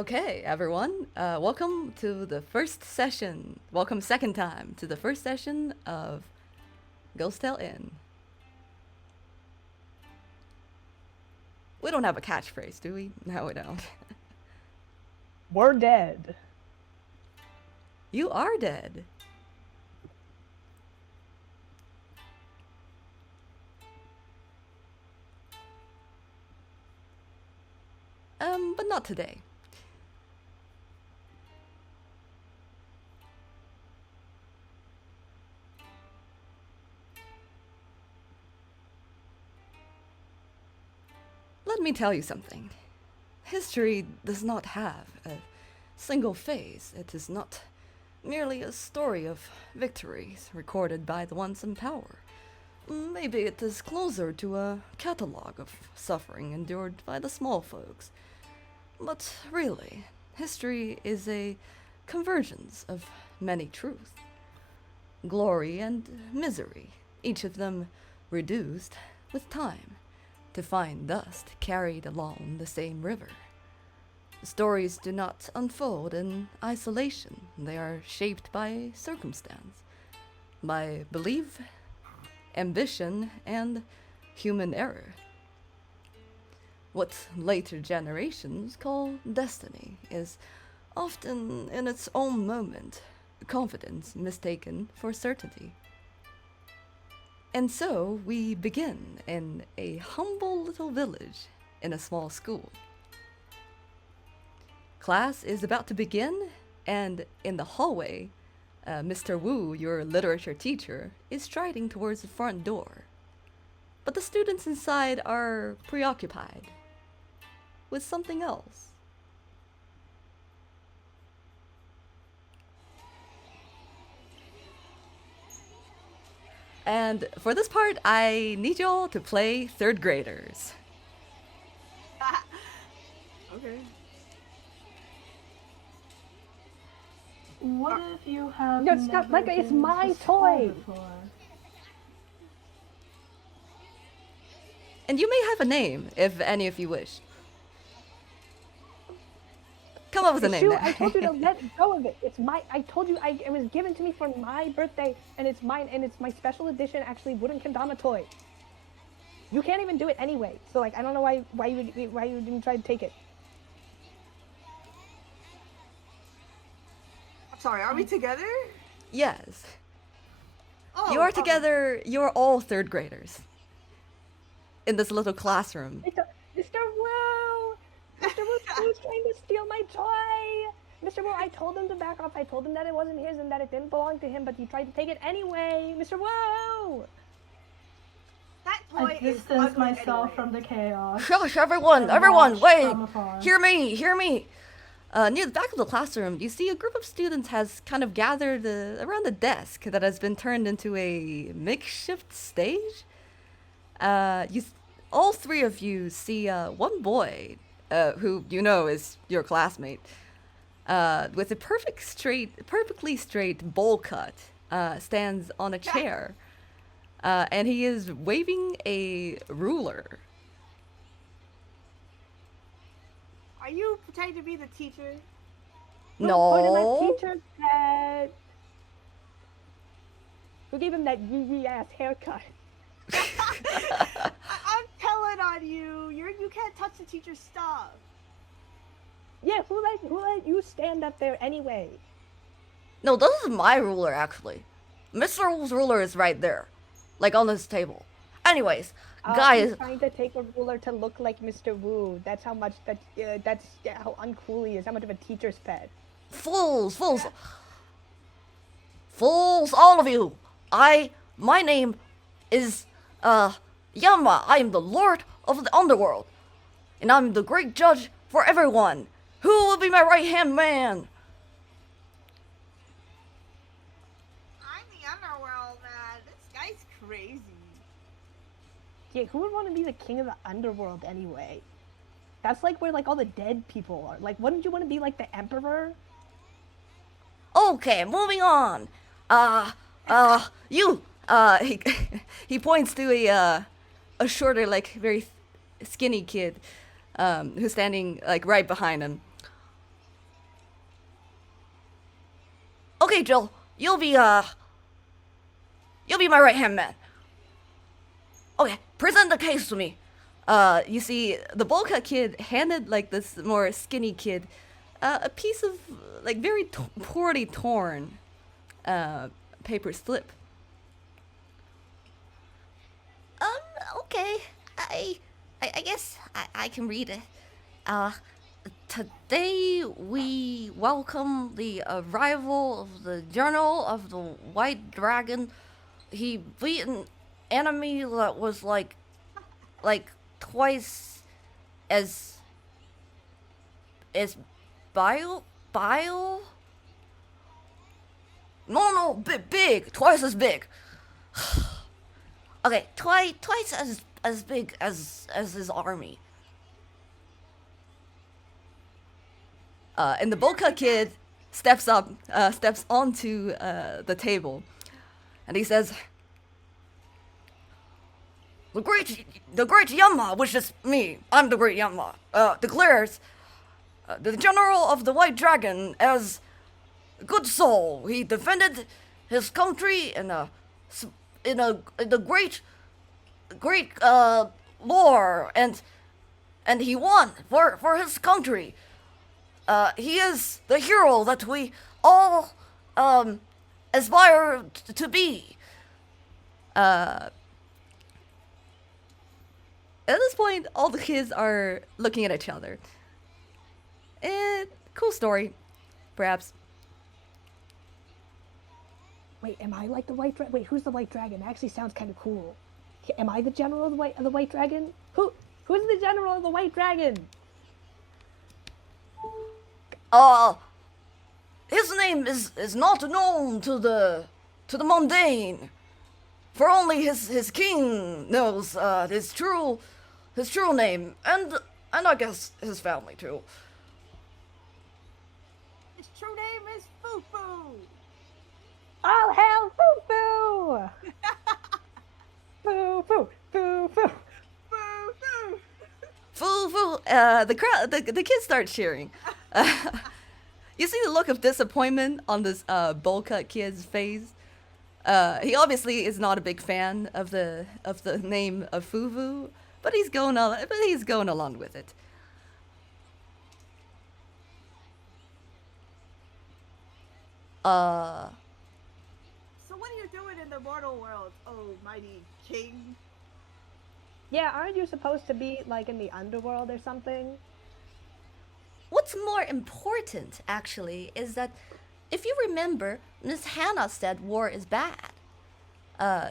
Okay, everyone, welcome to the first session. Welcome second time to the first session of Ghostale Inn. We don't have a catchphrase, do we? No, we don't. We're dead. You are dead. But not today. Let me tell you something. History does not have a single phase. It is not merely a story of victories recorded by the ones in power. Maybe it is closer to a catalogue of suffering endured by the small folks. But really, history is a convergence of many truths. Glory and misery, each of them reduced with time to fine dust carried along the same river. Stories do not unfold in isolation. They are shaped by circumstance, by belief, ambition, and human error. What later generations call destiny is often, in its own moment, confidence mistaken for certainty. And so we begin in a humble little village in a small school. Class is about to begin, and in the hallway, Mr. Wu, your literature teacher, is striding towards the front door. But the students inside are preoccupied with something else. And for this part, I need y'all to play third graders. Okay. What if you have No, stop, never Micah, it's been my to school toy. before? And you may have a name, if any of you wish. Come up with a name Shoot, now. I told you to let go of it. It's my. I told you it was given to me for my birthday, and it's mine, and it's my special edition, actually wooden kendama toy. You can't even do it anyway. So like, I don't know why you didn't try to take it. I'm sorry, are we together? Yes. Oh, You are together, you're all third graders. In this little classroom. Mr. Wu! Mr. Wu was trying to steal my toy! Mr. Wu, I told him to back off. I told him that it wasn't his and that it didn't belong to him, but he tried to take it anyway! Mr. Wu! That I toy is distance ugly myself anyway. from the chaos. Shush, everyone, and everyone, watch wait! from afar. Hear me! Near the back of the classroom, you see a group of students has kind of gathered around a desk that has been turned into a makeshift stage. All three of you see one boy, who you know is your classmate, with a perfectly straight bowl cut, stands on a chair, and he is waving a ruler. Are you pretending to be the teacher? Who put him at No. teacher's pet? Who gave him that yee ass haircut? I'm telling on you. You can't touch the teacher's stuff. Yeah, who let you stand up there anyway? No, this is my ruler, actually. Mr. Wu's ruler is right there. Like, on this table. Anyways, guys... He's trying to take a ruler to look like Mr. Wu. That's how much that's how uncool he is. How much of a teacher's pet. Fools, all of you. My name is, Yama. I am the Lord of the Underworld. And I'm the great judge for everyone. Who will be my right-hand man? I'm the underworld, man. This guy's crazy. Yeah, who would want to be the king of the underworld anyway? That's like where like all the dead people are. Like, wouldn't you want to be like the emperor? Okay, moving on. You, he, he points to a shorter, like, very skinny kid, who's standing, like, right behind him. Okay, Jill, you'll be my right hand man. Okay, present the case to me. You see, the bowl cut kid handed like this more skinny kid a piece of like very poorly torn paper slip. Okay. I guess I can read it. Today we welcome the arrival of the Journal of the White Dragon. He beat an enemy that was like twice as bile. No, big, twice as big. Okay, twice as big as his army. And the Boca kid steps onto the table, and he says, "The great Yama, which is me, I'm the great Yama, declares the general of the White Dragon as a good soul. He defended his country in the great lore, and he won for his country. He is the hero that we all aspire to be." At this point, all the kids are looking at each other. Cool story, perhaps. Wait, am I like the white dragon? Wait, who's the white dragon? That actually sounds kind of cool. Am I the general of the white dragon? Who's the general of the white dragon? His name is not known to the mundane, for only his king knows his true name, and I guess his family too. His true name is Fufu. All hail Foo-Foo! Foo-Foo! Foo-Foo! Fufu. The kids start cheering. You see the look of disappointment on this bowl cut kid's face. He obviously is not a big fan of the name of Fufu, but he's going along with it. So what are you doing in the mortal world, oh mighty king? Yeah, aren't you supposed to be like in the underworld or something? What's more important, actually, is that if you remember, Miss Hannah said war is bad.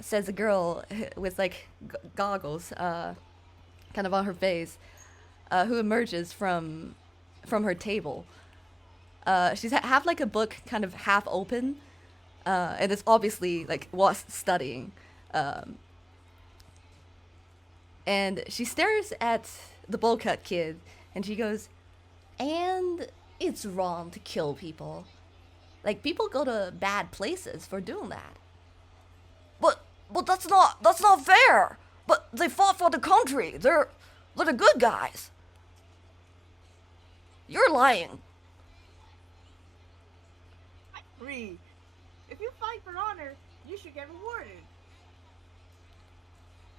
Says a girl with like goggles, kind of on her face, who emerges from her table. She's have like a book kind of half open, and it's obviously like was studying. And she stares at the bowl cut kid, and she goes, "And it's wrong to kill people. Like, people go to bad places for doing that." But that's not fair. But they fought for the country. They're the good guys. You're lying. I agree. If you fight for honor, you should get rewarded.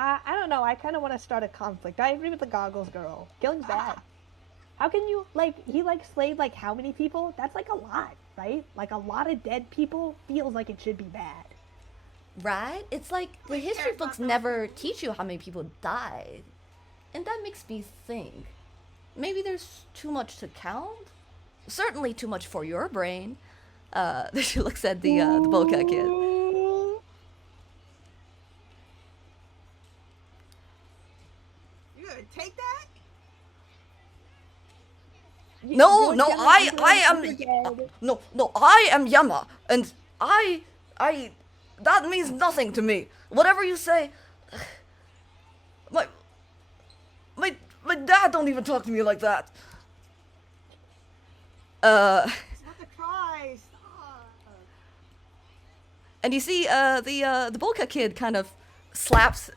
I don't know. I kind of want to start a conflict. I agree with the goggles girl. Killing's bad. How can you, he slayed, how many people? That's, a lot, right? Like, a lot of dead people feels like it should be bad. Right? It's like the history books never teach you how many people died. And that makes me think. Maybe there's too much to count? Certainly too much for your brain. She looks at the Boca kid. You gonna take that? No, I am Yama, and I that means nothing to me. Whatever you say, my dad don't even talk to me like that. It's not the cry. Stop. And you see, the Boca kid kind of slaps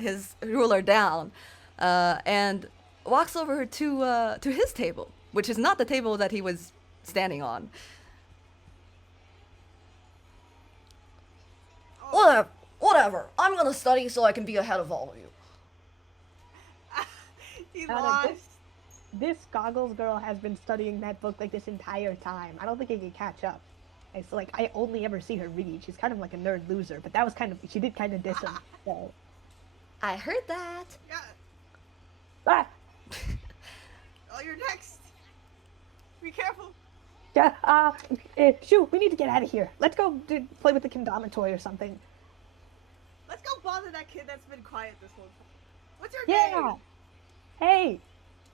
his ruler down, and walks over to his table, which is not the table that he was standing on. Whatever. I'm gonna study so I can be ahead of all of you. He Got it. lost. This goggles girl has been studying that book like this entire time. I don't think I can catch up. It's like I only ever see her read. She's kind of like a nerd loser, but that was kind of she did kind of diss him. So. I heard that. Yeah. Ah! Oh, you're next. Be careful. Yeah. Shoo, we need to get out of here. Let's go play with the kendama toy or something. Let's go bother that kid that's been quiet this whole time. What's your Yeah. name? Hey.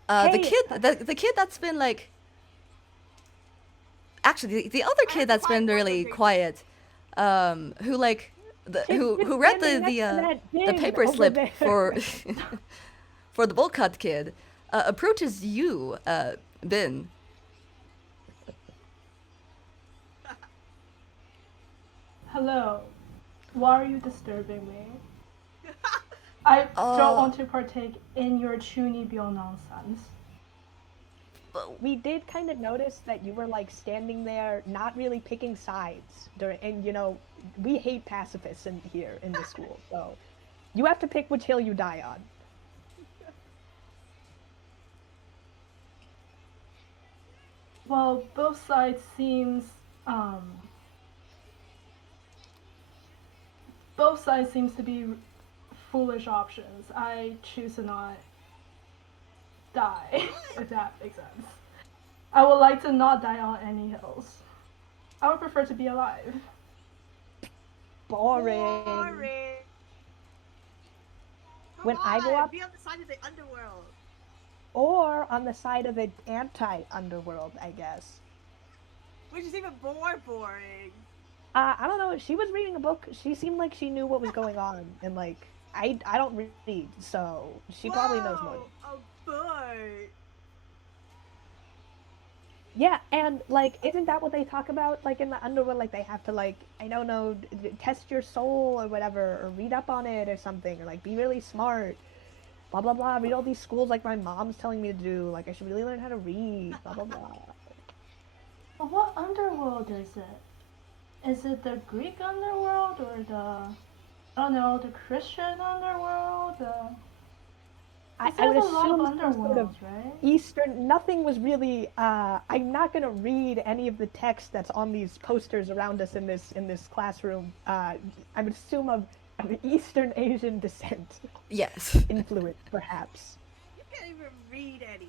The kid that's been like. Actually, the other kid that's been really quiet, who like who read the paper slip for for the bowl cut kid, approaches you, Bin. Hello. Why are you disturbing me? I don't want to partake in your chunibyo nonsense. We did kind of notice that you were like standing there, not really picking sides. And you know, we hate pacifists in here in this school, so you have to pick which hill you die on. Well, both sides seems to be foolish options. I choose to not die, if that makes sense. I would like to not die on any hills. I would prefer to be alive. Boring. Boring. When I go up, be on the side of the underworld. or on the side of the anti-underworld, I guess. Which is even more boring. I don't know. She was reading a book. She seemed like she knew what was going on, and like I don't read, so she probably knows more. Oh boy. Yeah, and like, isn't that what they talk about? Like in the underworld, like they have to like, I don't know, test your soul or whatever, or read up on it or something, or like be really smart. Blah blah blah. Read all these schools like my mom's telling me to do. Like I should really learn how to read. Blah blah blah. But what underworld is it? Is it the Greek underworld or the, I don't know, the Christian underworld? I There's would a lot of assume some sort of underworlds, right? Eastern. Nothing was really. I'm not gonna read any of the text that's on these posters around us in this classroom. I would assume of Eastern Asian descent. Yes. Influence, perhaps. You can't even read any.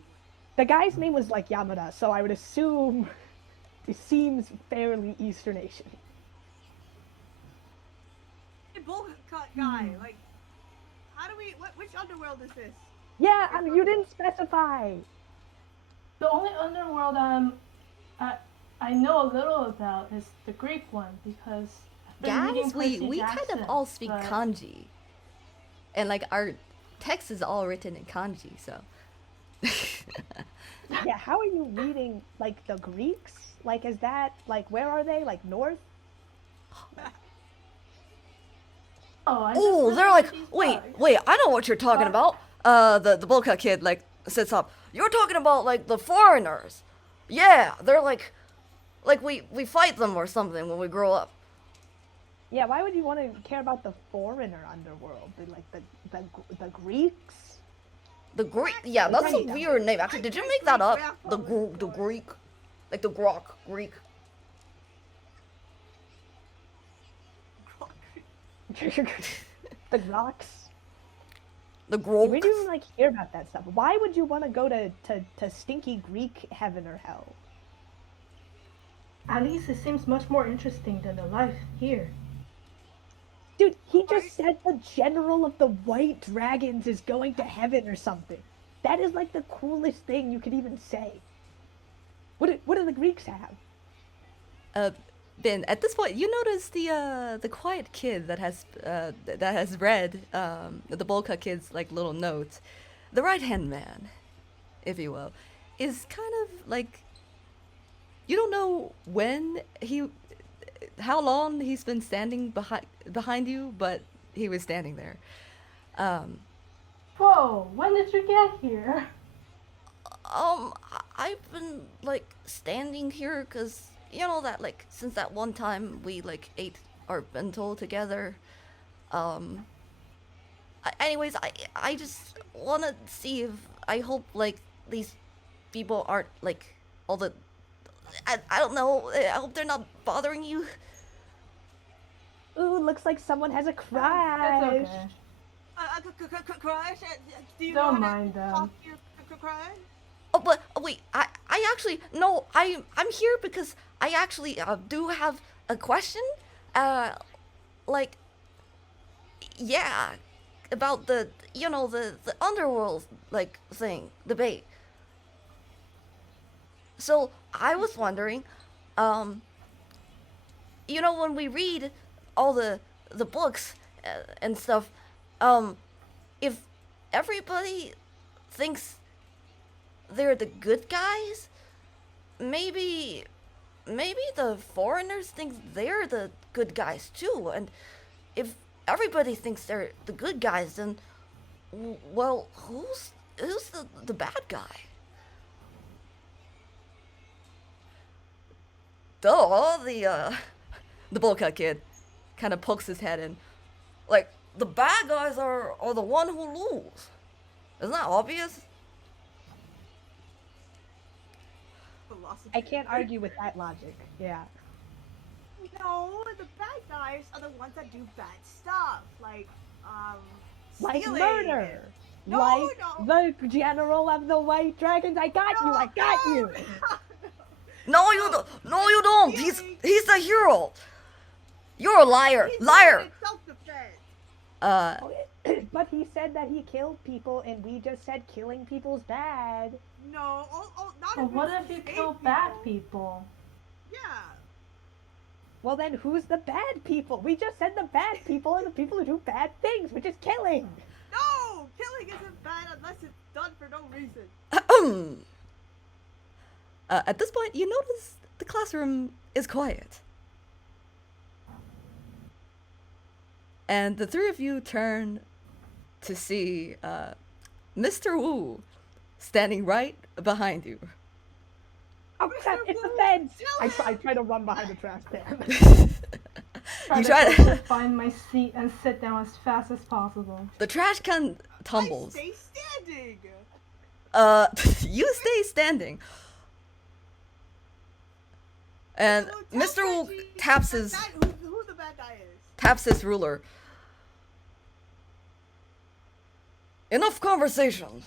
The guy's name was like Yamada, so I would assume it seems fairly Eastern Asian. A bowl cut guy. Like, how do we? Which underworld is this? Yeah, you didn't specify. The only underworld I know a little about is the Greek one because I've been reading Guys, we Percy kind of Jackson, all speak but- kanji. And like our text is all written in kanji, so. Yeah, how are you reading like the Greeks? Like, is that like where are they? Like north? Oh, they're like, wait, I know what you're talking about. The Bolka kid like sits up. You're talking about like the foreigners. Yeah, they're like we fight them or something when we grow up. Yeah, why would you want to care about the foreigner underworld? The Greeks? The Greek, yeah, that's a Right. weird name. Actually, did you make that up? The Greek, like the grok Greek. The rocks? The You grok. really don't like hear about that stuff. Why would you want to go to stinky Greek heaven or hell? At least it seems much more interesting than the life here. Dude, he just said the general of the White Dragons is going to heaven or something. That is like the coolest thing you could even say. What do the Greeks have? Ben, at this point, you notice the quiet kid that has read the Bolka kid's like little notes. The right hand man, if you will, is kind of like, you don't know how long he's been standing behind you, but he was standing there. Whoa, when did you get here? I've been like standing here because you know that like since that one time we like ate are been told together. Um, anyways, I just wanna see if I hope like these people aren't like all the I don't know. I hope they're not bothering you. Ooh, looks like someone has a It's crush. okay. Crush? Do you Don't know how mind to them. talk to your crush? Oh, but wait, I actually no, I'm here because I actually do have a question. Uh, like, yeah, about the the underworld like thing debate. So I was wondering, um, when we read all the books and stuff, um, if everybody thinks they're the good guys, maybe the foreigners think they're the good guys too. And if everybody thinks they're the good guys, then well, who's the bad guy? Duh, the bowl cut kid kind of pokes his head in. Like, the bad guys are the one who lose. Isn't that obvious? Philosophy. I can't argue with that logic. Yeah. No, the bad guys are the ones that do bad stuff, like Like stealing. murder. No, like no. the general of the white dragons. I got you. I got you. No, you don't. No, you don't. He's the hero. You're a liar. Liar. It's self-defense. But he said that he killed people, and we just said killing people's bad. No, not But if what it's if you the kill same bad people? Yeah. Well, then who's the bad people? We just said the bad people are the people who do bad things, which is killing. No, killing isn't bad unless it's done for no reason. At this point, you notice the classroom is quiet. And the three of you turn to see Mr. Wu standing right behind you. Oh crap! It's the feds. I try to run behind the trash can. You Try try to find my seat and sit down as fast as possible. The trash can I tumbles. stay standing. You stay standing. And So tell Mr. Wu Reggie taps who the bad guy is. taps his ruler. Enough conversation.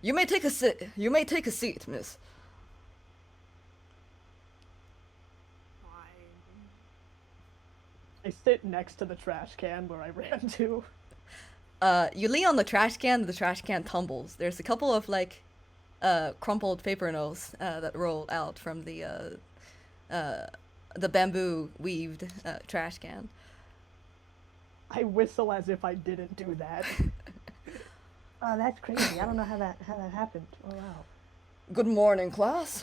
You may take a seat, miss. Fine. I sit next to the trash can where I ran to. You lean on the trash can tumbles. There's a couple of like crumpled paper notes that roll out from the bamboo weaved trash can. I whistle as if I didn't do that. Oh, that's crazy. I don't know how that happened. Oh wow. Good morning, class.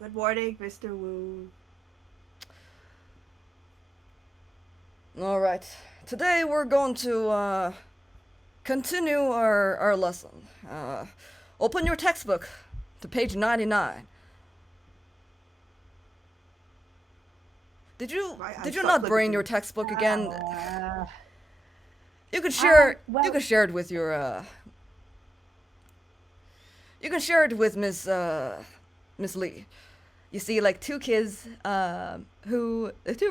Good morning, Mr. Wu. All right. Today we're going to continue our lesson. Open your textbook to page 99. Did you not bring your textbook again? You can share you can share it with your you can share it with Miss Lee. You see, like two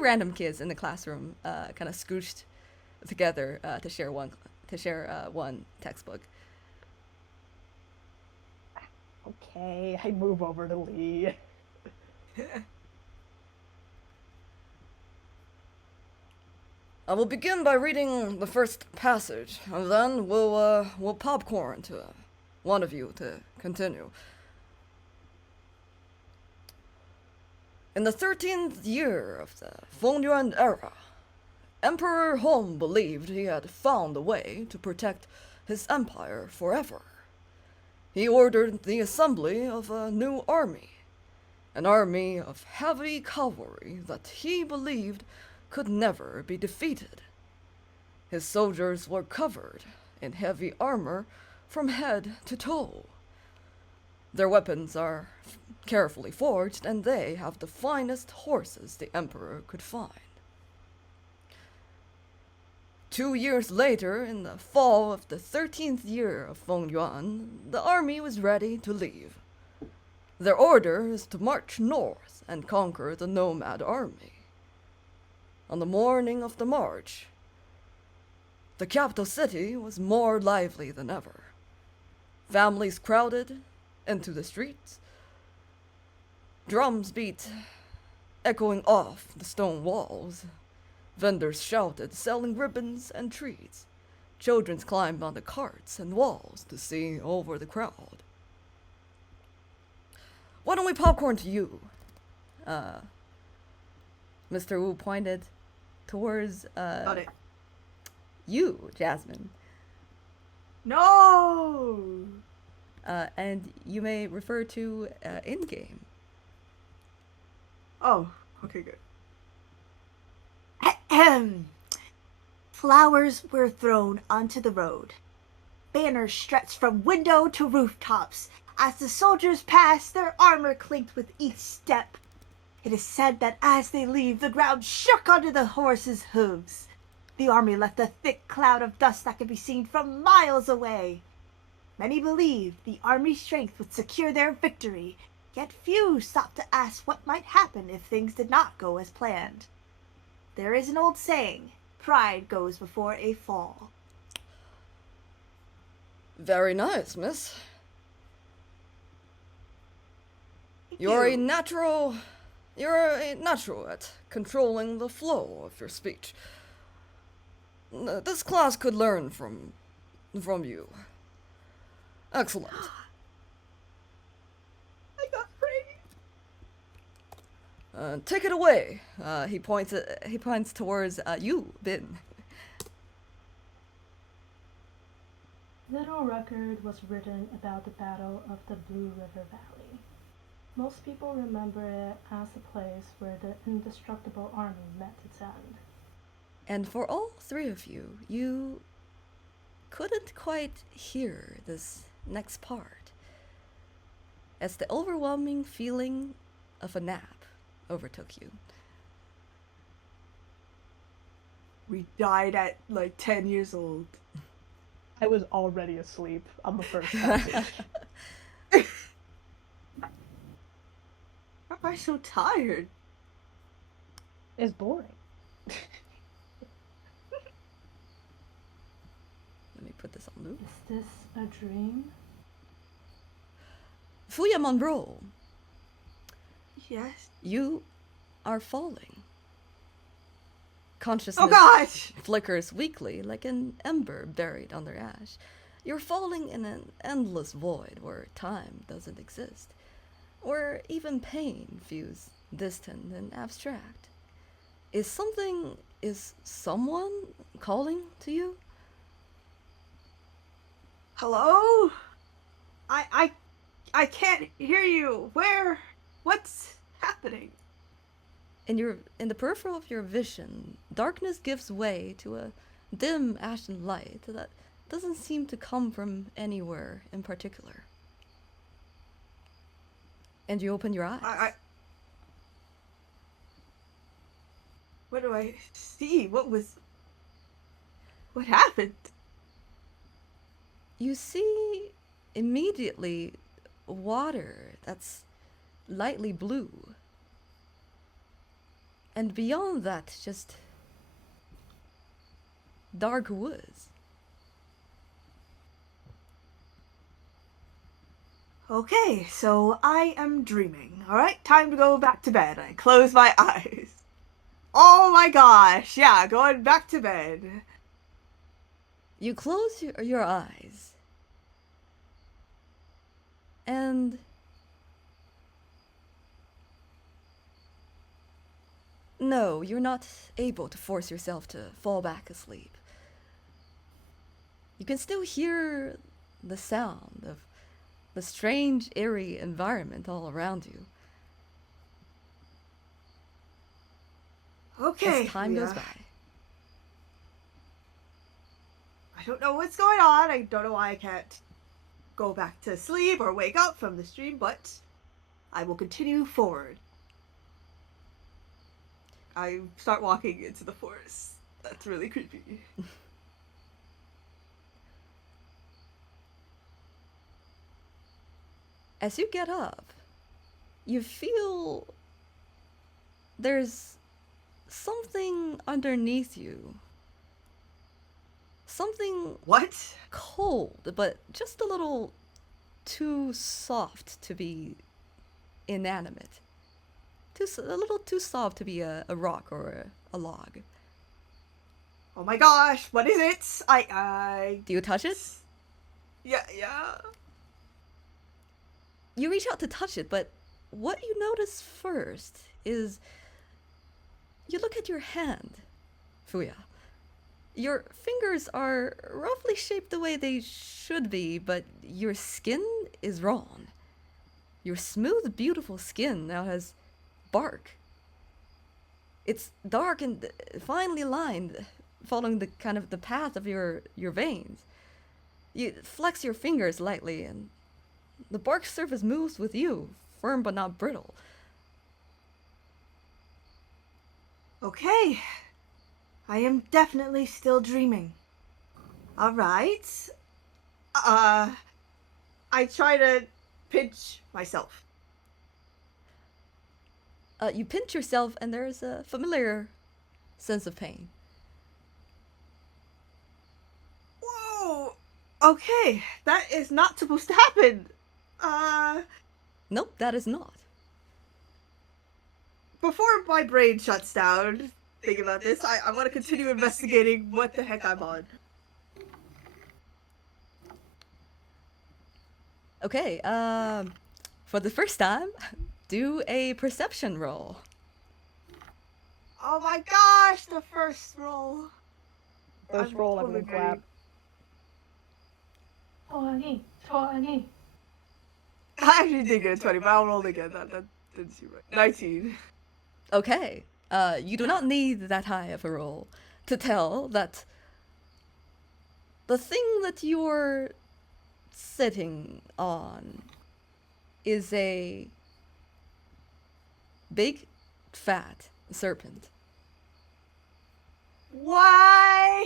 random kids in the classroom, kind of scooched together to share one textbook. Okay, I move over to Lee. I will begin by reading the first passage, and then we'll popcorn to one of you to continue. In the 13th year of the Fengyuan era, Emperor Hong believed he had found a way to protect his empire forever. He ordered the assembly of a new army, an army of heavy cavalry that he believed could never be defeated. His soldiers were covered in heavy armor from head to toe. Their weapons are carefully forged, and they have the finest horses the Emperor could find. 2 years later, in the fall of the 13th year of Feng Yuan, the army was ready to leave. Their order is to march north and conquer the nomad army. On the morning of the march, the capital city was more lively than ever. Families crowded into the streets. Drums beat, echoing off the stone walls. Vendors shouted, selling ribbons and treats. Children climbed on the carts and walls to see over the crowd. Why don't we popcorn to you? Mr. Wu pointed towards Got it. you, Jasmine. No! And you may refer to in-game. Oh, okay, good. Ahem. Flowers were thrown onto the road. Banners stretched from window to rooftops. As the soldiers passed, their armor clinked with each step. It is said that as they leave, the ground shook under the horses' hooves. The army left a thick cloud of dust that could be seen from miles away. Many believed the army's strength would secure their victory, yet few stopped to ask what might happen if things did not go as planned. There is an old saying, pride goes before a fall. Very nice, miss. Thank You're you. a natural at controlling the flow of your speech. This class could learn from you. Excellent. I got praise. Take it away. He points towards you, Bin. Little record was written about the Battle of the Blue River Valley. Most people remember it as the place where the indestructible army met its end. And for all three of you, you couldn't quite hear this next part, as the overwhelming feeling of a nap overtook you. We died at like 10 years old. I was already asleep on the first passage. Why am I so tired? It's boring. Let me put this on loop. Is this a dream? Fuya Monroe, Yes. you are falling. Consciousness Oh gosh! flickers weakly like an ember buried under ash. You're falling in an endless void where time doesn't exist, where even pain feels distant and abstract. Is someone calling to you? Hello? I can't hear you. What's happening? In the peripheral of your vision, darkness gives way to a dim ashen light that doesn't seem to come from anywhere in particular. And you open your eyes. What do I see? What happened? You see immediately water that's lightly blue. And beyond that, just dark woods. Okay, so I am dreaming. Alright, time to go back to bed. I close my eyes. Oh my gosh, yeah, going back to bed. You close your eyes. And no, you're not able to force yourself to fall back asleep. You can still hear the sound of the strange, eerie environment all around you Okay. as time goes yeah. by. I don't know what's going on. I don't know why I can't go back to sleep or wake up from the stream, but I will continue forward. I start walking into the forest. That's really creepy. As you get up, you feel there's something underneath you. Something What? cold, but just a little too soft to be inanimate. A little too soft to be a rock or a log. Oh my gosh, what is it? I Do you touch it? Yeah. You reach out to touch it, but what you notice first is you look at your hand, Fuya. Your fingers are roughly shaped the way they should be, but your skin is wrong. Your smooth, beautiful skin now has bark. It's dark and finely lined, following the kind of the path of your veins. You flex your fingers lightly, and the bark surface moves with you, firm but not brittle. Okay. I am definitely still dreaming. Alright. I try to pinch myself. You pinch yourself, and there's a familiar sense of pain. Whoa! Okay, that is not supposed to happen. Nope, that is not. Before my brain shuts down thinking about this, I want to continue investigating what the heck I'm on. Okay, for the first time, do a perception roll. Oh my gosh, the first roll. First roll, I'm gonna clap. I actually did get a 20, but I'll roll again. That didn't seem right. 19. Okay, you do not need that high of a roll to tell that the thing that you're sitting on is a big, fat serpent. Why?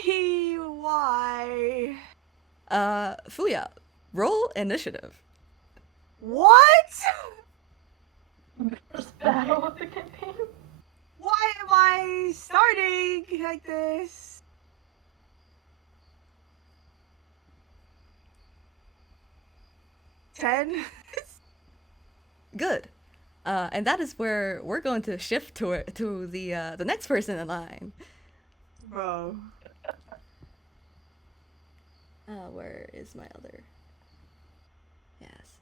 Fuya, roll initiative. What? First battle of the campaign. Why am I starting like this? Ten. Good. And that is where we're going to shift to the next person in line. Bro. Where is my other? Yes.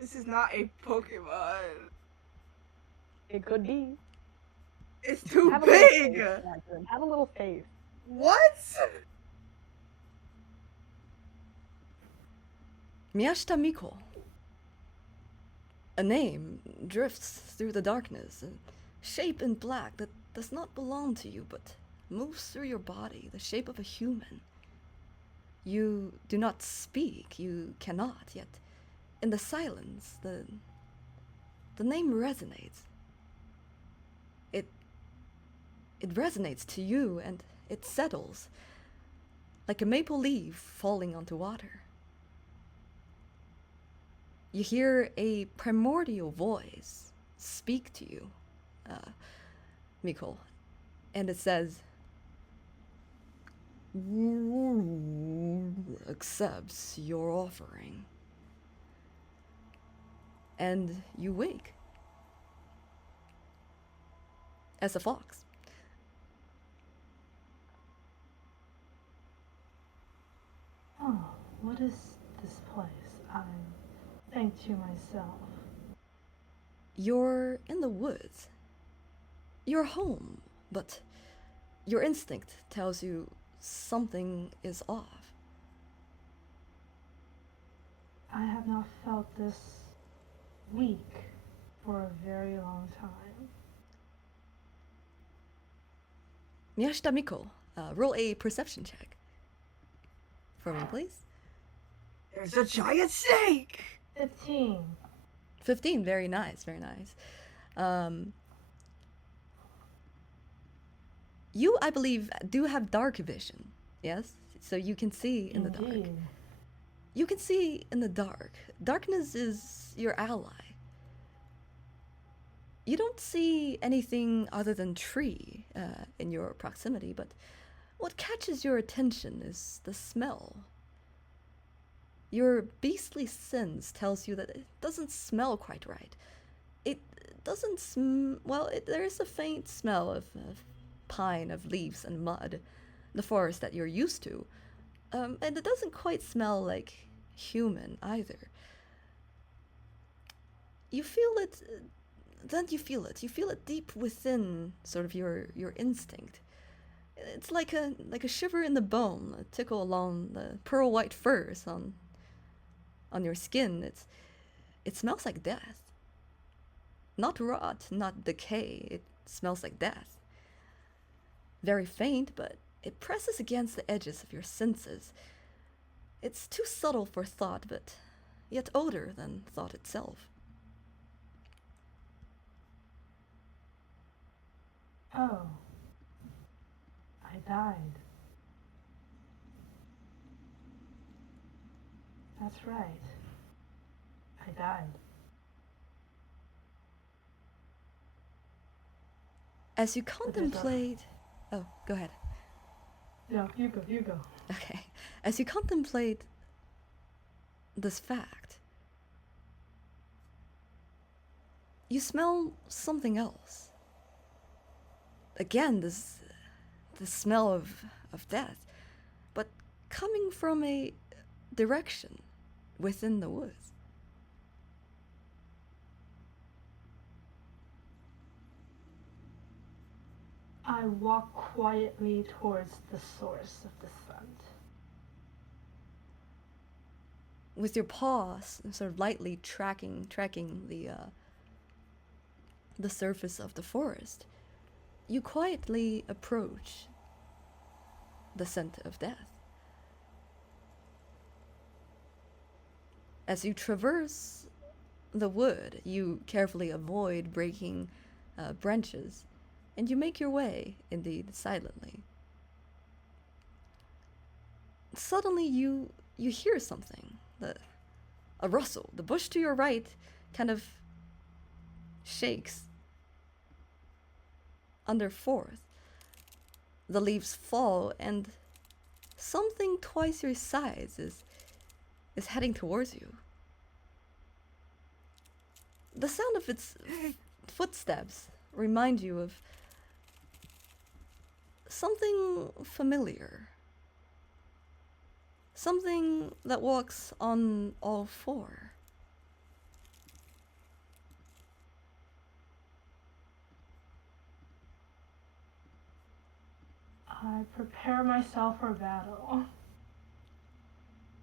This is not a Pokemon. It could be. It's too Have a little big. faith, Jackson. Have a little faith. What? Miyashita Miko. A name drifts through the darkness, a shape in black that does not belong to you, but moves through your body, the shape of a human. You do not speak, you cannot, yet in the silence, the name resonates. It resonates to you, and it settles, like a maple leaf falling onto water. You hear a primordial voice speak to you, Miko, and it says, accepts your offering. And you wake as a fox. Oh, what is this place? I think to myself. You're in the woods. You're home, but your instinct tells you something is off. I have not felt this weak for a very long time. Miyashita Miko, roll a perception check for me, please. There's a giant snake! 15. 15, very nice, very nice. You, I believe, do have dark vision, yes? So you can see in the dark. Indeed. You can see in the dark. Darkness is your ally. You don't see anything other than tree in your proximity, but what catches your attention is the smell. Your beastly sense tells you that it doesn't smell quite right. It doesn't there is a faint smell of pine, of leaves and mud, the forest that you're used to. And it doesn't quite smell like human either. You feel it, then you feel it. You feel it deep within sort of your instinct. It's like a shiver in the bone, a tickle along the pearl white furs on your skin. It smells like death. Not rot, not decay. It smells like death. Very faint, but it presses against the edges of your senses. It's too subtle for thought, but yet older than thought itself. Oh. I died. That's right. I died. As you contemplate... Oh, go ahead. No, you go. Okay. As you contemplate this fact, you smell something else. Again, this smell of death, but coming from a direction within the woods. I walk quietly towards the source of the scent. With your paws sort of lightly tracking the surface of the forest, you quietly approach the scent of death. As you traverse the wood, you carefully avoid breaking branches, and you make your way, indeed, silently. Suddenly you hear something, a rustle. The bush to your right kind of shakes underforth. The leaves fall, and something twice your size is heading towards you. The sound of its footsteps remind you of something familiar. Something that walks on all four. I prepare myself for battle.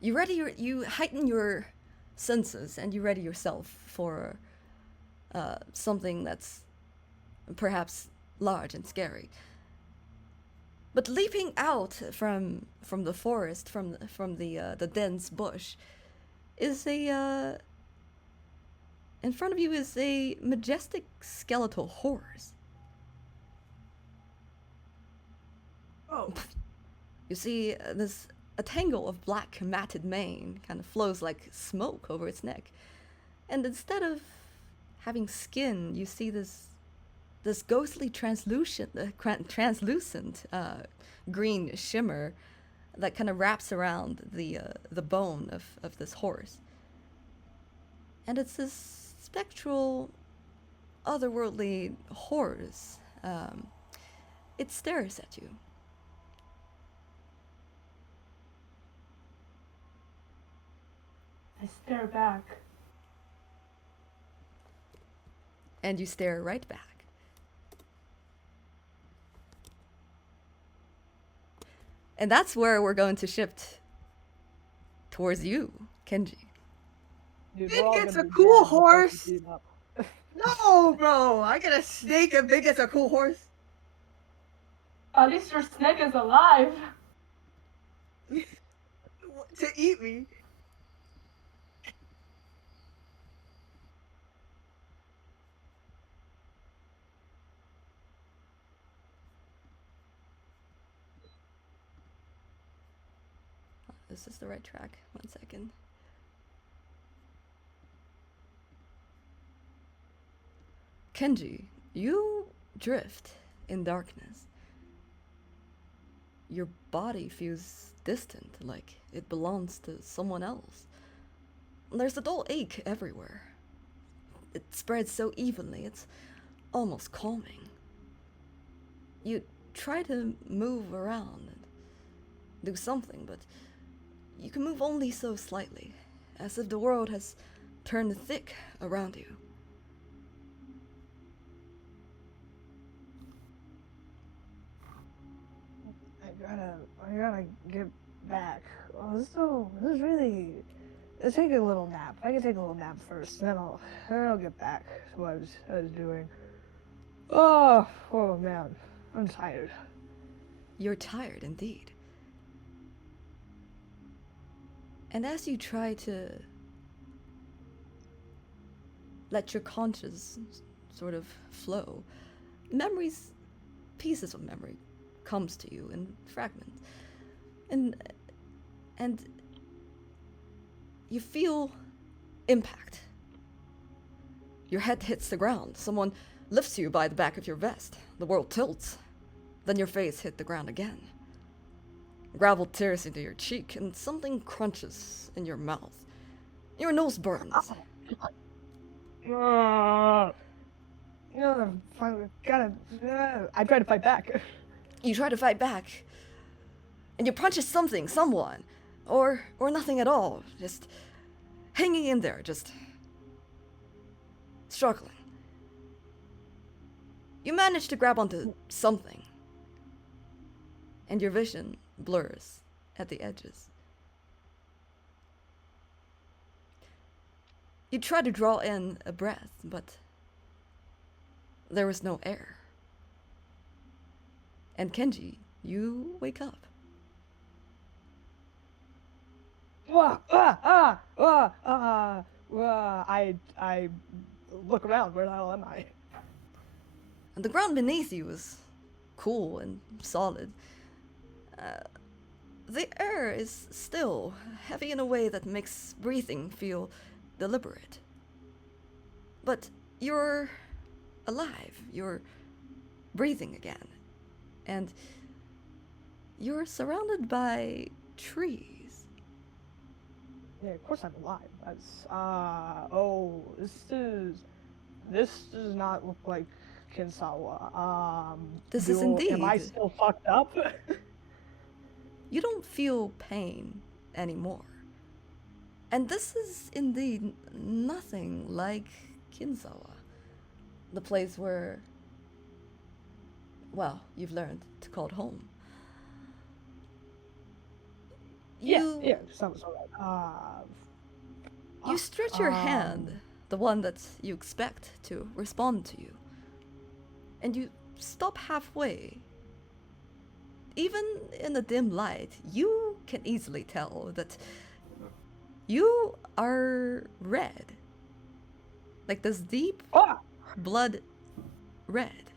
You heighten your senses and you ready yourself for something that's perhaps large and scary. But leaping out from the forest, from the dense bush, is in front of you is a majestic skeletal horse. Oh. You see a tangle of black matted mane kind of flows like smoke over its neck. And instead of having skin, you see this ghostly translucent green shimmer that kind of wraps around the bone of this horse. And it's this spectral, otherworldly horse. It stares at you. I stare back. And you stare right back. And that's where we're going to shift towards you, Kenji. Dude, It we're all gets gonna a be cool dead before we horse. beat up. No, bro. I got a snake and big as a cool horse. At least your snake is alive. To eat me. Is this the right track? 1 second. Kenji, you drift in darkness. Your body feels distant, like it belongs to someone else. There's a dull ache everywhere. It spreads so evenly, it's almost calming. You try to move around and do something, but you can move only so slightly, as if the world has turned thick around you. I gotta get back. Oh, this is really. Let's take a little nap. I can take a little nap first, then I'll get back to what I was doing. Oh man, I'm tired. You're tired indeed. And as you try to let your conscious sort of flow, memories, pieces of memory comes to you in fragments. And you feel impact. Your head hits the ground. Someone lifts you by the back of your vest. The world tilts. Then your face hit the ground again. Gravel tears into your cheek, and something crunches in your mouth. Your nose burns. I try to fight back. You try to fight back, and you punch at something, someone, or nothing at all. Just hanging in there, just struggling. You manage to grab onto something, and your vision blurs at the edges. You try to draw in a breath, but there was no air. And Kenji, you wake up. I look around. Where the hell am I? And the ground beneath you is cool and solid. The air is still heavy in a way that makes breathing feel deliberate. But you're alive. You're breathing again. And you're surrounded by trees. Yeah, of course I'm alive. This does not look like Kinsawa. This is indeed. Am I still fucked up? You don't feel pain anymore. And this is indeed nothing like Kinsawa, the place where, well, you've learned to call it home. Yeah, sounds alright. You stretch your hand, the one that you expect to respond to you, and you stop halfway. Even in the dim light, you can easily tell that you are red. Like this deep blood red.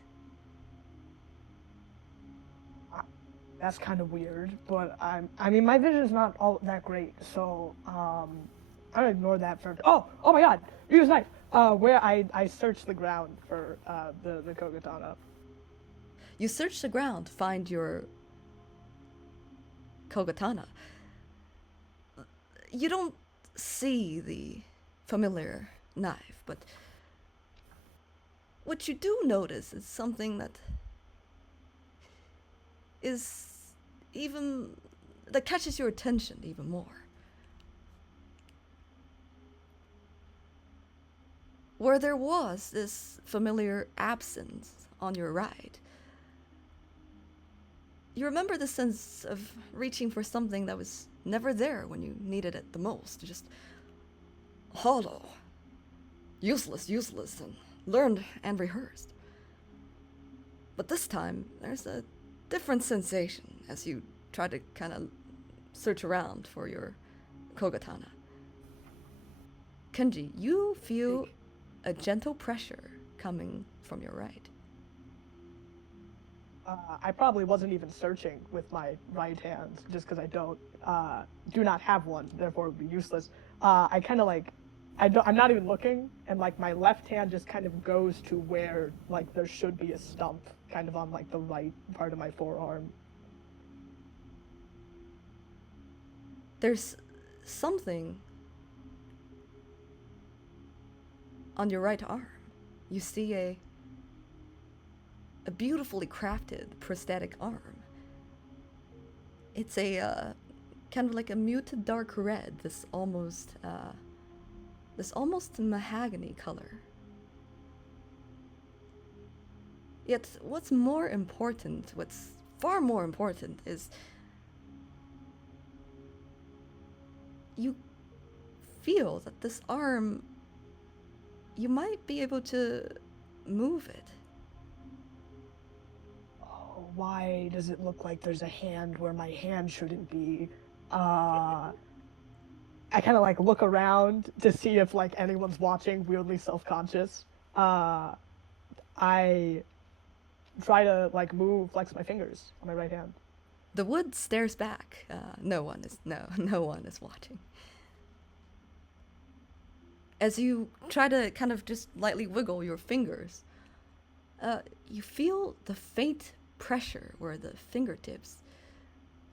That's kind of weird, but I mean, my vision's not all that great, so I ignore that for. Oh my God! Use knife. Where I searched the ground for the kogatana. You search the ground, find your kogatana. You don't see the familiar knife, but what you do notice is something that catches your attention even more. Where there was this familiar absence on your right, you remember the sense of reaching for something that was never there when you needed it the most. Just hollow, useless, and learned and rehearsed. But this time, there's a different sensation as you try to kind of search around for your kogatana. Kenji, you feel a gentle pressure coming from your right. I probably wasn't even searching with my right hand, just because I do not have one, therefore it would be useless. I kind of like, I'm not even looking, and like my left hand just kind of goes to where like there should be a stump, kind of on like the right part of my forearm. There's something on your right arm. You see a beautifully crafted prosthetic arm. It's a kind of like a muted dark red, this almost mahogany color. Yet what's far more important is you feel that this arm, you might be able to move it. Oh, why does it look like there's a hand where my hand shouldn't be? I kind of like look around to see if like anyone's watching, weirdly self-conscious. I try to like flex my fingers on my right hand. The wood stares back. No one is watching. As you try to kind of just lightly wiggle your fingers, you feel the faint pressure where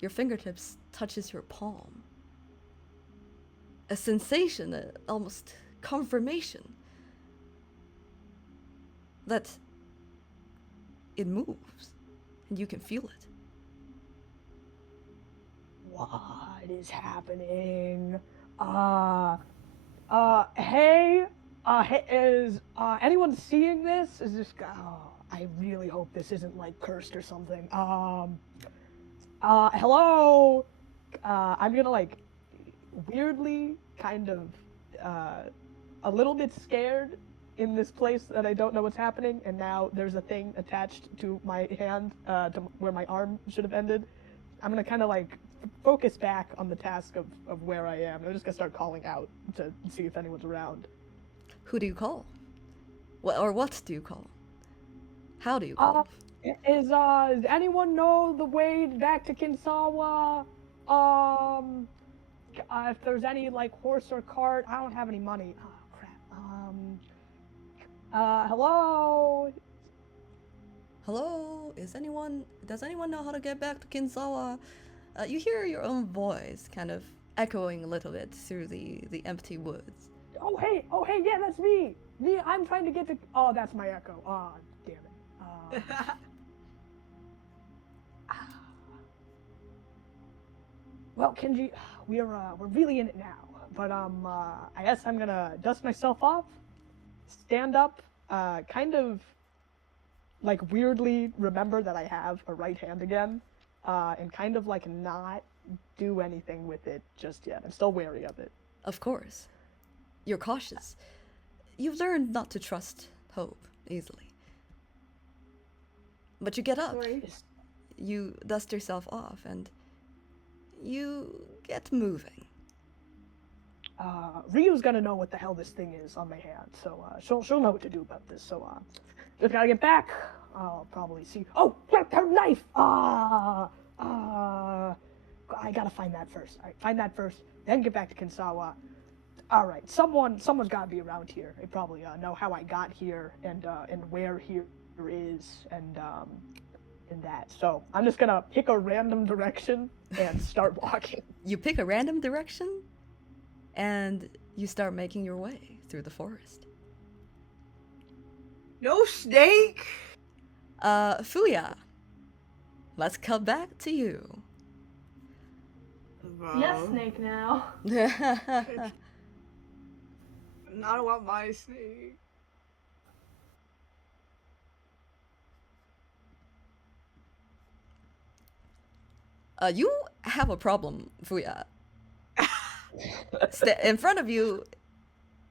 your fingertips touches your palm. A sensation, almost confirmation that it moves and you can feel it. What is happening? Hey, is anyone seeing this? Is this? I really hope this isn't like cursed or something. Hello. I'm gonna like weirdly kind of a little bit scared in this place that I don't know what's happening, and now there's a thing attached to my hand to where my arm should have ended. I'm gonna kind of like focus back on the task of where I am. I'm just gonna start calling out to see if anyone's around. Who do you call? Or what do you call? How do you call? Does anyone know the way back to Kinsawa? If there's any like horse or cart, I don't have any money. Oh crap. Hello? Hello? Does anyone know how to get back to Kinsawa? You hear your own voice kind of echoing a little bit through the empty woods. Oh hey, yeah, that's me. I'm trying to get to. Oh, that's my echo. Oh, damn it. Well, Kenji, we're really in it now. But I guess I'm gonna dust myself off, stand up, kind of like weirdly remember that I have a right hand again, and kind of like not do anything with it just yet. I'm still wary of it. Of course. You're cautious. You've learned not to trust hope easily. But you get up. Sorry. You dust yourself off and you get moving. Ryu's gonna know what the hell this thing is on my hand, so she'll know what to do about this. So just gotta get back. I'll probably see. Oh, her knife! I gotta find that first. All right, find that first, then get back to Kinsawa. All right, someone's gotta be around here. They probably know how I got here and where here is and that. So I'm just gonna pick a random direction and start walking. You pick a random direction and you start making your way through the forest. No snake? Fuya, let's come back to you. Yes, snake now. Not about my snake. You have a problem, Fuya. In front of you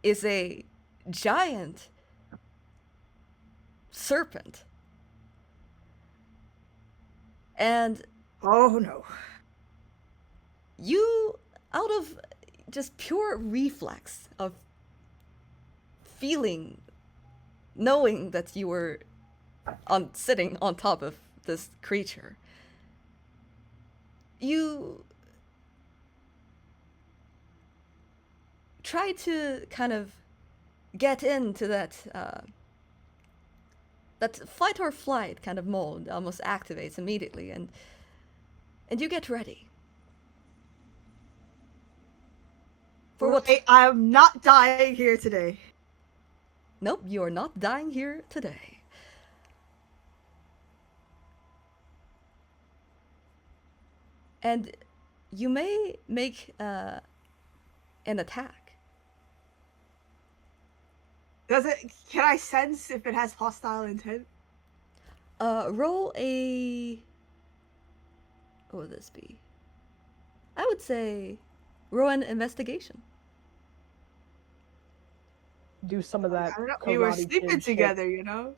is a giant serpent. And Oh no. you, out of just pure reflex of knowing that you were sitting on top of this creature, you try to kind of get into that that fight or flight kind of mode almost activates immediately, and you get ready for what? I'm not dying here today. Nope, you are not dying here today. And you may make an attack. Does it? Can I sense if it has hostile intent? Roll a. What would this be? I would say roll an investigation. Do some of that. I don't know. We were Karate sleeping Kid shit together, you know.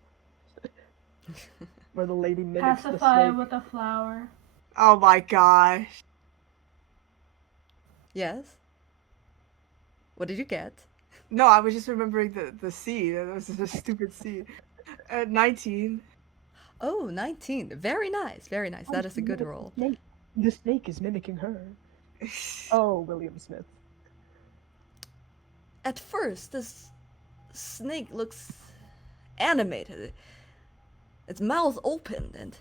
where the lady mimics the Pacify snake. with a flower. Oh my gosh. Yes. What did you get? No, I was just remembering the scene. That was just a stupid scene. 19. Oh, 19. Very nice. Very nice. That is a good roll. The snake is mimicking her. Oh, William Smith. At first, this snake looks animated. Its mouth opened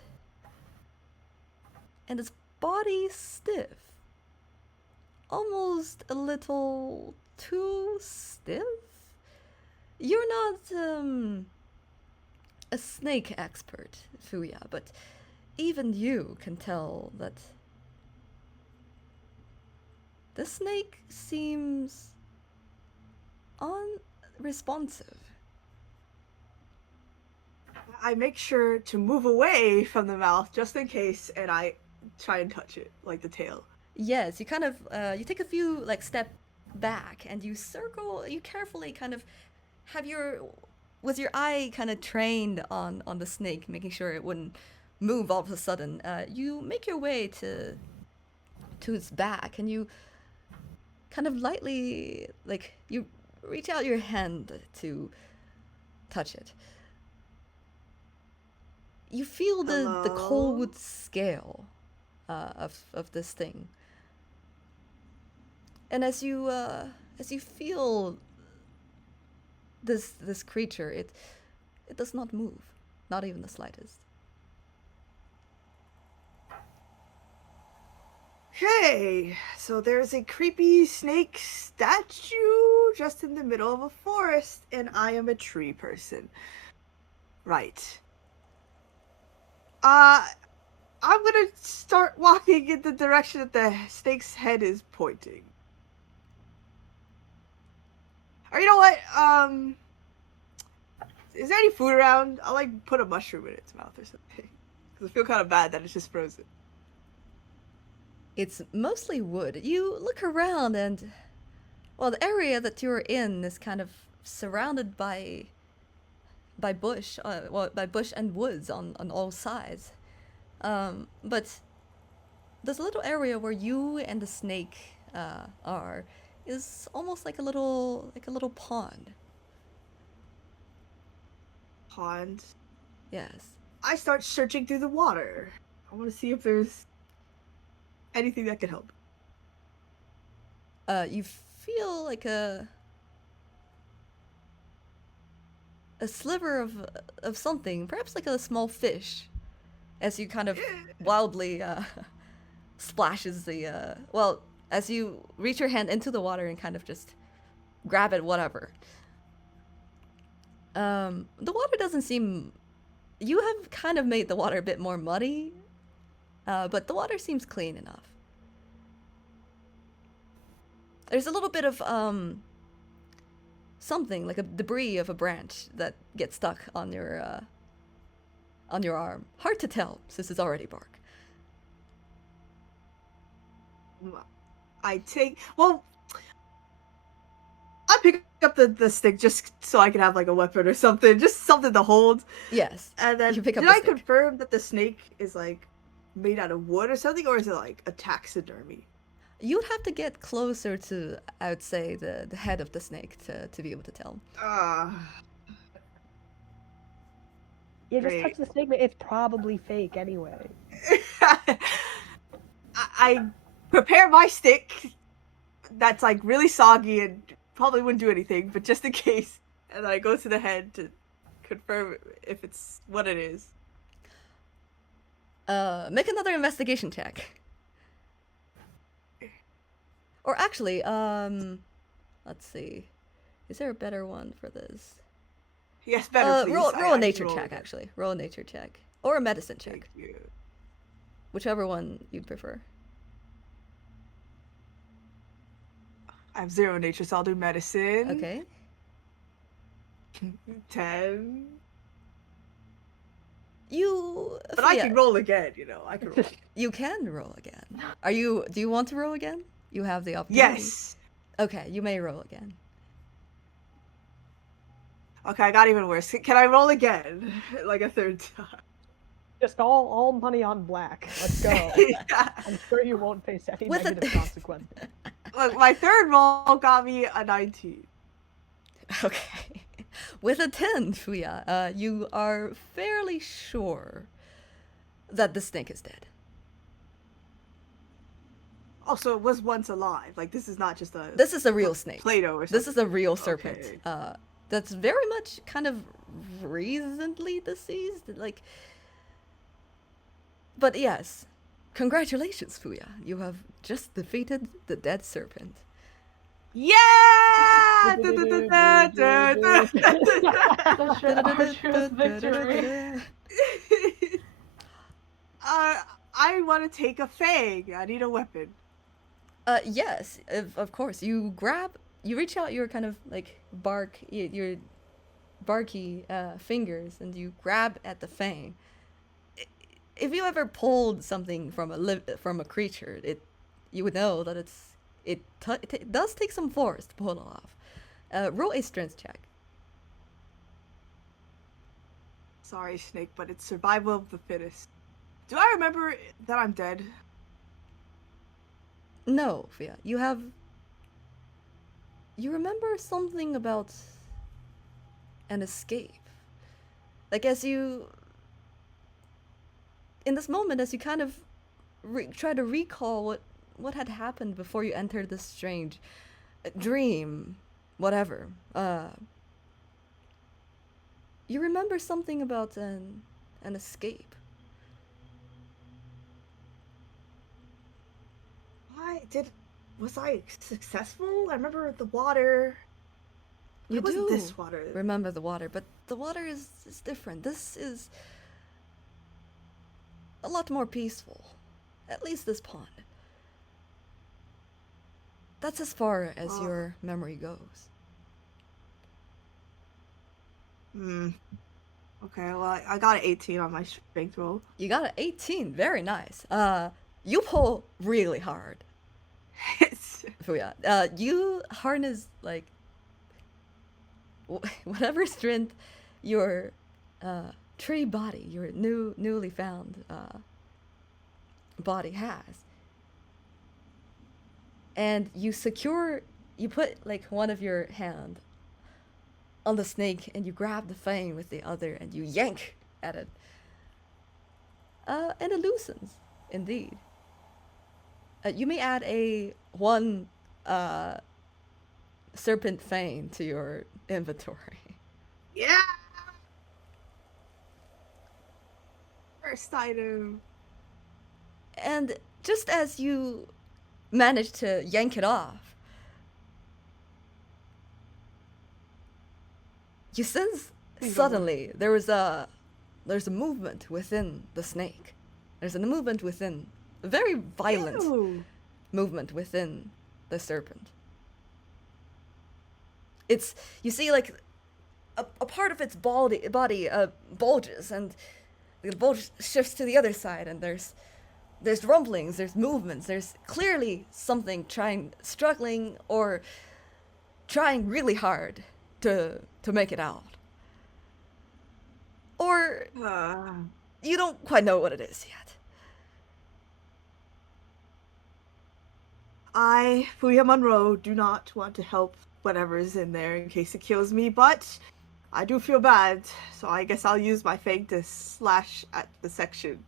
and its body stiff. Almost a little too stiff? You're not a snake expert, Fuya, but even you can tell that the snake seems unresponsive. I make sure to move away from the mouth just in case, and I try and touch it, like the tail. Yes, you kind of you take a few step back and you circle. You carefully kind of have your eye kind of trained on the snake, making sure it wouldn't move all of a sudden. You make your way to its back, and you kind of lightly you reach out your hand to touch it. You feel the cold scale of this thing. And as you feel this creature, it does not move, not even the slightest. Okay, so there's a creepy snake statue just in the middle of a forest, and I am a tree person. Right. I'm gonna start walking in the direction that the snake's head is pointing. Or you know what? Is there any food around? I'll put a mushroom in its mouth or something. Because I feel kind of bad that it's just frozen. It's mostly wood. You look around and, well, the area that you're in is kind of surrounded by bush, by bush and woods on all sides. But this little area where you and the snake are is almost like a little pond. Pond. Yes. I start searching through the water. I want to see if there's anything that could help. You feel like a sliver of something, perhaps like a small fish, as you kind of wildly splashes the as you reach your hand into the water and kind of just grab it, whatever. The water doesn't seem. You have kind of made the water a bit more muddy, but the water seems clean enough. There's a little bit of something like a debris of a branch that gets stuck on your arm. Hard to tell since it's already bark. I pick up the stick just so I can have a weapon or something, just something to hold. Yes. And then you pick up did the I stick. confirm that the snake is made out of wood or something, or is it a taxidermy? You'd have to get closer to, I would say, the head of the snake to be able to tell. You just Great. touch the snake, but it's probably fake anyway. I prepare my stick that's like really soggy and probably wouldn't do anything, but just in case. And then I go to the head to confirm if it's what it is. Make another investigation check. Or actually, let's see. Is there a better one for this? Yes, better, please. Roll a nature roll check, again. actually. Roll a nature check. Or a medicine check. Thank you. Whichever one you prefer. I have 0 nature, so I'll do medicine. Okay. 10. But I Fia, can roll again, you know. I can roll. You can roll again. Do you want to roll again? You have the opportunity. Yes. Okay, you may roll again. Okay, I got even worse. Can I roll again? Like a third time. Just all money on black. Let's go. Yeah. I'm sure you won't face any With a- negative consequences. Look, my third roll got me a 19. Okay. With a 10, Fuya, you are fairly sure that the snake is dead. Also, it was once alive. Like, this is not just a... This is a real snake. Play-Doh or something. This is a real serpent. Okay. That's very much kind of recently deceased. Like, but yes, congratulations, Fuya. You have just defeated the dead serpent. Yeah! Such an arduous victory. I want to take a fang. I need a weapon. Yes, of course. You reach out your kind of like your barky fingers, and you grab at the fang. If you ever pulled something from a creature, you would know that it does take some force to pull it off. Roll a strength check. Sorry, Snake, but it's survival of the fittest. Do I remember that I'm dead? No, Fia. You remember something about an escape. Like in this moment, as you kind of try to recall what had happened before you entered this strange dream, whatever. You remember something about an escape. Was I successful? I remember the water. You It wasn't do this water. remember the water, but the water is different. This is a lot more peaceful. At least this pond. That's as far as your memory goes. Okay, well, I got an 18 on my strength roll. You got an 18. Very nice. You pull really hard. Fuya. You harness like whatever strength your tree body, your newly found body has, and you put like one of your hand on the snake, and you grab the fang with the other, and you yank at it, and it loosens. Indeed. You may add one serpent fang to your inventory. Yeah! First item. And just as you manage to yank it off, you sense suddenly there's a movement within the snake. There's a movement within, a very violent movement within the serpent. You see like a part of its body bulges, and the bulge shifts to the other side, and there's rumblings, there's movements, there's clearly something struggling or trying really hard to make it out. Or you don't quite know what it is yet. I, Fuya Monroe, do not want to help whatever's in there in case it kills me, but I do feel bad, so I guess I'll use my fang to slash at the section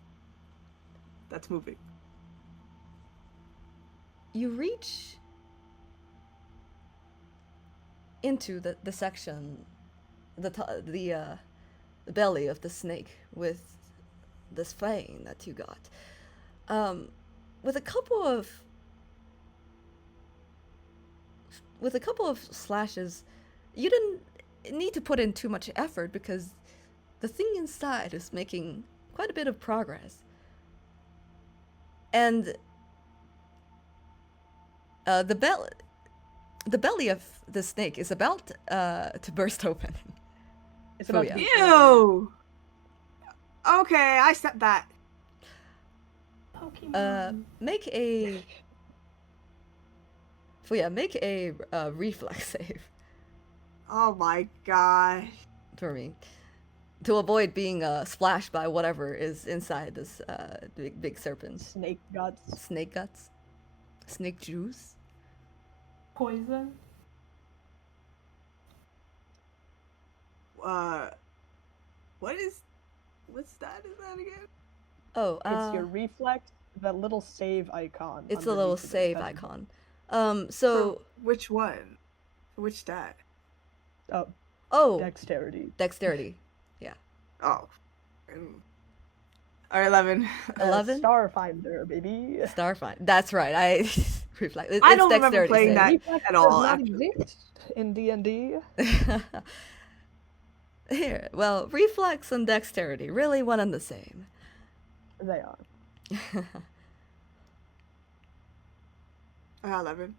that's moving. You reach into the section, the belly of the snake with this fang that you got. With a couple of slashes, you didn't need to put in too much effort because the thing inside is making quite a bit of progress. And the belly of the snake is about to burst open. It's about yeah. to be- Ew! Okay, I step back. Pokemon. Make a reflex save Oh my god. for me to avoid being splashed by whatever is inside this big serpent. Snake guts. Snake guts, snake juice. Poison. What's that? Is that again? Oh, It's your reflex, that little save icon. it's a little underneath of it. save That's- icon. So Which one? Which stat? oh, Dexterity. dexterity. Oh. Alright, 11. 11? Starfinder, baby. Starfind. That's right. I reflect. I don't remember dexterity playing save. that Reflex at does all, not actually. exist in D&D. Here, well, reflex and dexterity, really one and the same. They are. 11.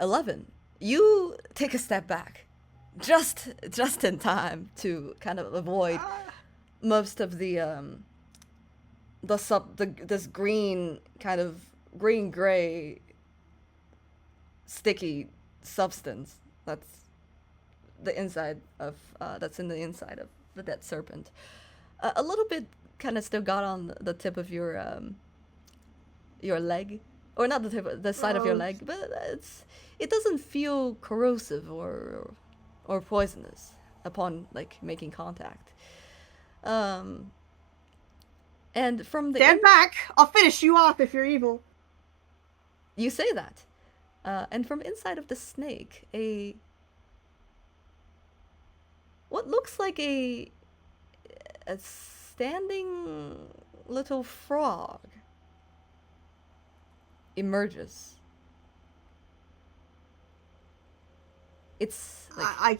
11. You take a step back, just in time to kind of avoid most of this green kind of green gray sticky substance that's in the inside of the dead serpent. A little bit kind of still got on the tip of your leg, or not the tip, the side of your leg, but it doesn't feel corrosive or poisonous upon like making contact. And from the Stand back! I'll finish you off if you're evil. You say that, and from inside of the snake, what looks like a standing little frog emerges. It's like I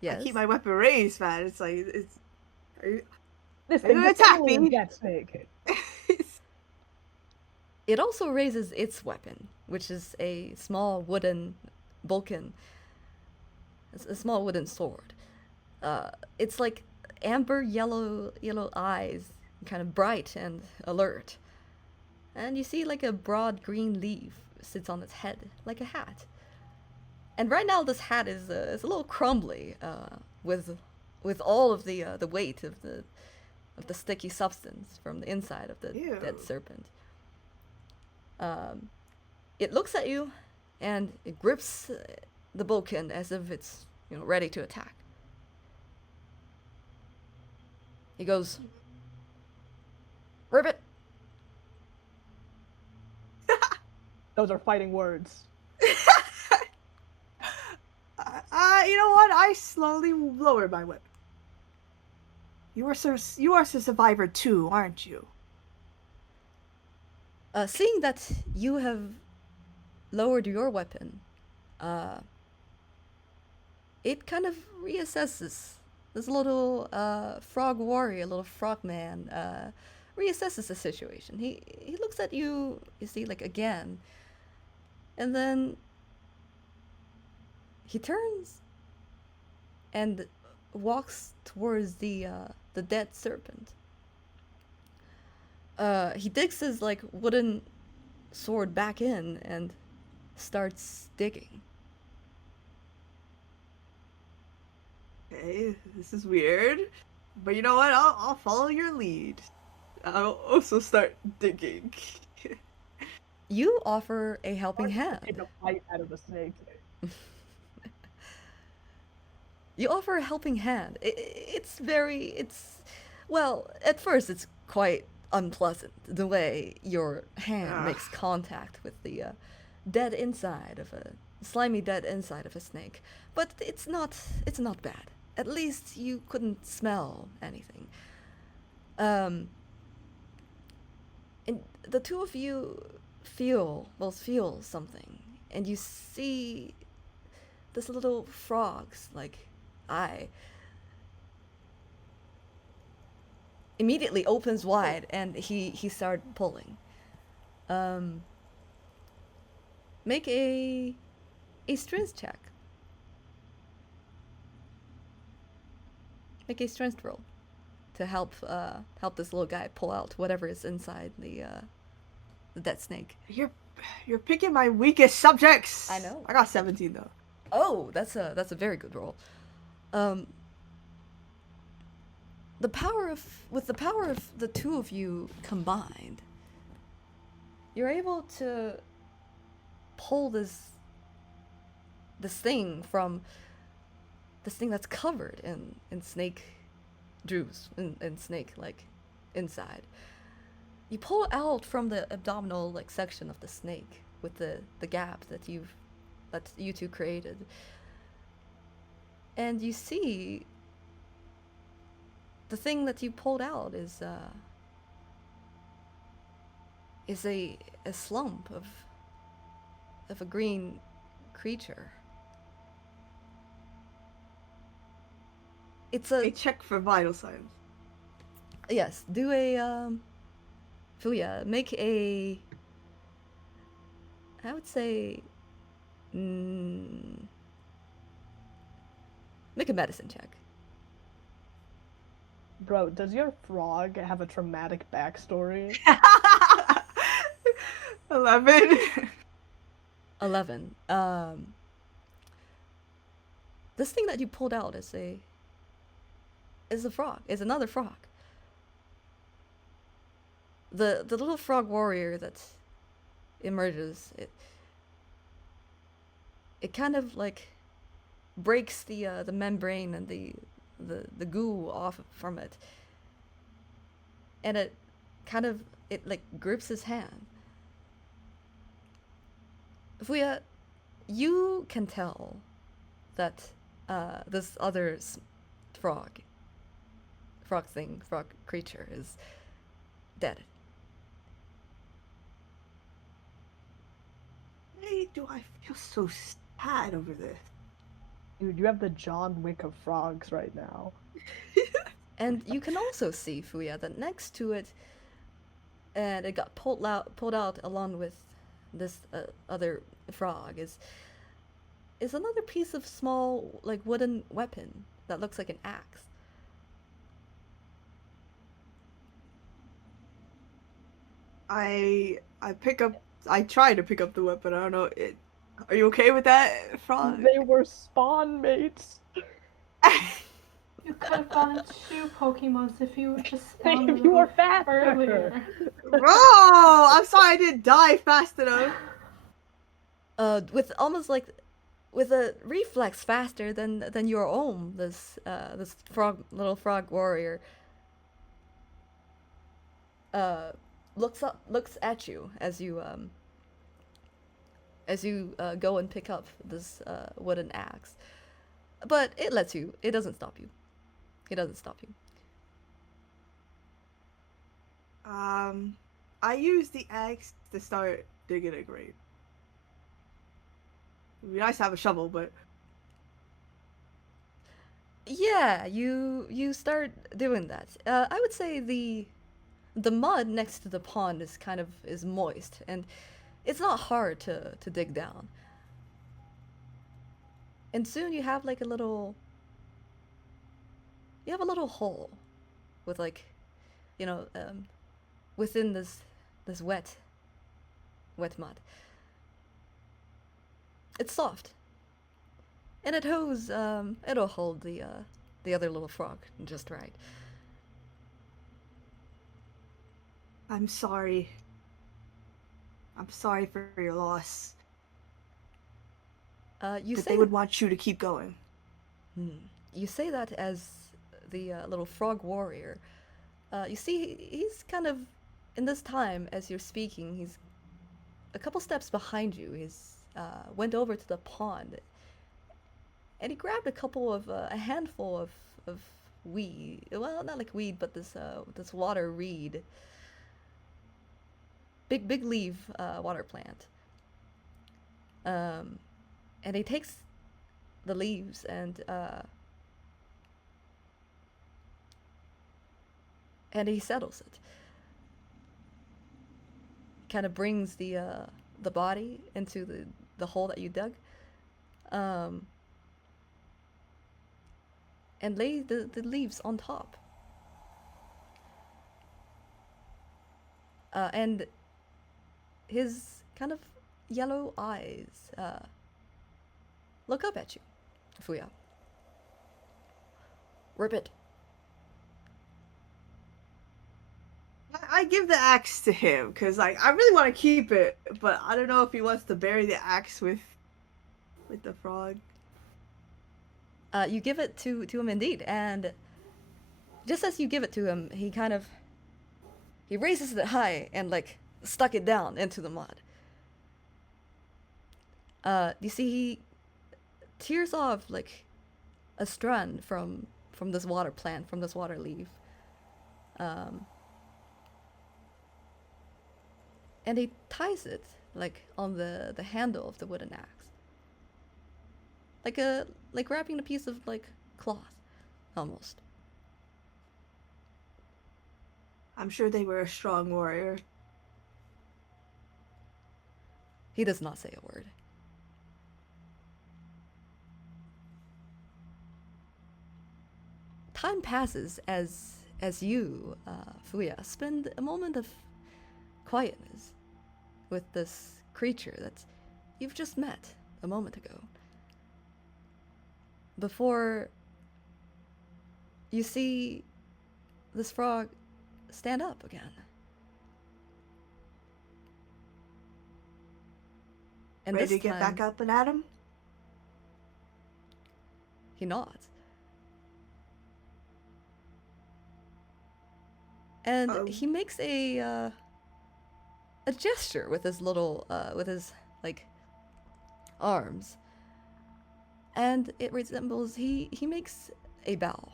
yes. keep my weapon raised, man. It's like, are you... This They're thing gonna is attack totally a me. death snake. It also raises its weapon, which is a small wooden bulkin. It's a small wooden sword. It's like amber yellow eyes, kind of bright and alert. And you see like a broad green leaf sits on its head, like a hat. And right now this hat is a little crumbly, with all of the weight of the sticky substance from the inside of the Ew. dead serpent. It looks at you, and it grips the bulkin as if it's ready to attack. He goes, "Ribbit." Those are fighting words. You know what? I slowly lower my weapon. You are survivor too, aren't you? Seeing that you have lowered your weapon, it kind of reassesses. This little frog warrior, little frog man, reassesses the situation. He looks at you, you see, like again, and then he turns and walks towards the dead serpent. He digs his like wooden sword back in and starts digging. Okay, this is weird, but you know what? I'll follow your lead. I'll also start digging. You offer a helping Take hand. a bite out of a snake. You offer a helping hand. Well, at first it's quite unpleasant the way your hand makes contact with the slimy dead inside of a snake. But it's not bad. At least you couldn't smell anything. And the two of you feel something, and you see this little frog's eye immediately opens wide, and he started pulling. Make a strength check. Make a strength roll to help this little guy pull out whatever is inside the dead snake. You're picking my weakest subjects. I know. I got 17 though. Oh, that's a very good roll. With the power of the two of you combined, you're able to pull this thing that's covered in snake juice and snake inside. You pull out from the abdominal section of the snake with the gap that you two created, and you see the thing that you pulled out is a slump of a green creature. It's a check for vital signs. Yes, do a Fuya, make a, I would say, make a medicine check. Bro, does your frog have a traumatic backstory? 11. 11. This thing that you pulled out is a frog. Is another frog. The little frog warrior that emerges, it kind of breaks the membrane and the goo off from it, and it grips his hand. Fuya, you can tell that this other frog creature is dead. Why do I feel so sad over this? Dude, you have the John Wick of frogs right now. And you can also see, Fuya, that next to it, and it got pulled out along with this other frog, is another piece of small wooden weapon that looks like an axe. I try to pick up the weapon. I don't know. Are you okay with that, frog? They were spawn mates. You could have gotten 2 Pokemons if you just spawned If you were faster. earlier. Bro, I'm sorry I didn't die fast enough. With almost with a reflex faster than your own, this little frog warrior looks at you as you go and pick up this wooden axe, but it doesn't stop you. It doesn't stop you. I use the axe to start digging a grave. It'd be nice to have a shovel, but yeah, you start doing that. I would say the mud next to the pond is moist, and it's not hard to dig down. And soon you have a little hole with within this wet mud. It's soft, and it'll hold the other little frog just right. I'm sorry. I'm sorry for your loss. You that say they would want you to keep going. you say that as the little frog warrior. You see, he's kind of, in this time, as you're speaking, he's a couple steps behind you. He's went over to the pond, and he grabbed a handful of weed. Well, not like weed, but this water reed. Big leaf water plant. And he takes the leaves and he settles it. Kind of brings the body into the hole that you dug, and lay the leaves on top. And his kind of yellow eyes look up at you, Fuya. Ribbit. I give the axe to him because like I really want to keep it, but I don't know if he wants to bury the axe with the frog. You give it to him indeed, and just as you give it to him, he raises it high and like stuck it down into the mud. You see, he tears off like a strand from this water plant, from this water leaf, and he ties it like on the handle of the wooden axe, like wrapping a piece of like cloth, almost. I'm sure they were a strong warrior. He does not say a word. Time passes as you, Fuya, spend a moment of quietness with this creature that you've just met a moment ago, before you see this frog stand up again. And Ready this to get time, back up and at him? he nods. And he makes a gesture with his little, with his, like, arms. And it resembles, he makes a bow.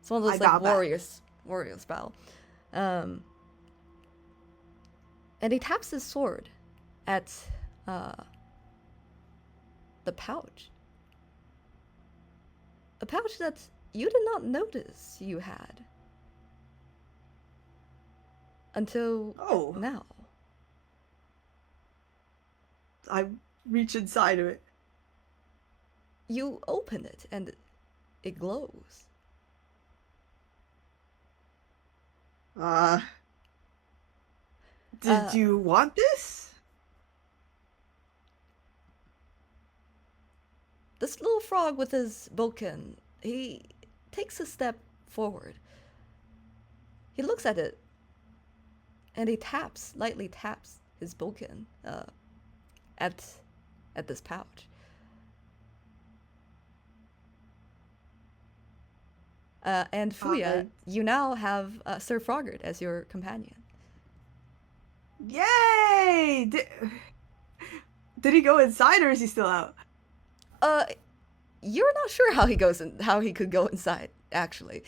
It's one of those, like, warriors bow. And he taps his sword at, the pouch. A pouch that you did not notice you had until now. I reach inside of it. You open it and it glows. Did you want this? This little frog with his boken, he takes a step forward. He looks at it and he lightly taps his boken at this pouch. And Fuya, you now have Sir Frogert as your companion. Yay! Did he go inside or is he still out? You're not sure how he could go inside, actually.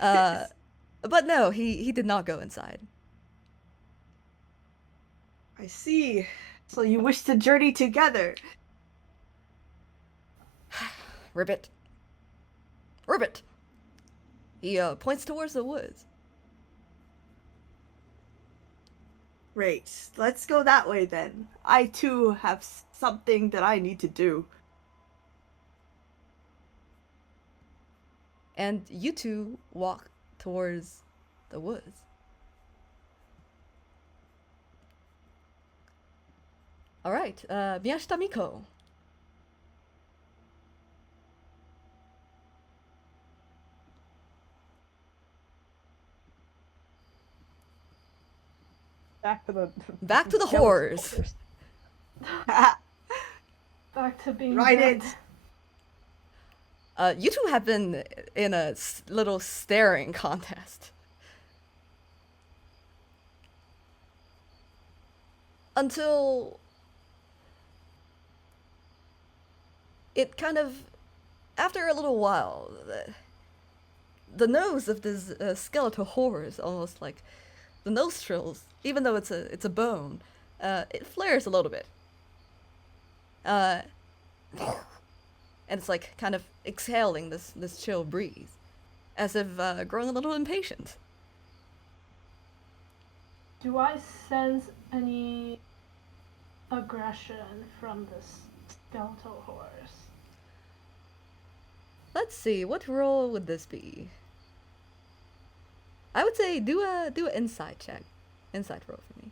But no, he did not go inside. I see. So you wish to journey together. Ribbit. He points towards the woods. Great. Let's go that way then. I too have something that I need to do. And you two walk towards the woods. All right, Miyashita Miko. Back to the horrors. Back to being Right dead. it. You two have been in a little staring contest. Until it kind of, after a little while, the nose of this skeletal horse, almost like the nostrils, even though it's a bone, it flares a little bit. And it's like kind of exhaling this chill breeze, as if growing a little impatient. Do I sense any aggression from this skeletal horse? Let's see, what roll would this be? I would say do an insight check, insight roll for me.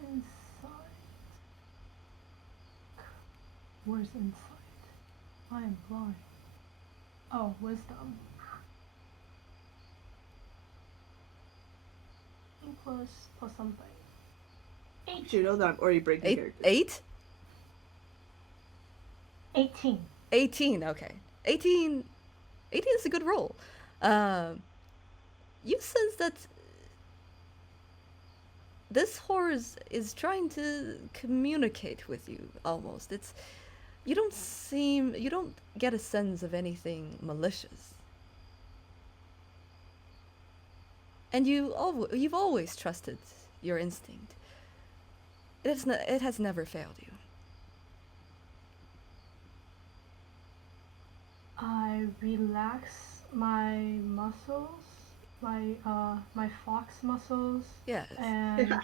Insight. Where's insight? I am blind. Oh, wisdom. Plus something. 8. You know that I'm already breaking Eight, character. 18. 18, okay. 18 is a good roll. You sense that this horse is trying to communicate with you, almost. You don't get a sense of anything malicious. And you've always trusted your instinct. It has never failed you. I relax my muscles, my fox muscles, Yes. and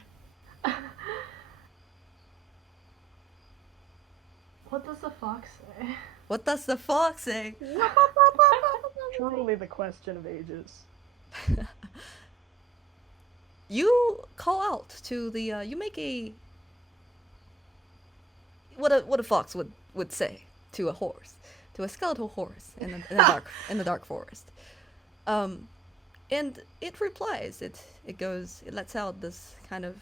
what does the fox say? What does the fox say? Truly the question of ages. You call out to the you make a what a fox would say to a horse, to a skeletal horse in the dark forest. And it replies. It lets out this kind of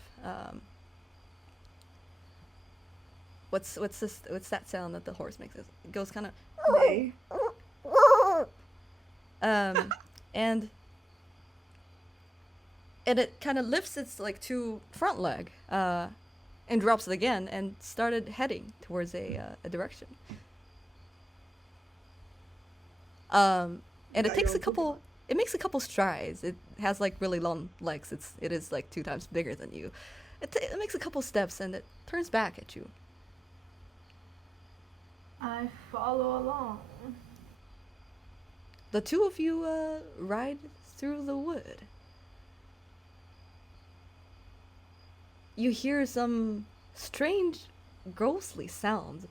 what's that sound that the horse makes? It goes kind of Nay. and it kind of lifts its like two front leg and drops it again and started heading towards a direction. And it takes it makes a couple strides. It has like really long legs. It is like 2 times bigger than you. It makes a couple steps and it turns back at you. I follow along. The two of you ride through the wood. You hear some strange, ghostly sounds,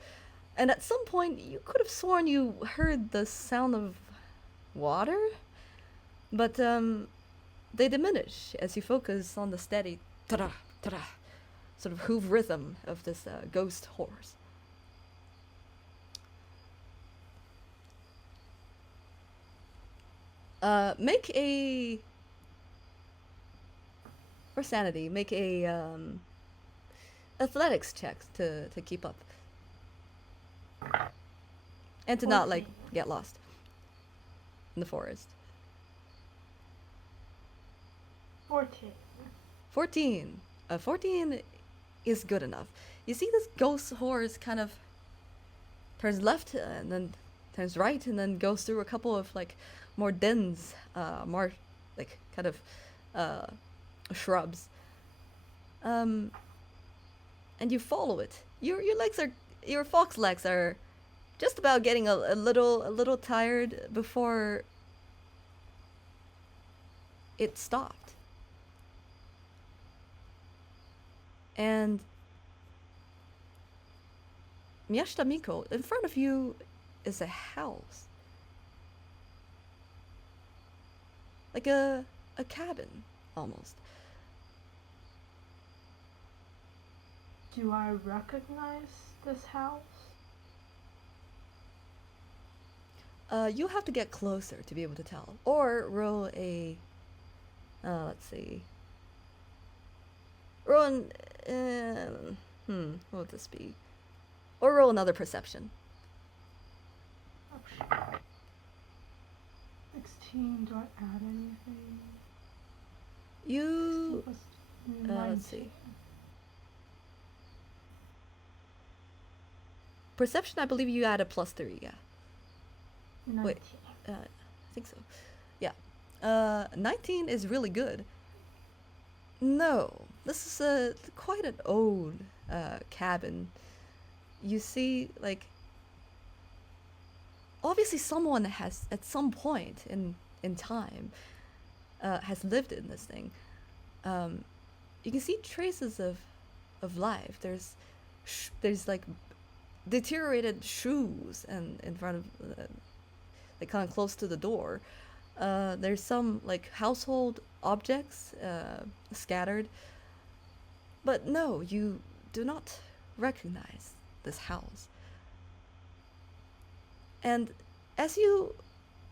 and at some point you could have sworn you heard the sound of water, but they diminish as you focus on the steady ta-da, ta-da, sort of hoof rhythm of this ghost horse. Make a for sanity. Make a athletics check to keep up, and to not like 14. get lost in the forest. 14. 14. 14 is good enough. You see this ghost horse kind of turns left and then turns right and then goes through a couple of like more dense, more like kind of shrubs. And you follow it. Your fox legs are just about getting a little tired before it stopped. And Miyashita Miko, in front of you is a house. Like a cabin, almost. Do I recognize this house? You have to get closer to be able to tell. Or roll a... let's see. Roll an... what would this be? Or roll another perception. Oh, shit. 16, do I add anything? You... Plus let's see. 19. Perception, I believe you add a +3, yeah. 19. Wait, I think so. Yeah. 19 is really good. No, this is quite an old cabin. You see, like, obviously someone has, at some point in time, has lived in this thing. You can see traces of life. There's like deteriorated shoes and in front of like kind of close to the door. There's some like household objects scattered, but no, you do not recognize this house. And as you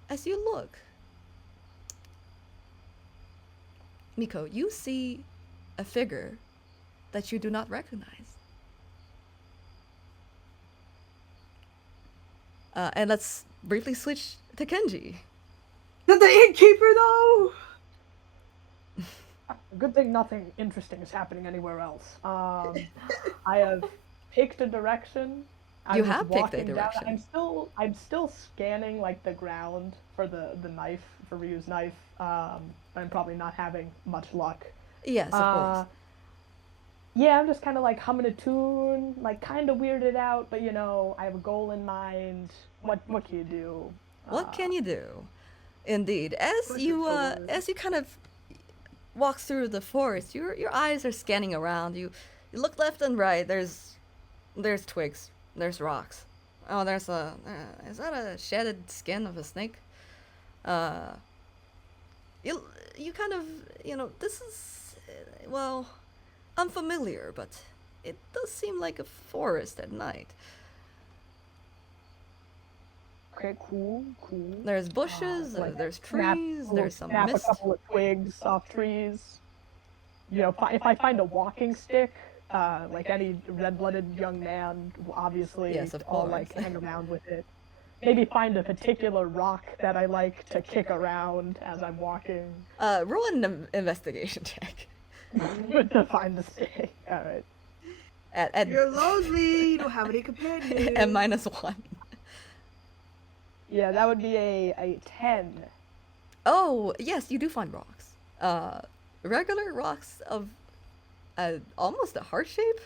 look, Miko, you see a figure that you do not recognize. And let's briefly switch to Kenji. Not the innkeeper, though! Good thing nothing interesting is happening anywhere else. I have picked a direction. You I'm have just picked a walking down- direction. I'm still scanning like the ground for the knife, for Ryu's knife. I'm probably not having much luck. Yes, of course. Yeah, I'm just kind of like humming a tune, like kind of weirded out, but you know, I have a goal in mind. What can you do? What can you do? Indeed, as you kind of walk through the forest, your eyes are scanning around. You look left and right. There's twigs. There's rocks. Oh, there's a is that a shedded skin of a snake? You kind of, this is well, unfamiliar, but it does seem like a forest at night. Okay, cool. There's bushes, like there's snap- trees, we'll there's some snap mist. a couple of twigs off trees. You know, if I find a walking stick, like any red-blooded young man, obviously, Yes, of I'll course. like hang around with it. Maybe find a particular rock that I like to kick around as I'm walking Roll an investigation check. to find the stick. All right. At You're lonely, you don't have any companions. at -1. Yeah, that would be a 10. Oh, yes, you do find rocks. Regular rocks of almost a heart shape.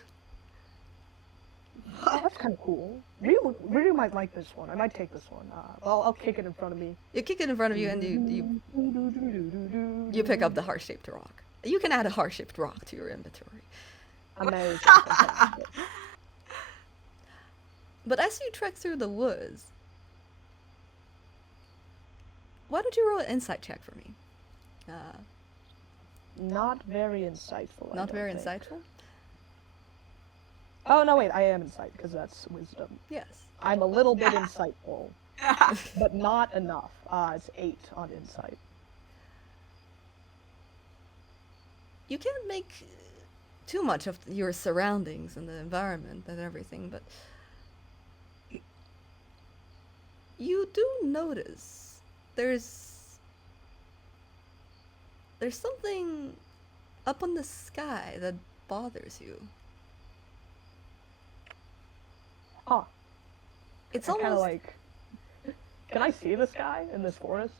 Oh, that's kind of cool. Ryu might like this one. I might take this one. I'll kick it in front of me. You kick it in front of you and you pick up the heart-shaped rock. You can add a heart-shaped rock to your inventory. Amazing. Fantastic. But as you trek through the woods, why don't you roll an insight check for me? Not very insightful. I Not don't very think. insightful? Oh no, wait, I am insight because that's wisdom. Yes. I'm a little bit insightful, but not enough. It's 8 on insight. You can't make too much of your surroundings and the environment and everything, but you do notice there's something up in the sky that bothers you. Huh. It's I'm kind of almost like, can I see the sky in this forest?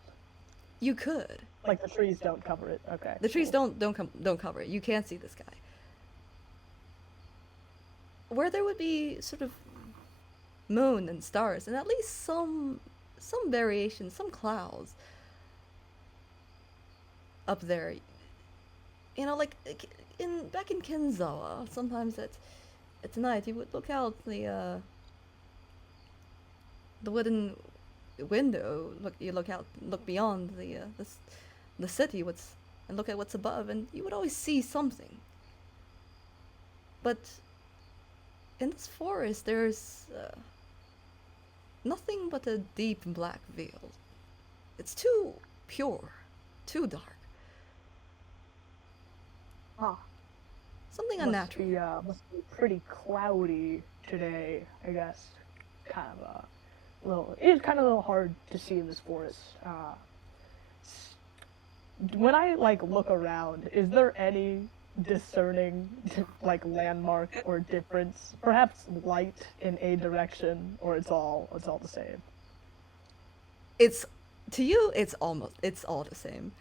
you could. Like the trees don't cover it. Okay. The trees cool. don't cover it. You can't see the sky. Where there would be sort of moon and stars and at least some variation, some clouds up there. You know, like back in Kinzawa, sometimes at night you would look out the wooden window. Look beyond the city, and look at what's above, and you would always see something. But in this forest, there's nothing but a deep black veil. It's too pure, too dark. Huh. Something unnatural. Must be pretty cloudy today, I guess. Kind of it's kind of a little hard to see in this forest. When I like look around, is there any discerning like landmark or difference? Perhaps light in a direction, or it's all the same. It's to you. It's all the same.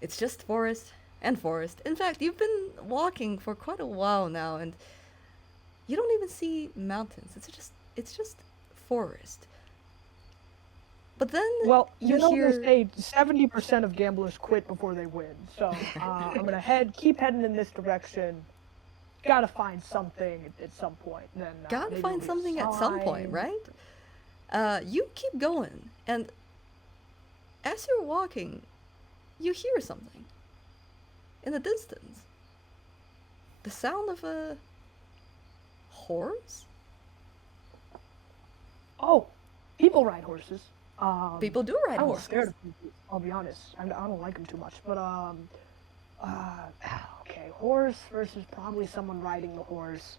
It's just forest and forest. In fact, you've been walking for quite a while now, and you don't even see mountains. It's just forest. But then Well, you know hear they say 70% of gamblers quit before they win. So I'm gonna keep heading in this direction. Gotta find something at some point. Then gotta maybe find it'll be a something at some point, sign. right? You keep going, and as you're walking, you hear something in the distance. The sound of a horse? Oh, people ride horses. People do ride I'm a little horses. scared of people. I'll be honest. I don't like them too much. But okay, horse versus probably someone riding the horse.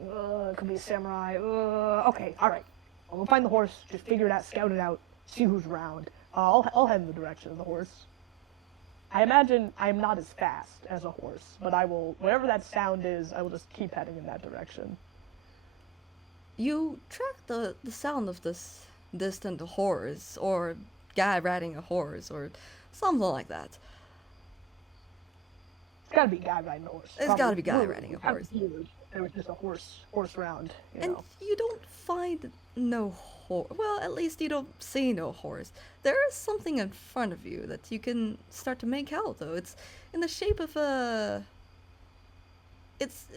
It could be a samurai. Okay, all right. I'll go find the horse. Just figure it out, scout it out, see who's around. I'll head in the direction of the horse. I imagine I'm not as fast as a horse, but I will. Whatever that sound is, I will just keep heading in that direction. You track the sound of this distant horse, or guy riding a horse, or something like that. It's gotta be a guy riding a horse. It's gotta be a guy Probably riding a kind horse. of weird. There was just a horse round. And you don't find no horse. Well, at least you don't see no horse. There is something in front of you that you can start to make out, though. It's in the shape of a. It's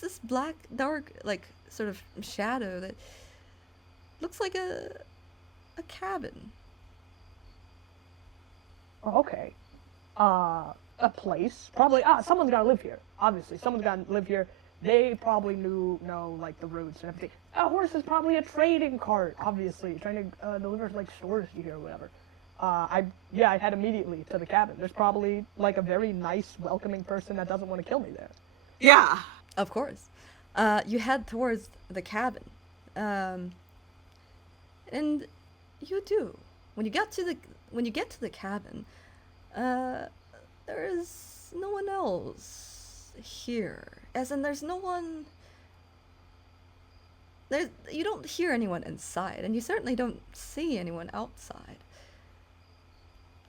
this black, dark, like sort of shadow that looks like a cabin. Oh, okay. A place. Probably. Someone's gotta live here. Obviously, someone's gotta live here. They probably know like the routes and everything. A horse is probably a trading cart. Obviously, trying to deliver like stores here or whatever. I head immediately to the cabin. There's probably like a very nice, welcoming person that doesn't want to kill me there. Yeah. Of course. You head towards the cabin. And you do. When you get to the cabin, there is no one else here. As in, there's no one. You don't hear anyone inside, and you certainly don't see anyone outside.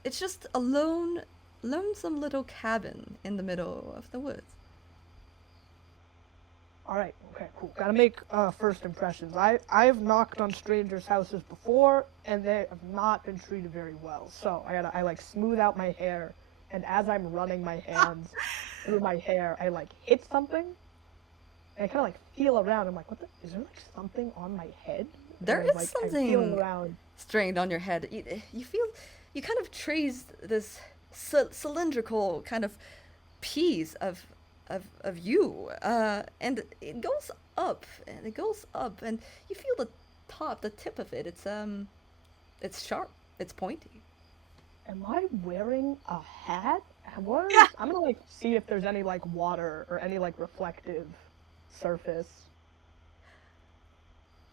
It's just a lonesome little cabin in the middle of the woods. All right. Okay. Cool. Gotta make first impressions. I've knocked on strangers' houses before, and they have not been treated very well. So I like smooth out my hair, and as I'm running my hands through my hair, I like hit something. And I kind of like feel around. I'm like, what the? Is there like something on my head? There And, is like, I'm feeling something around. strained on your head. You feel, you kind of trace this cylindrical kind of piece of you, and it goes up and it goes up, and you feel the tip of it. It's sharp, it's pointy. Am I wearing a hat? Yeah. I'm gonna like see if there's any like water or any like reflective surface.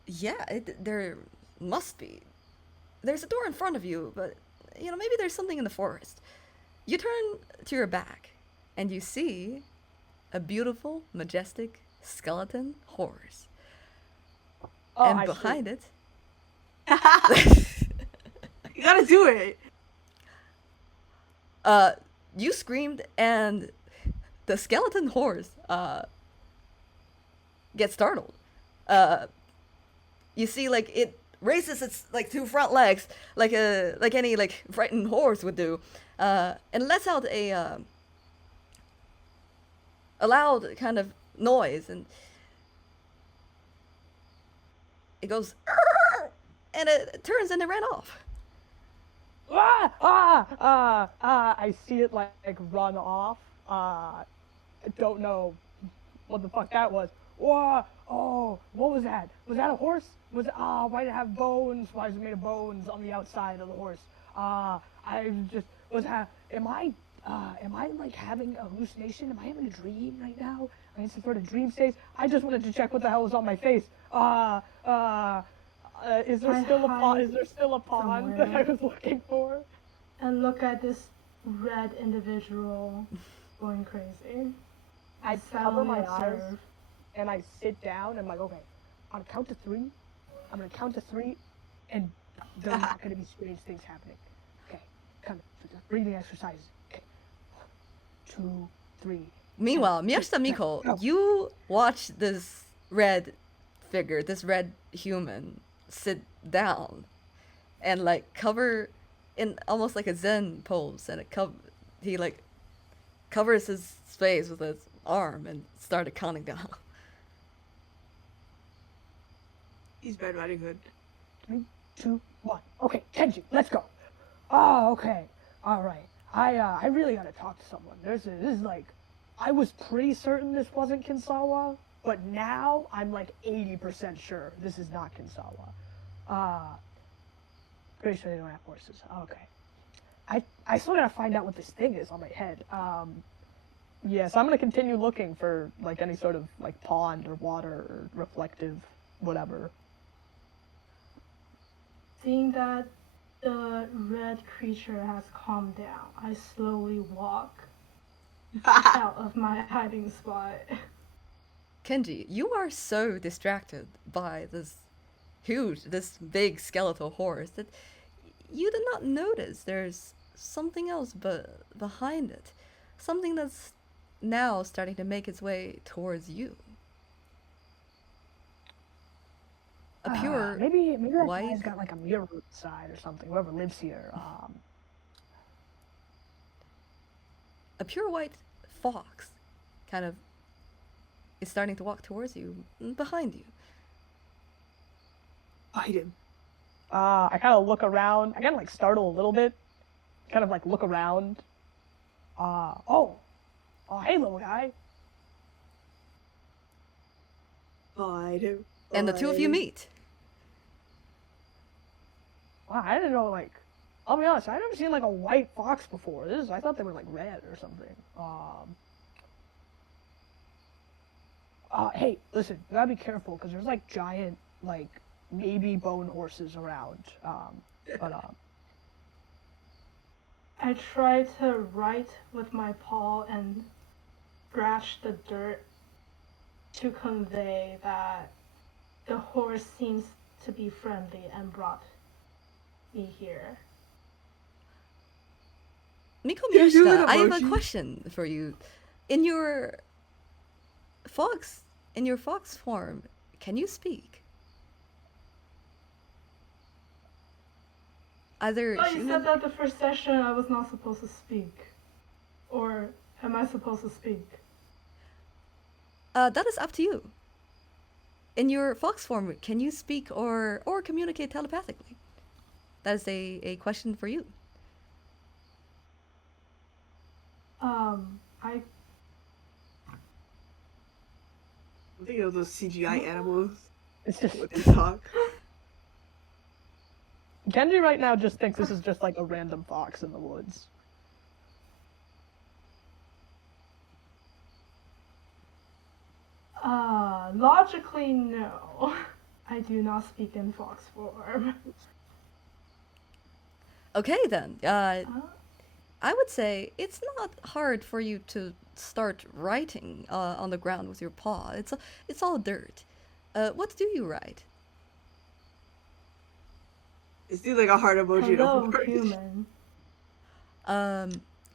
Yeah, there must be. There's a door in front of you, but maybe there's something in the forest. You turn to your back, and you see a beautiful, majestic skeleton horse. Oh, And I see. behind it, You gotta do it. you screamed, and the skeleton horse gets startled. You see, like, it raises its like two front legs, like any like frightened horse would do, and lets out a loud kind of noise, and it goes, "Arr!" and it turns and it ran off. I see it like run off. I don't know what the fuck that was. Whoa, oh, what was that? Was that a horse? Why did it have bones? Why is it made of bones on the outside of the horse? Am I like having a hallucination? Am I having a dream right now? I for the dream states. I just wanted to check what the hell was on my face. Is there still a pond? Is there still a pond that I was looking for? And look at this red individual going crazy. I cover my eyes observe. and I sit down. I'm like, okay, on a count to 3, I'm gonna count to 3, and there's not gonna be strange things happening. Okay, come, breathing exercises. Okay, 2, 3. Meanwhile, Miyashita Miko, you watch this red figure, this red human, sit down and like cover in almost like a Zen pose, and he like covers his face with his arm and started counting down. He's Red Riding Hood. 3, 2, 1. Okay, Kenji, let's go. Oh, okay. All right. I really gotta talk to someone. This is like, I was pretty certain this wasn't Kinsawa, but now I'm like 80% sure this is not Kinsawa. Pretty sure they don't have horses. Okay. I still gotta find out what this thing is on my head. Yeah, so I'm gonna continue looking for like any sort of like pond or water or reflective whatever. Seeing that the red creature has calmed down, I slowly walk out of my hiding spot. Kenji, you are so distracted by this big skeletal horse that you did not notice there's something else behind it. Something that's now starting to make its way towards you. A pure maybe that white guy's got like a mirror inside or something. Whoever lives here. a pure white fox kind of is starting to walk towards you, behind you. Bite him. I kind of look around. I kind of like startle a little bit. Kind of like look around. Oh, hey, little guy. Bite him. And the two of you meet. Wow, I didn't know, like, I'll be honest, I've never seen like a white fox before. I thought they were like red or something. Hey, listen, you gotta be careful because there's like giant, like, maybe bone horses around. I try to write with my paw and scratch the dirt to convey that the horse seems to be friendly and brought me here. Miko Can you do Miyashita, an I have a emoji? question for you. In your fox form, can you speak? Either Oh, you human. said that the first session I was not supposed to speak. Or am I supposed to speak? That is up to you. In your fox form, can you speak or communicate telepathically? That is a question for you. I think of those CGI animals. It's just, What they talk. Genji right now just thinks this is just like a random fox in the woods. Logically, no. I do not speak in fox form. Okay then. I would say it's not hard for you to start writing on the ground with your paw. It's all dirt. What do you write? It seems like a heart emoji Hello, to horse. human.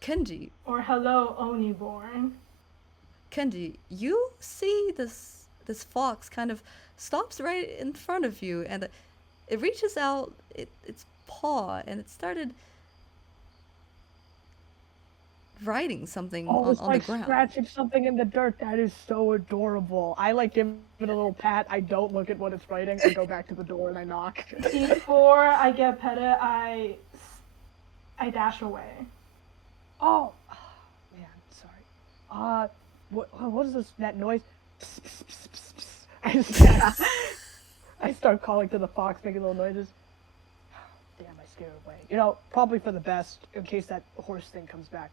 Kenji, Or hello, Oniborn. Kenji, you see this fox kind of stops right in front of you, and it reaches out its paw, and it started writing something Oh, it's on like the ground. scratching something in the dirt. That is so adorable. I like give it a little pat. I don't look at what it's writing. I go back to the door and I knock. Before I get petted, I dash away. Oh, man, sorry. What is this? That noise? Psst, psst, psst, psst, psst. I start calling to the fox, making little noises. Damn, I scared it away. You know, probably for the best, in case that horse thing comes back.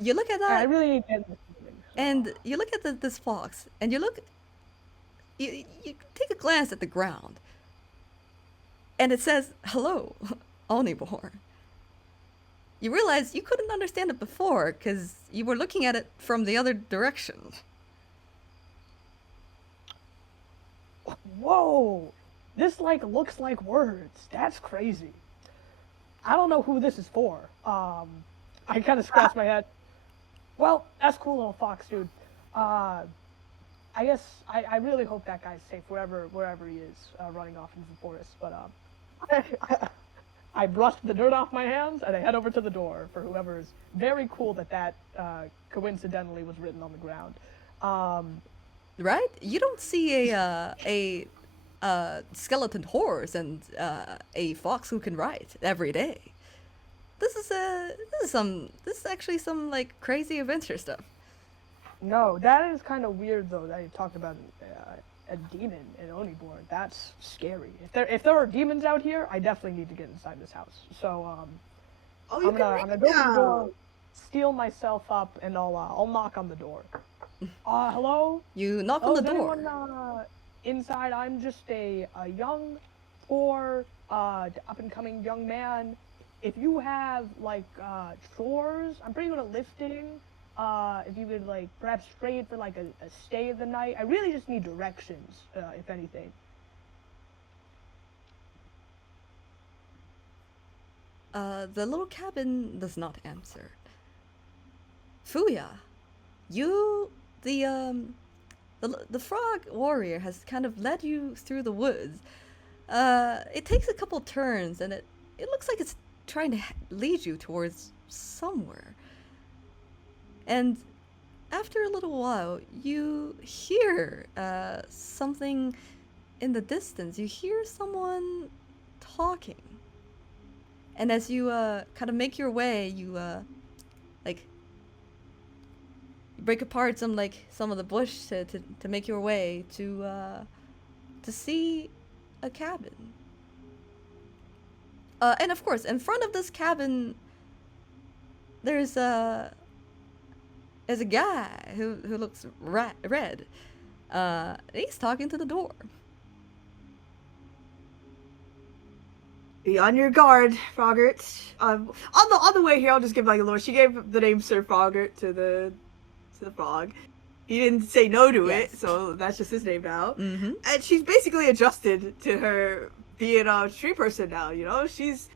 You look at I that. really need to end this meeting. And you look at this fox, and you take a glance at the ground, and it says, "Hello, Omniborn." You realize you couldn't understand it before because you were looking at it from the other direction. Whoa! This like looks like words. That's crazy. I don't know who this is for. I kind of scratched my head. Well, that's cool, little fox dude. I guess I really hope that guy's safe wherever he is, running off into the forest. But I brushed the dirt off my hands and I head over to the door for whoever is very cool that coincidentally was written on the ground. Right? You don't see a skeleton horse and a fox who can write every day. This is actually some like crazy adventure stuff. No, that is kind of weird though that you talked about a demon in Oniborn. That's scary. If there are demons out here, I definitely need to get inside this house. So I'm gonna go to the door, steal myself up, and I'll knock on the door. Hello? You knock on the door. Anyone inside? I'm just a young, poor, up and coming young man. If you have like chores, I'm pretty good at lifting. If you could like perhaps trade for like a stay of the night. I really just need directions, if anything. The little cabin does not answer. Fuya, you the frog warrior has kind of led you through the woods. It takes a couple turns and it looks like it's trying to lead you towards somewhere. And after a little while, you hear something in the distance. You hear someone talking. And as you kind of make your way, you break apart some of the bush to make your way to see a cabin. And of course, in front of this cabin, there's a guy who looks red. He's talking to the door. Be on your guard, Frogert. On the way here, I'll just give like a lore. She gave the name Sir Frogert to the frog. He didn't say no to it, so that's just his name now. Mm-hmm. And she's basically adjusted to her being a tree person now. You know, she's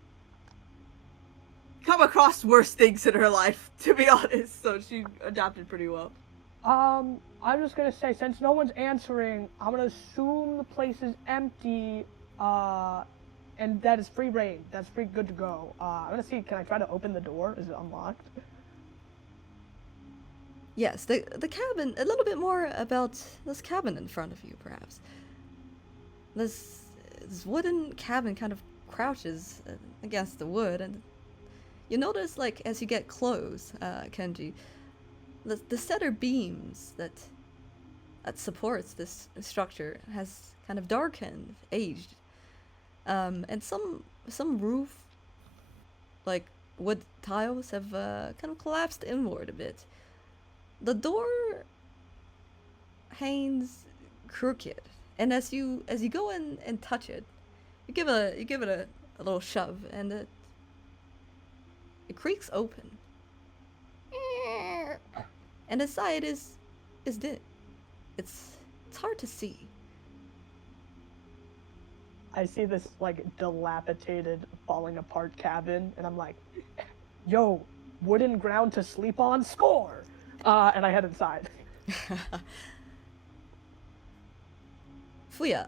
come across worse things in her life, to be honest. So she adapted pretty well. I'm just gonna say, since no one's answering, I'm gonna assume the place is empty, and that is free reign. That's free good to go. I'm gonna see, can I try to open the door? Is it unlocked? Yes, the cabin, a little bit more about this cabin in front of you, perhaps. This wooden cabin kind of crouches against the wood, and you notice, like, as you get close, Kenji, the center beams that supports this structure has kind of darkened, aged. And some roof, like, wood tiles have kind of collapsed inward a bit. The door hangs crooked, and as you go in and touch it, you give it a little shove, and it creaks open. And inside is dim. It's hard to see. I see this like dilapidated, falling apart cabin, and I'm like, "Yo, wooden ground to sleep on, score!" And I head inside. Fuya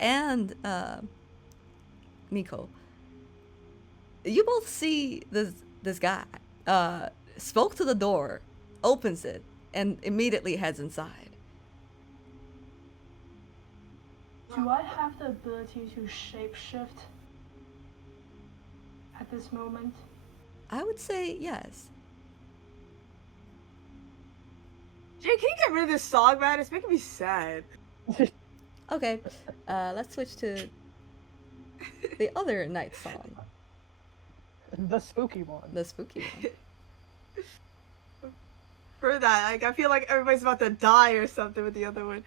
and Miko, you both see this guy spoke to the door, opens it, and immediately heads inside. Do I have the ability to shapeshift at this moment? I would say yes. Jay, can you get rid of this song, man? It's making me sad. Okay, let's switch to the other night song. The spooky one. The spooky one. for that. Like, I feel like everybody's about to die or something with the other one.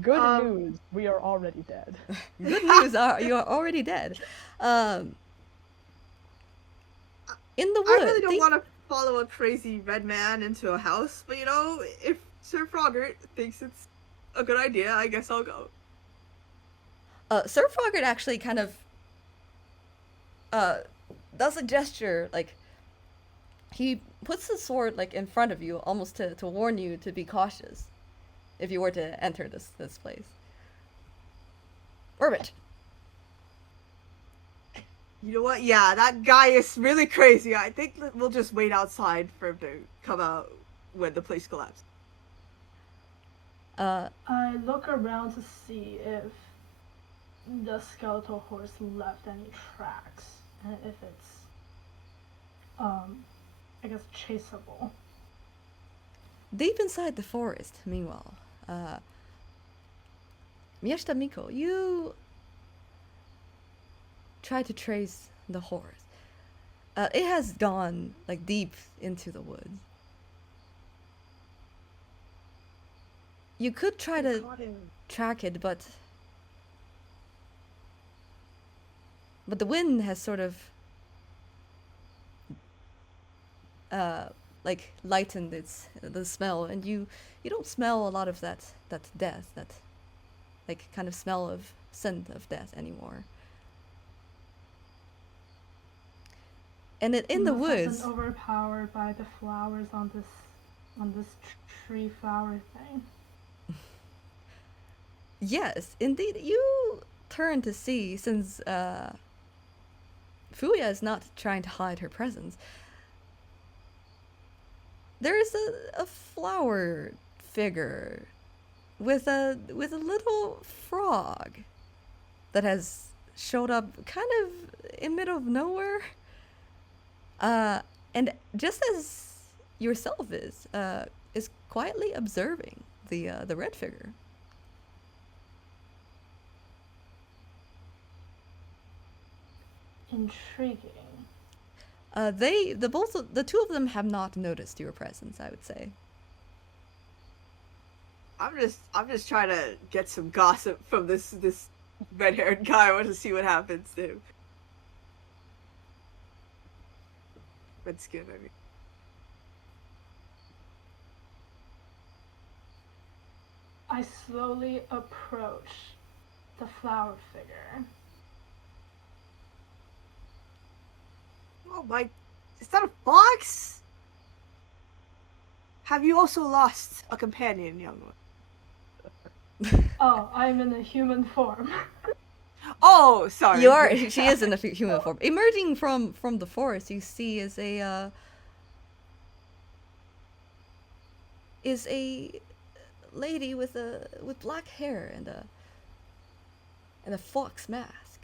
Good news, we are already dead. Good news, you are already dead. In the I wood. really don't want to follow a crazy red man into a house, but you know, if Sir Frogert thinks it's a good idea, I guess I'll go. Sir Frogert actually kind of does a gesture, like he puts the sword like in front of you, almost to warn you to be cautious if you were to enter this place. Orbit. You know what? Yeah, that guy is really crazy. I think we'll just wait outside for him to come out when the place collapses. I look around to see if the skeletal horse left any tracks, and if it's, I guess, chaseable. Deep inside the forest, meanwhile, Miyashita Miko, you try to trace the horse. It has gone like deep into the woods. You could try to track it, but the wind has sort of like lightened the smell, and you don't smell a lot of that death, that like kind of smell of scent of death anymore. And in the woods, Been overpowered by the flowers on this tree flower thing. yes, indeed, you turn to see, since Fuya is not trying to hide her presence. There is a flower figure with a little frog that has showed up kind of in middle of nowhere. And just as yourself is quietly observing the red figure. Intriguing. The two of them have not noticed your presence, I would say. I'm just trying to get some gossip from this red-haired guy. I want to see what happens to him. Red skin, I mean. I slowly approach the flower figure. Oh my, is that a fox? Have you also lost a companion, young one? Oh, I'm in a human form. Oh, sorry. She is in a human form. Emerging from the forest, you see is a lady with black hair and a fox mask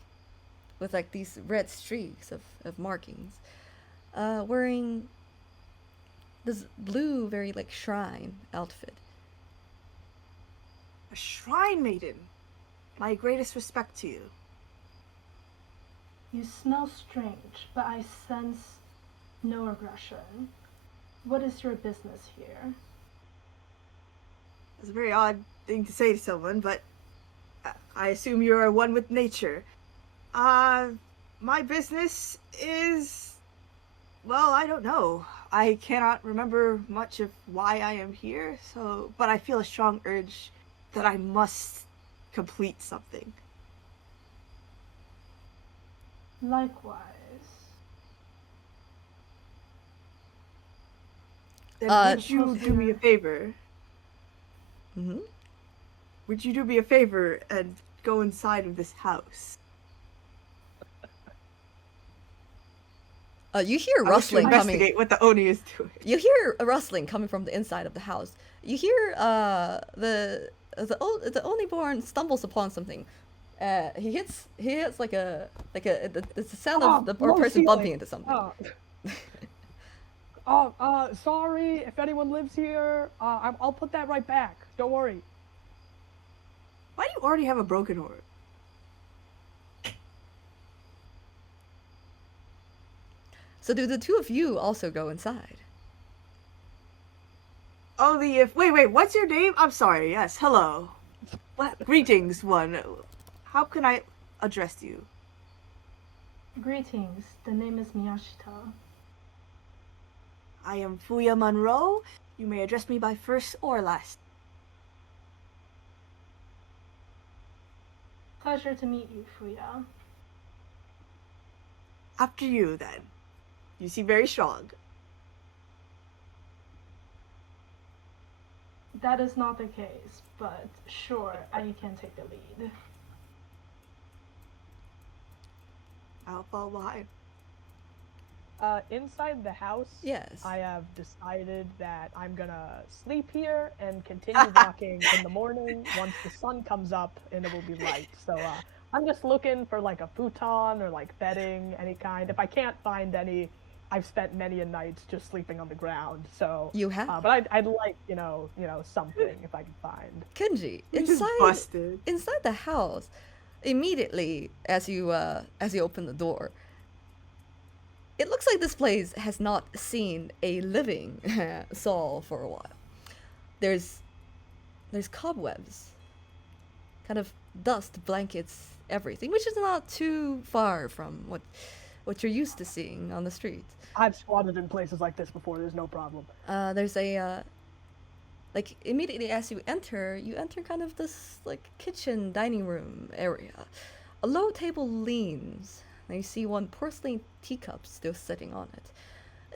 with like these red streaks of markings, wearing this blue, very like shrine outfit. A shrine maiden. My greatest respect to you. You smell strange, but I sense no aggression. What is your business here? It's a very odd thing to say to someone, but I assume you are one with nature. My business is... well, I don't know. I cannot remember much of why I am here, but I feel a strong urge that I must complete something. Likewise. Then would you do me a favor? Mm-hmm. Would you do me a favor and go inside of this house? You hear I wish to rustling investigate coming. what the Oni is doing. You hear a rustling coming from the inside of the house. You hear the Oni-born stumbles upon something. He hits like it's the sound of the low person ceiling. bumping into something. Sorry if anyone lives here. I'll put that right back. Don't worry. Why do you already have a broken horse? So do the two of you also go inside? Only if. Wait, what's your name? I'm sorry, yes, hello. Greetings, one. How can I address you? Greetings, the name is Miyashita. I am Fuya Monroe. You may address me by first or last. Pleasure to meet you, Fuya. After you, then. You seem very strong. That is not the case, but sure, I can take the lead. I'll follow behind. Inside the house, Yes. I have decided that I'm gonna sleep here and continue walking in the morning once the sun comes up and it will be light. So I'm just looking for like a futon or like bedding, any kind. If I can't find any, I've spent many a night just sleeping on the ground. So You have. but I'd like something if I can find. Kenji, You're just busted. inside the house, immediately as you open the door, it looks like this place has not seen a living soul for a while. There's cobwebs, kind of dust blankets everything, which is not too far from what you're used to seeing on the street. I've squatted in places like this before. There's no problem. There's a like immediately as you enter kind of this like kitchen dining room area. A low table leans, and you see one porcelain teacup still sitting on it.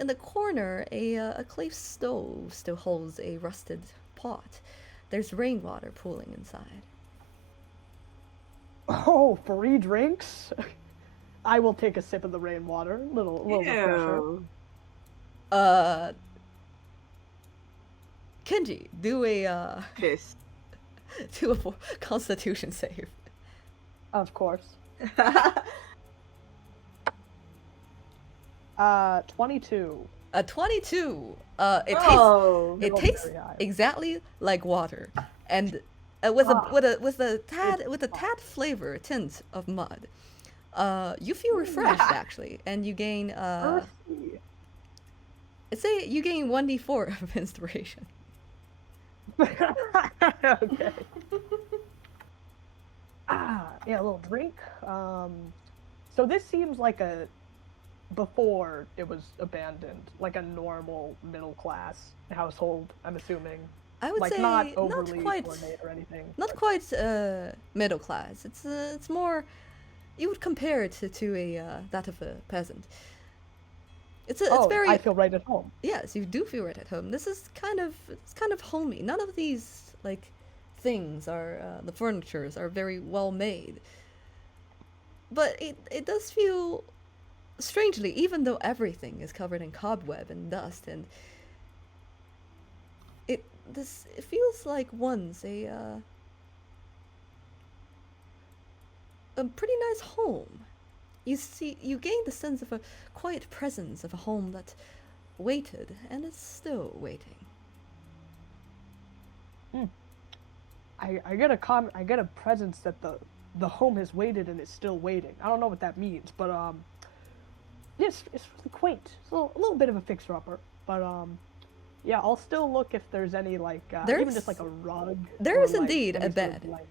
In the corner, a clay stove still holds a rusted pot. There's rainwater pooling inside. Oh, free drinks? I will take a sip of the rainwater. Little refresher. Ew. Kenji, do a Piss. Constitution save. Of course. 22. A 22. Oh. It tastes Very high. exactly like water, and with a tad flavor tint of mud. You feel refreshed actually, and you gain Earthy. I'd say you gain 1d4 of inspiration. Okay. Yeah, a little drink. So this seems like before it was abandoned, like a normal middle class household, I'm assuming. I would Like say not not overly quite ornate or anything. not but- quite middle class. It's more, you would compare it to a that of a peasant. It's very I feel right at home. yes, you do feel right at home. This is kind of homey. None of these like things are the furnitures are very well made. But it does feel strangely, even though everything is covered in cobweb and dust, and it feels like once a pretty nice home. You gain the sense of a quiet presence of a home that waited and is still waiting. I get a presence that the home has waited and is still waiting. I don't know what that means, but it's really quaint. It's a little bit of a fixer-upper, but yeah, I'll still look if there's any like even just like a rug. There or, is like, indeed any a sort of, bed. like-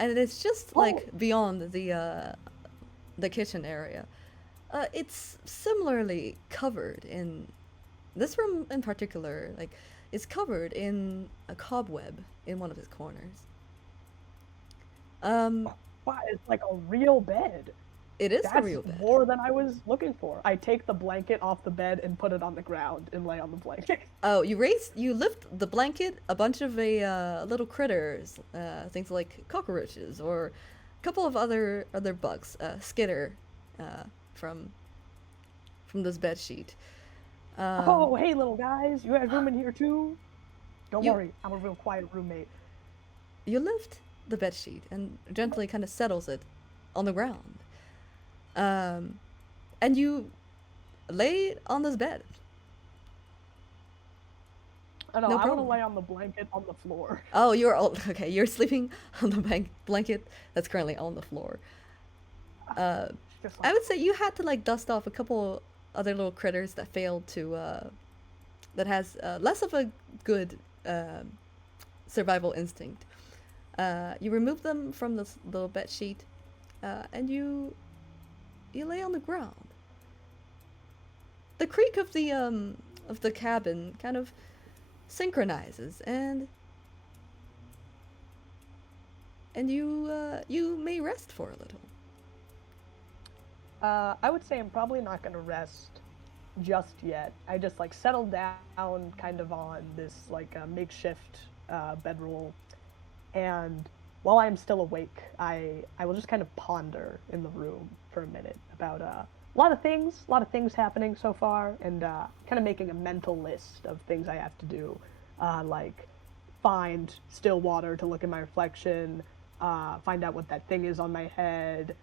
And it's just Oh. like beyond the kitchen area. It's similarly covered in this room in particular. Like it's covered in a cobweb in one of its corners. Wow, it's like a real bed. It is That's a real bed. more than I was looking for. I take the blanket off the bed and put it on the ground and lay on the blanket. Oh, you lift the blanket. A bunch of little critters, things like cockroaches or a couple of other bugs, skitter, from this bed sheet. Oh, hey, little guys, you have room in here too? Don't You- worry, I'm a real quiet roommate. You lift the bed sheet and gently kind of settles it on the ground. And you lay on this bed. I know, No I want to problem. lay on the blanket on the floor. Oh, you're all okay. You're sleeping on the blanket that's currently on the floor. Just I like, would say you had to like dust off a couple other little critters that failed to that has less of a good um, survival instinct. You remove them from the little bed sheet, and you lay on the ground. The creak of the cabin kind of synchronizes, and you may rest for a little. I would say I'm probably not gonna rest just yet. I just like settled down kind of on this like makeshift bedroll, and while I'm still awake, I will just kind of ponder in the room for a minute about a lot of things happening so far, and kind of making a mental list of things I have to do, like find still water to look at my reflection, find out what that thing is on my head,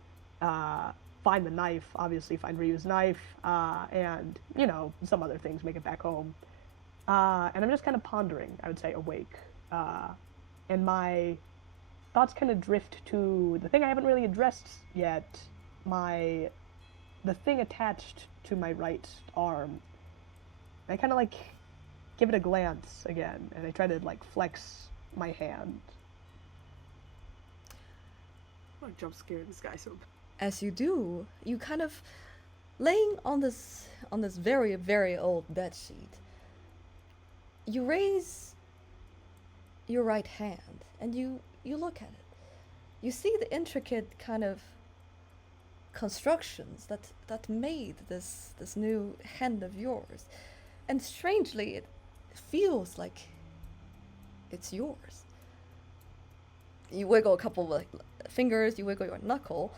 find the knife, obviously find Ryu's knife, and some other things, make it back home. And I'm just kind of pondering, I would say, awake, and my thoughts kind of drift to the thing I haven't really addressed yet, the thing attached to my right arm. I kind of like give it a glance again, and I try to like flex my hand. I'm jump scare this guy so bad. As you do, you kind of laying on this very very old bed sheet. You raise your right hand and you look at it. You see the intricate kind of constructions that made this new hand of yours, and strangely it feels like it's yours. You wiggle a couple of fingers, you wiggle your knuckle,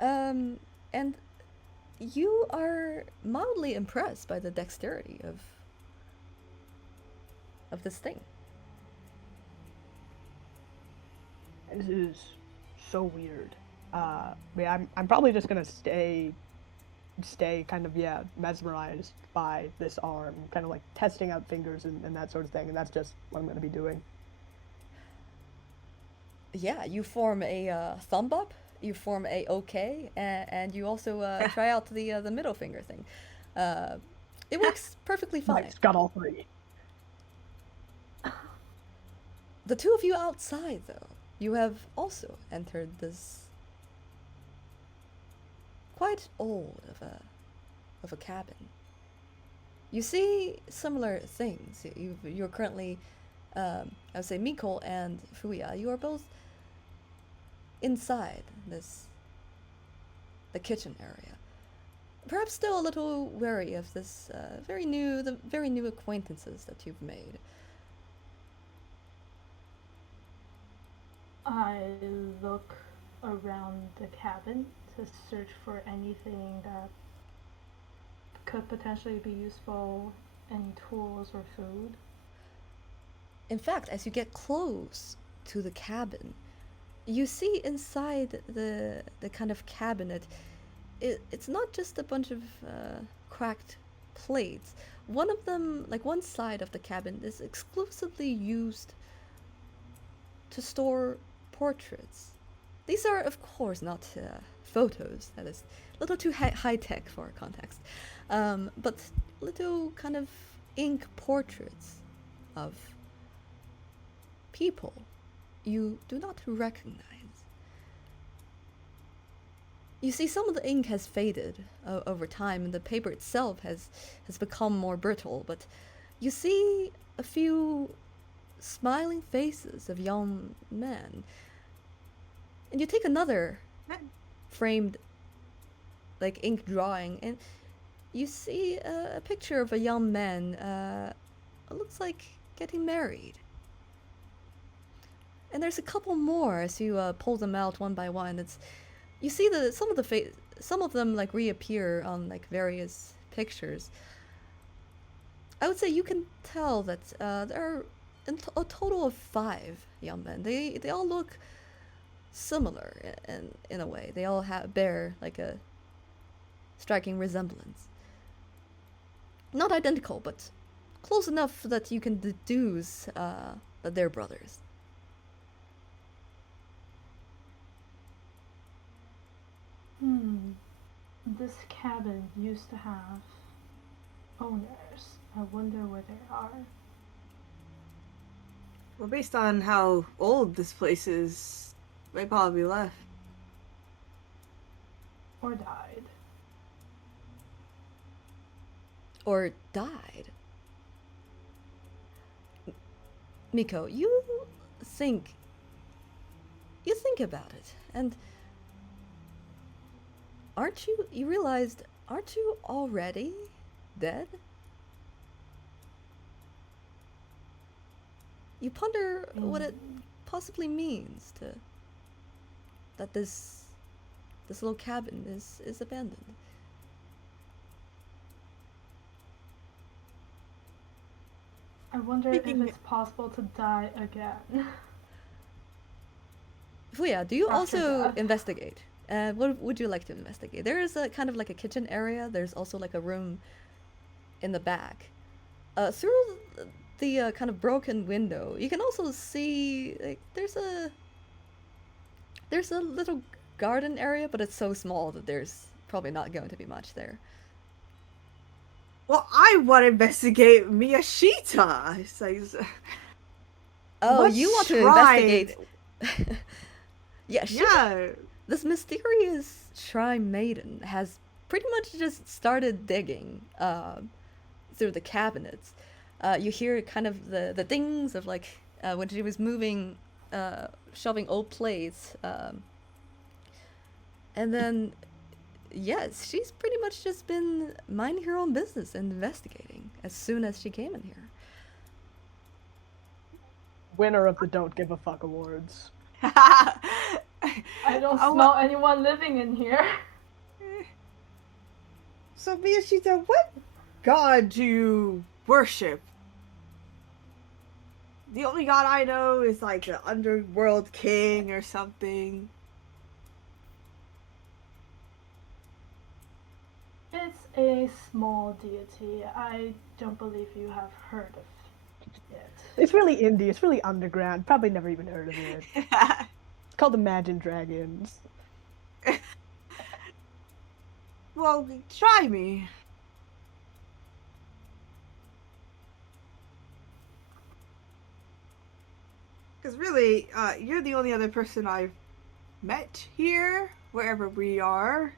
and you are mildly impressed by the dexterity of this thing. This is so weird. I'm probably just gonna stay kind of mesmerized by this arm, kind of like testing out fingers and that sort of thing, and that's just what I'm gonna be doing. Yeah, you form a thumb up, you form a okay, and you also try out the middle finger thing. It works perfectly fine. I've got all three. The two of you outside, though, you have also entered this quite old of a cabin. You see similar things. You're currently, I would say, Miko and Fuya. You are both inside the kitchen area. Perhaps still a little wary of this very new acquaintances that you've made. I look around the cabin to search for anything that could potentially be useful, any tools or food. In fact, as you get close to the cabin, you see inside the kind of cabinet, it's not just a bunch of cracked plates. One of them, like one side of the cabin, is exclusively used to store portraits. These are, of course, not photos. That is a little too high tech for our context. But little kind of ink portraits of people you do not recognize. You see, some of the ink has faded over time, and the paper itself has become more brittle, but you see a few smiling faces of young men. And you take another framed, like, ink drawing, and you see a picture of a young man, it looks like getting married. And there's a couple more as you pull them out one by one. You see some of them like reappear on like various pictures. I would say you can tell that there are a total of 5 young men. They all look similar in a way. They all bear like a striking resemblance. Not identical, but close enough that you can deduce that they're brothers. This cabin used to have owners. I wonder where they are. Well, based on how old this place is, they probably left. Or died. Or died. Miko, you think about it, and you realized, aren't you already dead? You ponder what it possibly means that this little cabin is abandoned. I wonder Speaking- if it's possible to die again. Fuya, do you After also death. investigate? What would you like to investigate? There is a kind of like a kitchen area. There's also like a room in the back. Through the kind of broken window, you can also see like there's a little garden area, but it's so small that there's probably not going to be much there. Well, I want to investigate Miyashita. It's like, Oh, what you want to shrine? investigate? Yeah, sure. Yeah. This mysterious shrine maiden has pretty much just started digging through the cabinets. You hear kind of the dings of like when she was moving, shoving old plates, and then yes, she's pretty much just been minding her own business and investigating as soon as she came in here. Winner of the Don't Give a Fuck Awards. I don't Oh, smell anyone living in here. So, Miyashita, what god do you worship? The only god I know is like the underworld king or something. It's a small deity. I don't believe you have heard of it. It's really indie. It's really underground. Probably never even heard of it. It's called Imagine Dragons. Well, try me. Because really, you're the only other person I've met here, wherever we are.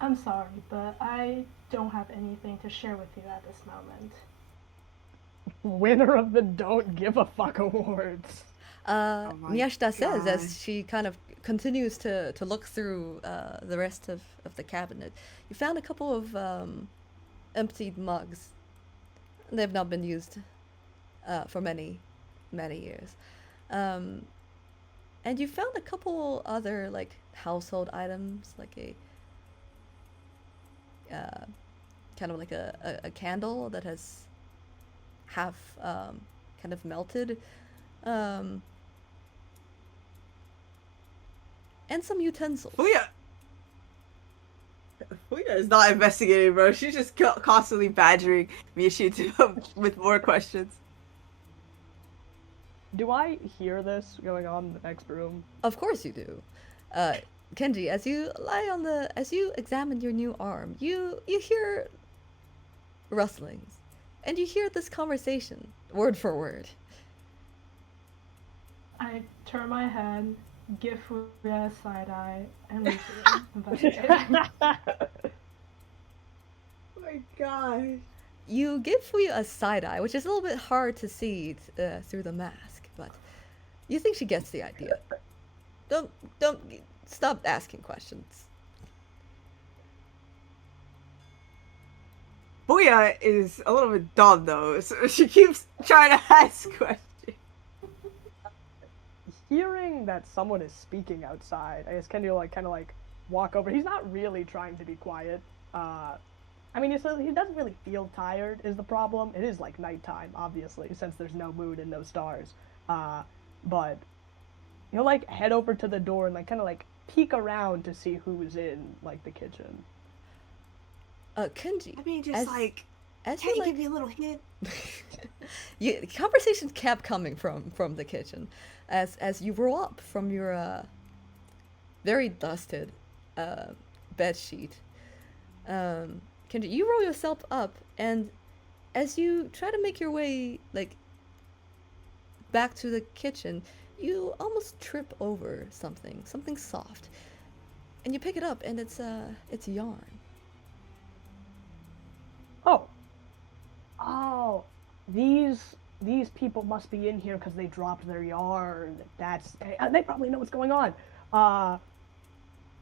I'm sorry, but I don't have anything to share with you at this moment. Winner of the Don't Give a Fuck Awards. my Miyashita says God. as she kind of continues to look through the rest of the cabinet. You found a couple of emptied mugs. They've not been used for many years. And you found a couple other like household items, like a kind of like a candle that has half kind of melted. And some utensils. Fuya is not investigating, bro. She's just constantly badgering Miyashita with more questions. Do I hear this going on in the next room? Of course you do. Kenji, as you examine your new arm, you hear rustlings. And you hear this conversation, word for word. I turn my head, give Fuya a side eye, and resume investigating. Oh my gosh. You give Fuya a side eye, which is a little bit hard to see through the mask, but you think she gets the idea. Don't stop asking questions. Fuya is a little bit dumb though, so she keeps trying to ask questions. Hearing that someone is speaking outside, I guess Kenny will like kind of like walk over. He's not really trying to be quiet. I mean, he doesn't really feel tired is the problem. It is like nighttime, obviously, since there's no moon and no stars. But he'll like head over to the door and like kind of like peek around to see who's in like the kitchen. Kenji. I mean, just like, as can you you give me a little hint? conversations kept coming from the kitchen as you roll up from your very dusted bed sheet. Kenji, you roll yourself up and as you try to make your way like back to the kitchen, you almost trip over something soft, and you pick it up, and it's yarn. Oh. Oh. These people must be in here because they dropped their yarn. They probably know what's going on.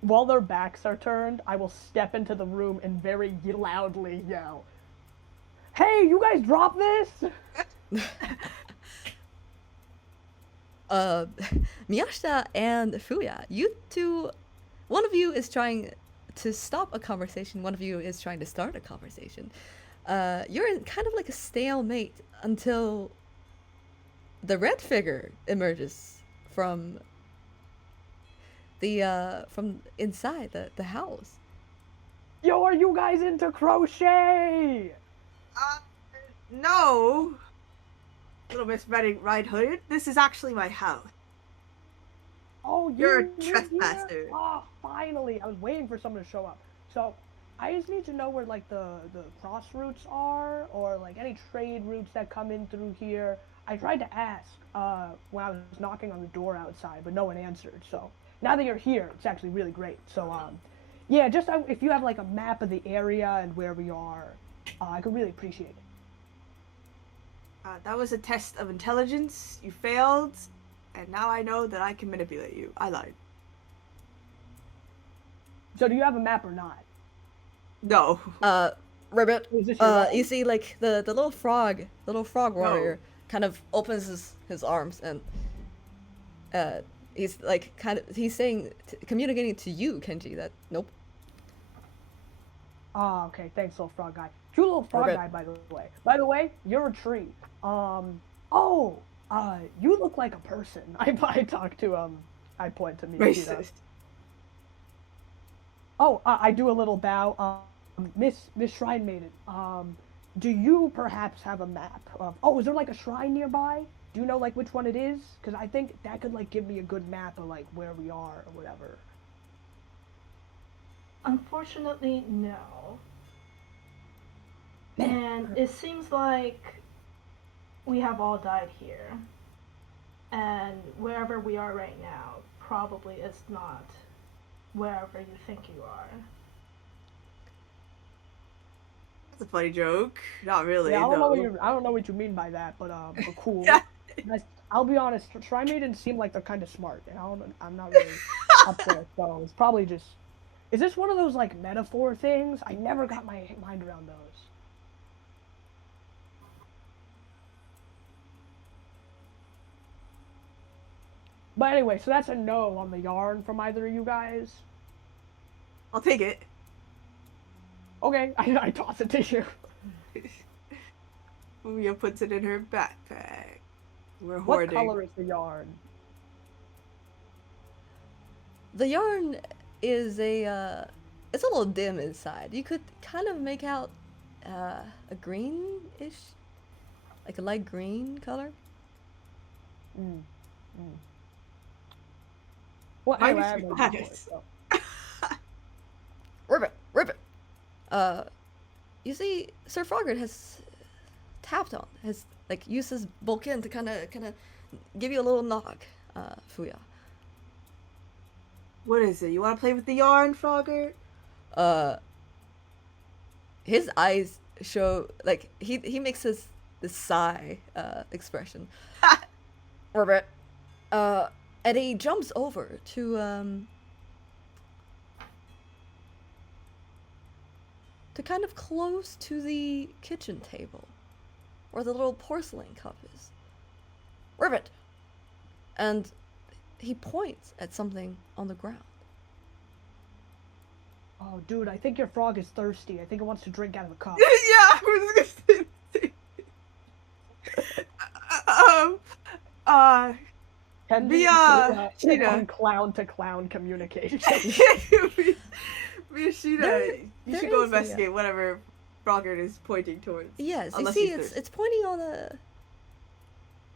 While their backs are turned, I will step into the room and very loudly yell, "Hey, you guys drop this?" Miyashita and Fuya, you two, one of you is trying to stop a conversation, one of you is trying to start a conversation. You're in kind of like a stalemate until the red figure emerges from from inside the house. Yo, are you guys into crochet? No. Little Miss Red Hood, this is actually my house. Oh, You're a live trespasser. here? Oh, finally. I was waiting for someone to show up. So, I just need to know where, like, the cross routes are, or, like, any trade routes that come in through here. I tried to ask when I was knocking on the door outside, but no one answered. So, now that you're here, it's actually really great. So, yeah, just if you have, like, a map of the area and where we are, I could really appreciate it. That was a test of intelligence. You failed, and now I know that I can manipulate you. I lied. So, do you have a map or not? No. Ribbit, Is this your you see like the little frog warrior kind of opens his arms, and he's like he's saying, communicating to you, Kenji, that nope. Oh, okay. Thanks, little frog guy. Cute little frog Okay. guy, by the way. By the way, you're a tree. You look like a person. I talk to I point to me. Racist. I do a little bow. Miss Shrine Maiden. Do you perhaps have a map of? Oh, is there like a shrine nearby? Do you know like which one it is? Because I think that could like give me a good map of like where we are or whatever. Unfortunately, no. And it seems like we have all died here. And wherever we are right now probably is not wherever you think you are. That's a funny joke. Not really. Yeah, I no. don't know what you mean by that, but cool. Yeah. I'll be honest. Shrine Maidens seem like they're kind of smart, and I'm not really up there. So it's probably just. Is this one of those like metaphor things? I never got my mind around those. But anyway, so that's a no on the yarn from either of you guys. I'll take it. Okay, I toss it to you. Mia puts it in her backpack. We're What hoarding. color is the yarn? The yarn is it's a little dim inside. You could kind of make out a greenish, like a light green color. Well, Mine anyway, is I have no black. use for it, so. Ribbit. You see, Sir Frogger has used his bulk-in to kind of give you a little knock, Fuya. What is it? You want to play with the yarn, Frogger? His eyes show, like, he makes this sigh expression. Ribbit. And he jumps over to kind of close to the kitchen table, where the little porcelain cup is. Ribbit! And he points at something on the ground. Oh, dude, I think your frog is thirsty. I think it wants to drink out of a cup. Yeah, I was just gonna say. Can Sheeta. on clown-to-clown communication. Miyashita, you there should go is a- investigate whatever Frogger is pointing towards. Yes, Unless you see, he's thirsty. it's pointing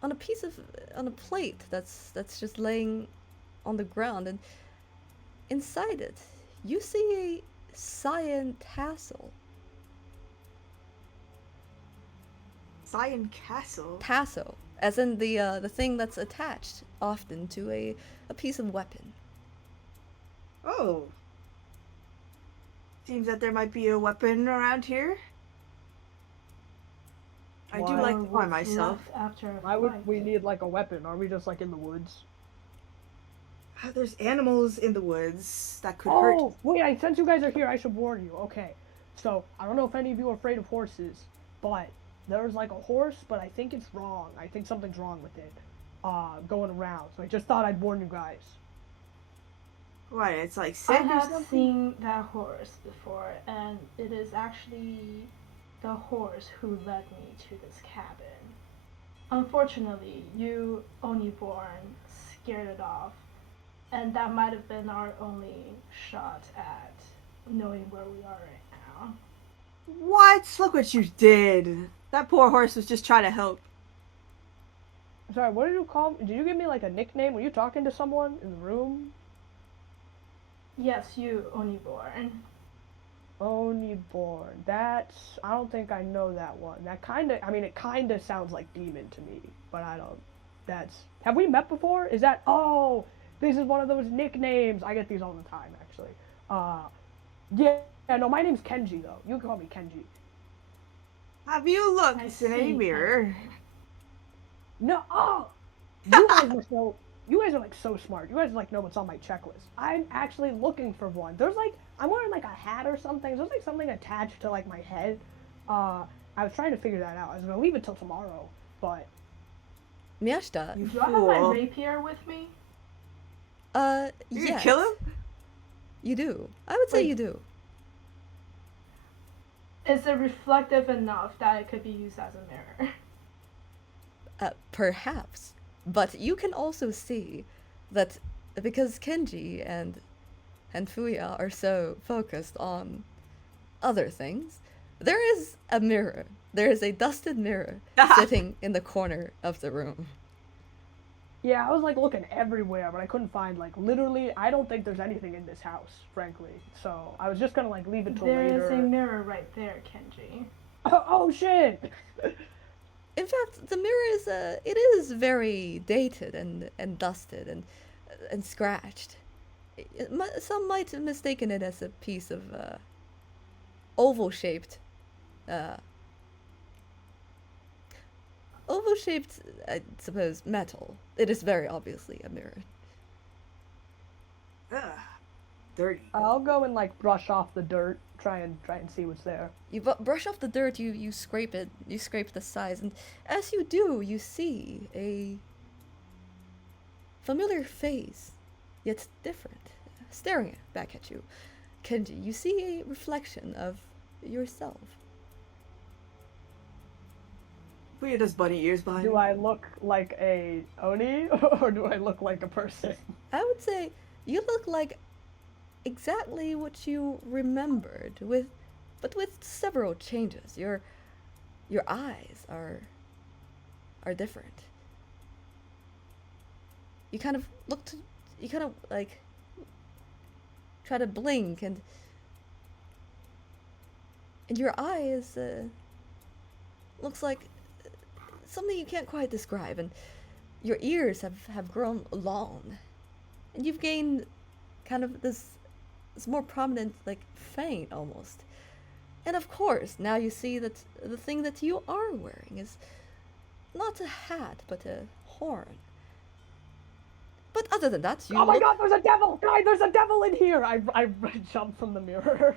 on a piece of on a plate that's just laying on the ground, and inside it you see a cyan tassel. Cyan Castle. Tassel, as in the thing that's attached often to a piece of weapon. Oh. Seems that there might be a weapon around here. I do Why? like to Or find what's myself. left after a Why would fight. we need like a weapon? Are we just like in the woods? There's animals in the woods that could hurt. Oh, wait, since you guys are here, I should warn you. Okay. So, I don't know if any of you are afraid of horses, but there's like a horse, but I think it's wrong. I think something's wrong with it. Going around. So I just thought I'd warn you guys. What? It's like I sick or have something? seen that horse before, and it is actually the horse who led me to this cabin. Unfortunately, you, Oniborn, scared it off, and that might have been our only shot at knowing where we are right now. What? Look what you did. That poor horse was just trying to help. Sorry, what did you call me? Did you give me like a nickname? Were you talking to someone in the room? Yes, you, Oniborn. Oniborn. That's... I don't think I know that one. That kinda... I mean, it kinda sounds like demon to me, but I don't... That's... Have we met before? Is that... Oh! This is one of those nicknames. I get these all the time, actually. Yeah, no, my name's Kenji, though. You can call me Kenji. Have you looked I in a see. mirror? No, oh! You guys must know... You guys are, like, so smart. You guys, like, know what's on my checklist. I'm actually looking for one. There's, like... I'm wearing, like, a hat or something. There's, like, something attached to, like, my head. I was trying to figure that out. I was gonna leave it till tomorrow, but... Miyashita, You Do I have my fool. rapier with me? You yes. gonna kill him? You do. I would say Wait. you do. Is it reflective enough that it could be used as a mirror? Perhaps. But you can also see that because Kenji and Fuya are so focused on other things, there is a mirror. There is a dusted mirror sitting in the corner of the room. Yeah, I was, like, looking everywhere, but I couldn't find, like, literally... I don't think there's anything in this house, frankly. So, I was just gonna, like, leave it till There later. is a mirror right there, Kenji. Oh, shit! In fact, the mirror is it is very dated and dusted and scratched. Some might have mistaken it as a piece of oval-shaped, I suppose, metal. It is very obviously a mirror. Ugh. Dirty. I'll go and, like, brush off the dirt, try and see what's there. You brush off the dirt, you scrape it, you scrape the sides, and as you do, you see a familiar face, yet different, staring back at you. Kenji, you see a reflection of yourself. Weird as bunny ears behind Do me. I look like a Oni, or do I look like a person? I would say you look like exactly what you remembered, but with several changes. Your eyes are different. You kind of like try to blink, and your eye is looks like something you can't quite describe, and your ears have grown long, and you've gained kind of this more prominent, like, fang almost. And of course, now you see that the thing that you are wearing is not a hat, but a horn. But other than that, you Oh my look... god, there's a devil! Guys, there's a devil in here! I jumped from the mirror.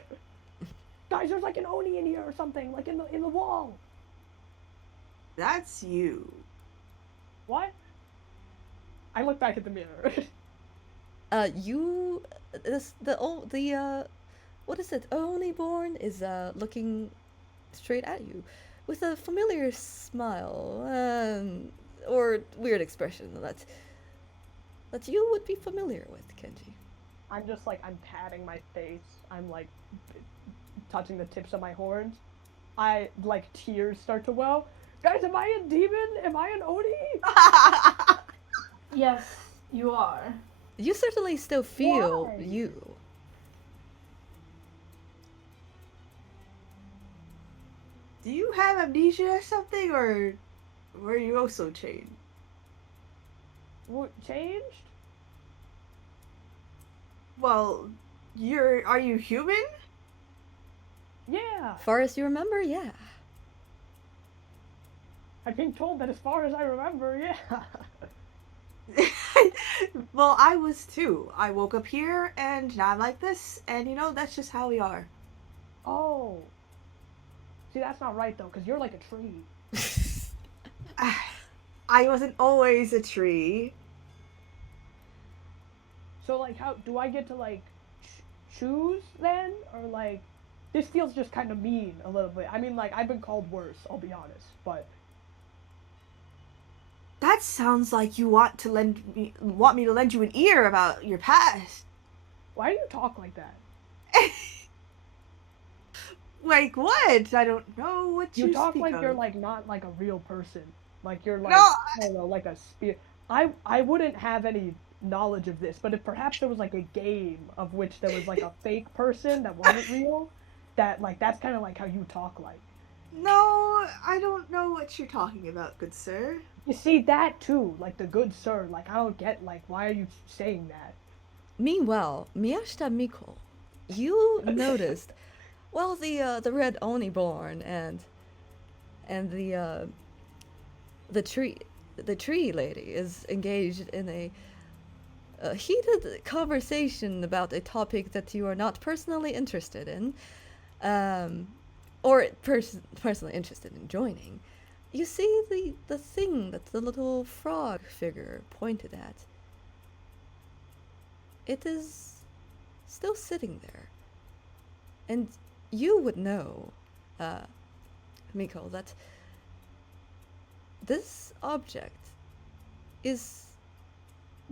Guys, there's like an Oni in here or something, like in the wall. That's you. What? I look back at the mirror. What is it? Oniborn is looking straight at you with a familiar smile, or weird expression that you would be familiar with, Kenji. I'm just like, I'm patting my face. I'm like touching the tips of my horns. Like, tears start to well. Guys, am I a demon? Am I an Oni? Yes, you are. You certainly still feel Why? you. do you have amnesia or something, or were you also chained? What changed? Well, are you human? Yeah. Far as you remember, yeah. I've been told that as far as I remember, yeah. Well, I was too. I woke up here and now I'm like this, and that's just how we are. Oh. See, that's not right though, because you're like a tree. I wasn't always a tree. So like, how do I get to like choose then, or like, this feels just kind of mean a little bit. I mean, like I've been called worse. I'll be honest, but That sounds like you want me to lend you an ear about your past. why do you talk like that? Like what? I don't know what you talk speak like of. you're like not like a real person. Like you're like No, I don't know, like a spirit. I wouldn't have any knowledge of this, but if perhaps there was like a game of which there was like a fake person that wasn't real, that's kind of like how you talk like. No, I don't know what you're talking about, good sir. You see that too, like the good sir. Like I don't get like why are you saying that? Meanwhile, Miyashita Miko, you noticed, well, the red Oniborn and the tree lady is engaged in a heated conversation about a topic that you are not personally interested in, or personally interested in joining. You see the thing that the little frog figure pointed at. It is still sitting there. And you would know, Miko, that this object is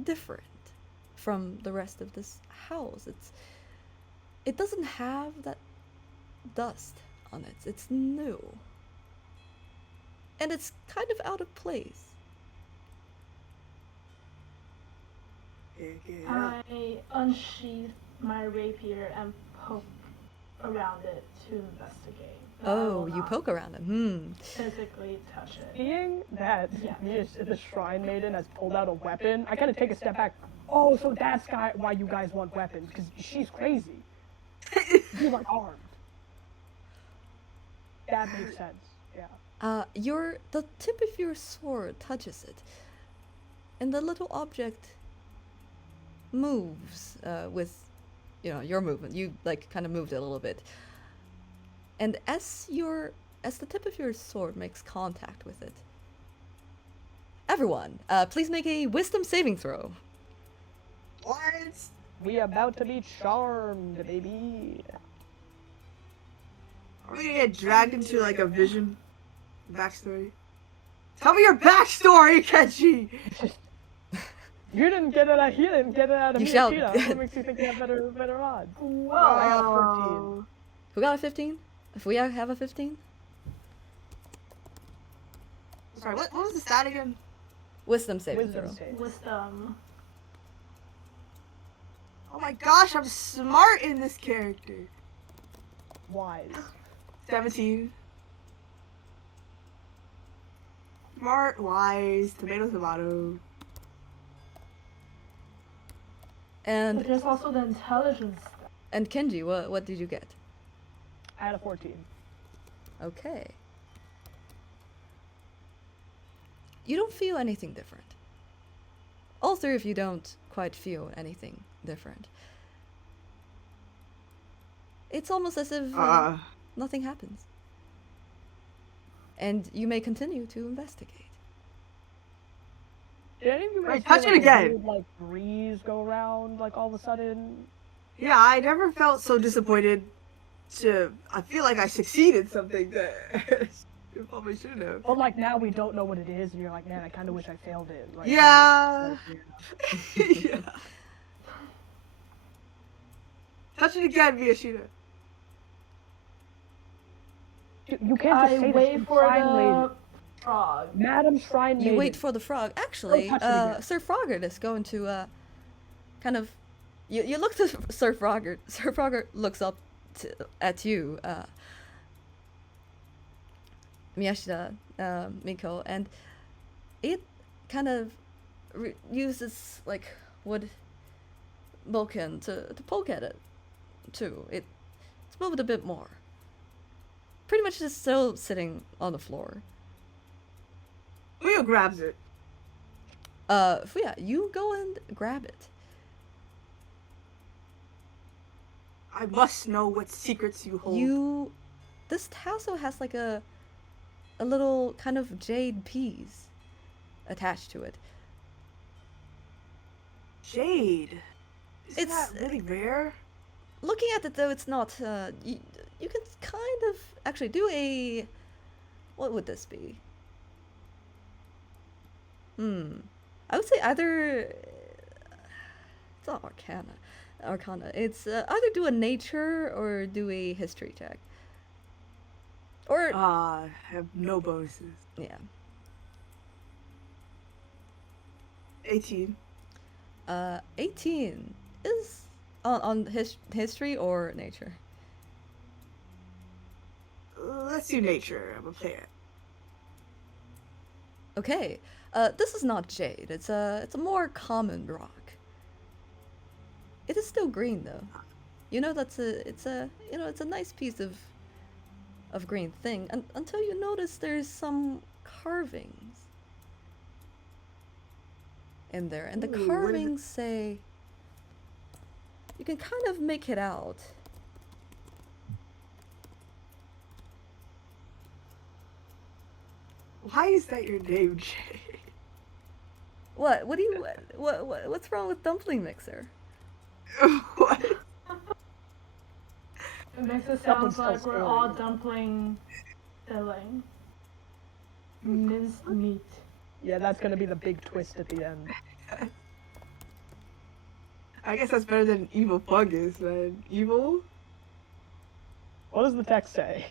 different from the rest of this house. It doesn't have that dust on it. It's new. And it's kind of out of place. Yeah. I unsheath my rapier and poke around it to investigate. But I Oh, will you not poke around it. physically touch it. Seeing that Yeah. the shrine maiden has pulled out a weapon, I kind of take a step back. Oh, so that's why you guys want weapons, because she's crazy. You're like armed. That makes sense. Yeah. The tip of your sword touches it, and the little object moves with, your movement. You kind of moved it a little bit, and as the tip of your sword makes contact with it, everyone, please make a wisdom saving throw. What? We about to be charmed, baby. Are we gonna get dragged into like a vision backstory? Tell me your backstory, Kenji! You didn't get it out. He didn't get it out of You me. shall- What makes you think you have better odds? Whoa! I got 14. Who got a 15? If we have a 15? Sorry, what was the stat again? Wisdom saving Wisdom throw. save. Wisdom. Oh my gosh, I'm smart in this character. Wise. 17. Smart, wise, tomato. But And there's also the intelligence. Kenji, what did you get? I had a 14. Okay. You don't feel anything different. All three of you don't quite feel anything different. It's almost as if nothing happens. And you may continue to investigate. Did any of you guys Right, touch feel it like a again. weird, like breeze go around like all of a sudden? Yeah, I never felt so disappointed I feel like I succeeded something that I probably shouldn't have. But like now we don't know what it is, and you're like, man, I kind of wish I failed it. Like, Yeah. like, Yeah. Touch it again, Miyashita. You can't just I say wait that for Shrine the Lady. frog. Madam Shrine Lady. You wait for the frog. Actually, touch it again. Sir Frogger is going to kind of. You look to Sir Frogger. Sir Frogger looks up at you. Miyashita Miko, and it kind of uses like wood bulkhead to poke at it too. It's moved a bit more. Pretty much just still sitting on the floor. Fuya grabs it. Fuya, you go and grab it. I must know what secrets you hold. This tassel has like a little kind of jade piece attached to it. Jade. Isn't It's- that really rare? Looking at it though, it's not. You can kind of actually do a. What would this be? I would say either. It's not Arcana. It's either do a nature or do a history check. Or I have no bonuses. yeah. 18. 18 is on history or nature. Let's do nature. I'm gonna play it. Okay. This is not jade. It's a more common rock. It is still green though. You know it's a nice piece of green thing until you notice there's some carvings in there, and the Ooh, what is it? carvings say, you can kind of make it out. Why is that your name, Jay? What do you what's wrong with dumpling mixer? What? It makes it Dumpling sound like smells we're good. all dumpling filling. Minced meat. Yeah, that's gonna be the big twist at the end. I guess that's better than evil fungus, man. Evil? What does the text say?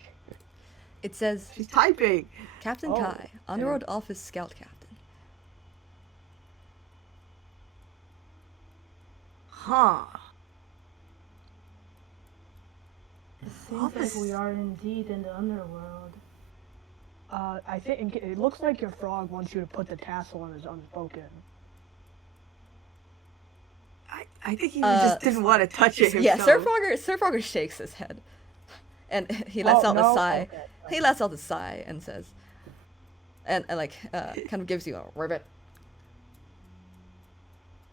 It says She's typing. Captain Oh, Kai, Underworld Office Scout Captain. Huh. It seems like we are indeed in the underworld. I think it looks like your frog wants you to put the tassel on his unspoken. I think he just didn't want to touch it Yeah, himself. Sir Frogger shakes his head, and he lets out a sigh. Okay. He lets out a sigh and says, and like kind of gives you a ribbit.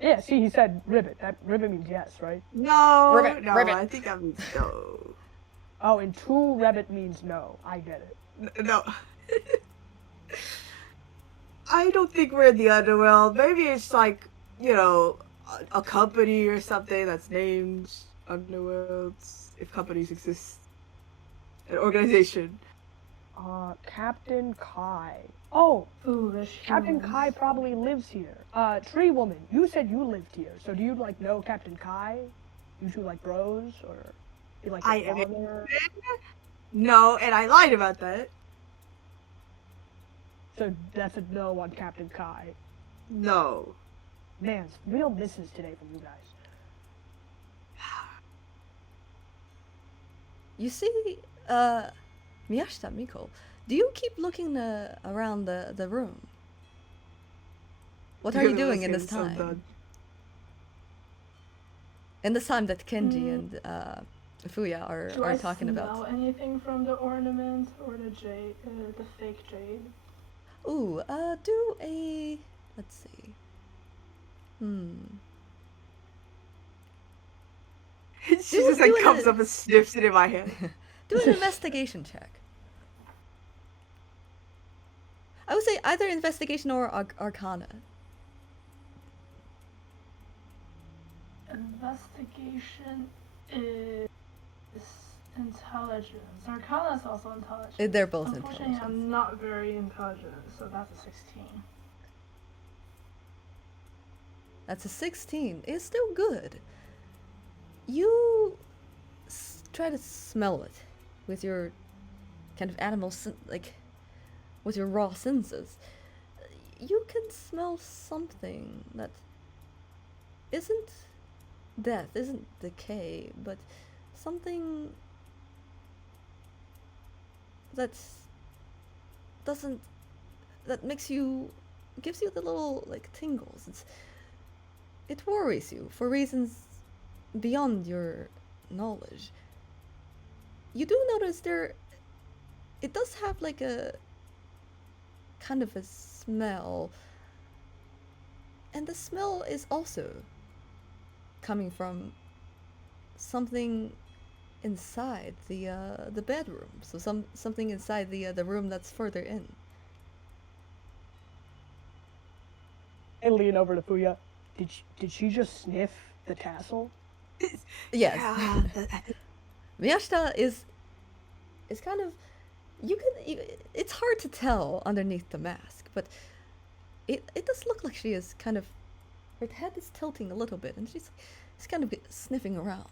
Yeah, see, he said ribbit. That ribbit means yes, right? No, Ribbit, no, ribbit. I think that means no. Oh, and two ribbit means no. I get it. No. I don't think we're in the underworld. Maybe it's like, you know, a company or something that's named Underworlds, if companies exist. An organization. Captain Kai. Oh, Foolish. Captain humans. Kai probably lives here. Tree Woman, you said you lived here, so do you like know Captain Kai? You two like bros, or you like I your am. father? No, and I lied about that. So that's a no on Captain Kai. No. Man, real misses today from you guys. You see, Miyashita Miko, do you keep looking around the room? What are you doing in this time? In this time that Kenji and Fuya Do are I talking smell about. anything from the ornament or the jade, the fake jade? Ooh, do a, let's see. She just like do comes it. up and sniffs it in my hand. Do an investigation check. I would say either investigation or arcana. Investigation is intelligence. Arcana is also intelligence. They're both Unfortunately, intelligence. I'm not very intelligent, so that's a 16. That's a 16. It's still good. You try to smell it with your kind of animal, like, with your raw senses. You can smell something that isn't death, isn't decay, but something that's doesn't that makes you gives you the little like tingles. It worries you for reasons beyond your knowledge. You do notice it does have like a kind of a smell, and the smell is also coming from something inside the bedroom. So something inside the room that's further in. I lean over to Fuya. Did she just sniff the tassel? Yes. Yeah, Miyashita is kind of it's hard to tell underneath the mask, but it does look like she is kind of her head is tilting a little bit, and she's kind of sniffing around.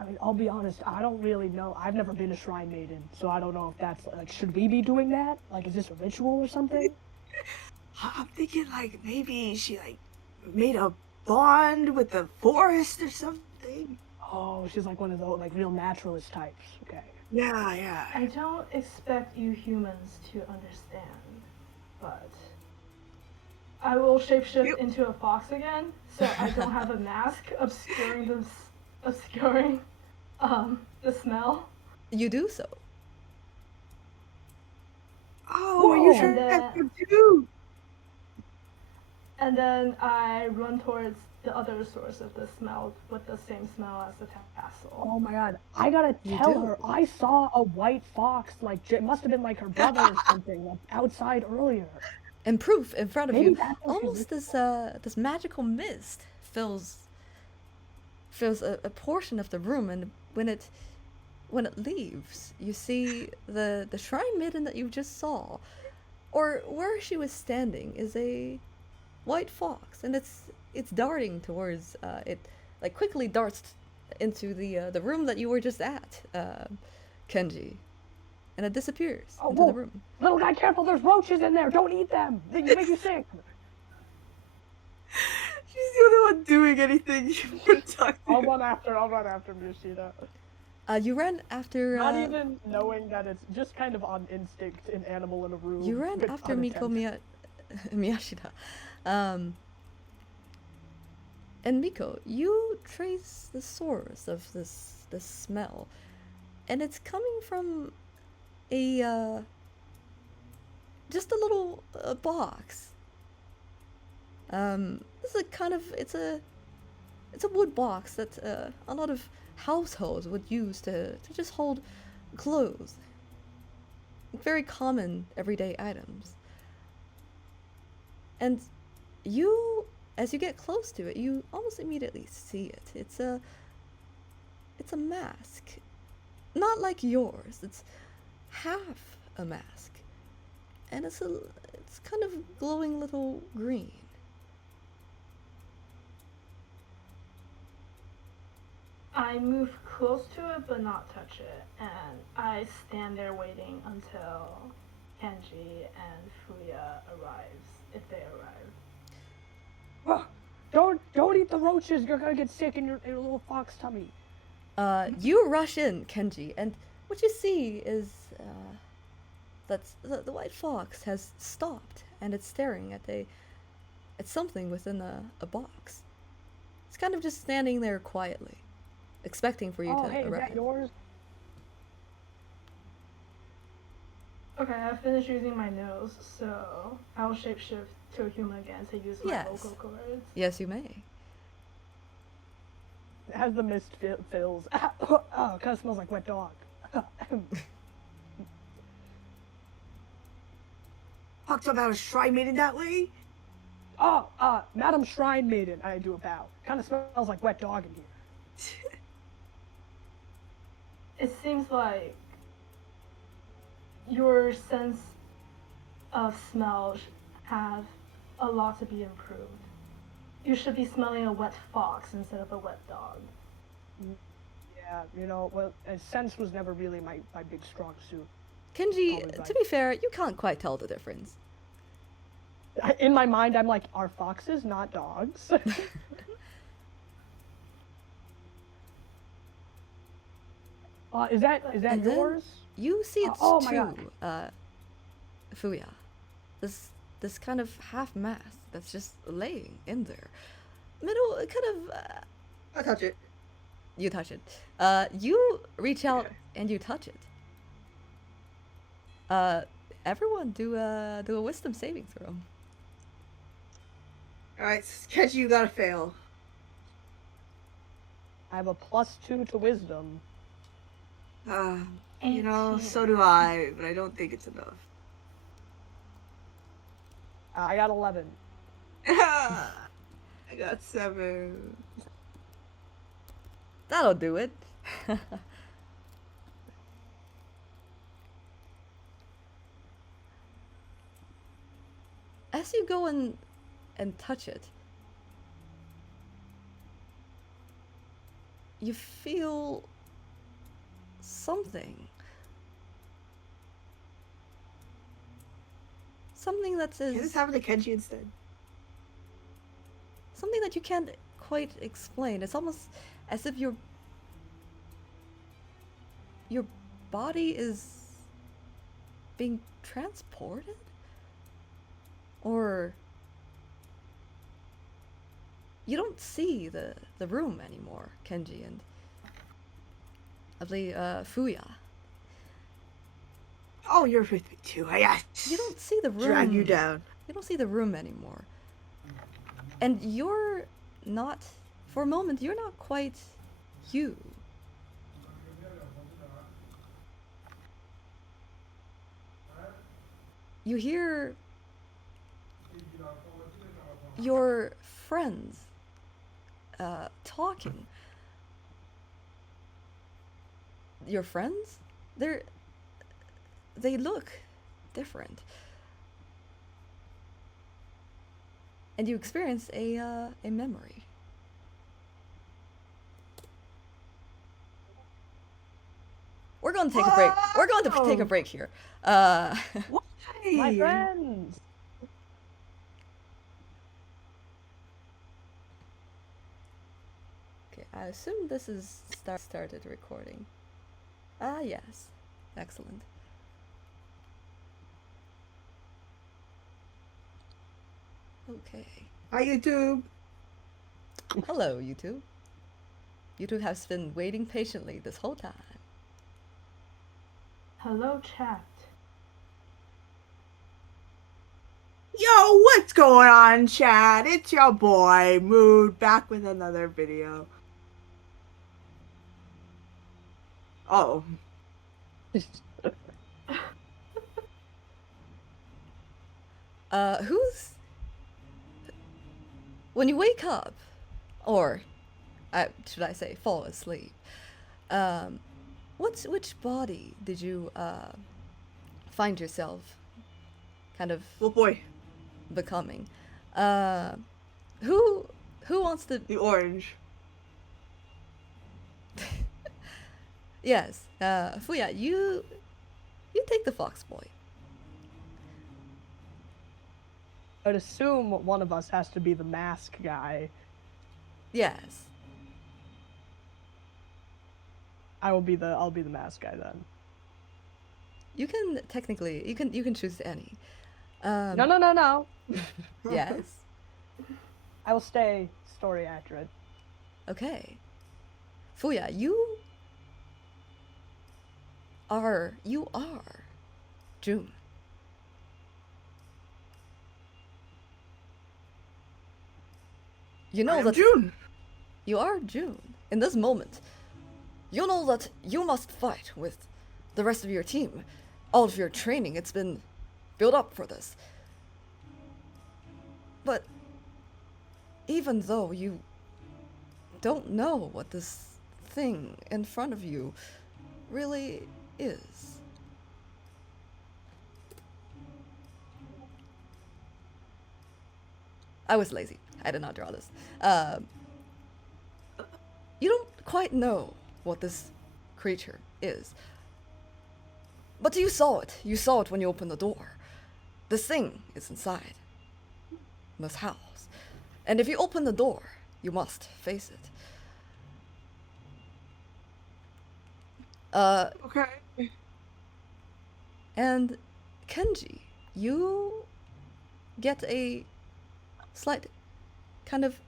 I mean, I'll be honest, I don't really know. I've never been a shrine maiden, so I don't know if that's, like, should we be doing that? Like, is this a ritual or something? I'm thinking like maybe she like made a bond with the forest or something. Oh, she's like one of those, like, real naturalist types. Okay. Yeah, yeah. I don't expect you humans to understand, but I will shapeshift into a fox again, so I don't have a mask obscuring the smell. You do so. Oh, Whoa. you should have to do. And then I run towards the other source of the smell with the same smell as the tassel. Oh my god. I gotta You tell do. her, I saw a white fox, like, it must have been like her brother or something, like, outside earlier. And proof in front of Maybe you. that's what she's Almost this magical mist fills a portion of the room, and when it leaves, you see the shrine maiden that you just saw, or where she was standing, is a white fox, and it's darting towards it, like quickly darts into the room that you were just at, Kenji, and it disappears into whoa. the room. Little guy, careful, there's roaches in there, don't eat them, they make you sick. She's the only one doing anything. You talk to I'll run after Mishida. You ran after. Not even knowing that it's just kind of on instinct, an animal in a room. You ran with after Miko unattended. Miyashita. And Miko, you trace the source of this smell, and it's coming from a just a little box. This is a kind of it's a wood box that a lot of households would use to just hold clothes. Very common everyday items. And you, as you get close to it, you almost immediately see it. It's a mask. Not like yours. It's half a mask. And it's kind of glowing little green. I move close to it but not touch it, and I stand there waiting until Kenji and Fuya arrives, if they arrive. Don't eat the roaches, you're gonna get sick in your little fox tummy. You rush in, Kenji, and what you see is that the white fox has stopped, and it's staring at something within a box. It's kind of just standing there quietly, expecting for you to Hey, is arrive. that yours? Okay, I finished using my nose, so I'll shapeshift to a human again to use my Yes. vocal cords. Yes, you may. As the mist fills. Oh, it kind of smells like wet dog. Talked about a shrine maiden that way? Madam Shrine Maiden, I do a bow. Kind of smells like wet dog in here. It seems like your sense of smell have a lot to be improved. You should be smelling a wet fox instead of a wet dog. Yeah, well, sense was never really my big strong suit. Kenji, Always to right. be fair, you can't quite tell the difference. In my mind, I'm like, are foxes not dogs? Is that And then yours? you see it's oh my too, Fuya. This kind of half mask that's just laying in there. Middle, kind of, I touch it. you touch it. You reach out Okay. and you touch it. Everyone do a wisdom saving throw. Alright, Kenji, you gotta fail. I have a +2 to wisdom. You know, 18. so do I, but I don't think it's enough. I got 11. I got 7. That'll do it. As you go and touch it, you feel something. Something that Can this is happen to Kenji instead? something that you can't quite explain. It's almost as if your body is being transported, or you don't see the room anymore, Kenji and I believe Fuya. Oh, you're with me too. You don't see the room. Drag you down. You don't see the room anymore. And you're not, for a moment, you're not quite you. You hear your friends talking. Your friends? They look different. And you experience a memory. We're going to take a break. We're going to take a break here. Why? My friends! Okay, I assume this is started recording. Ah, yes. Excellent. Okay. Hi, YouTube. Hello, YouTube. YouTube has been waiting patiently this whole time. Hello, chat. Yo, what's going on, chat? It's your boy, Mood, back with another video. Oh. Who's... When you wake up, or should I say fall asleep, which body did you find yourself kind of Well, boy. becoming? Who wants to... The orange. Yes, Fuya, you take the fox boy. I'd assume one of us has to be the mask guy. Yes. I'll be the mask guy then. You can technically you can choose any. No. Yes. I will stay story accurate. Okay. Fuya, you are June. You know I am that June. you are June. In this moment, you know that you must fight with the rest of your team. All of your training, it's been built up for this. But even though you don't know what this thing in front of you really is, I was lazy. I did not draw this. You don't quite know what this creature is. But you saw it. You saw it when you opened the door. This thing is inside this house. And if you open the door, you must face it. Okay. And Kenji, you get a slight kind of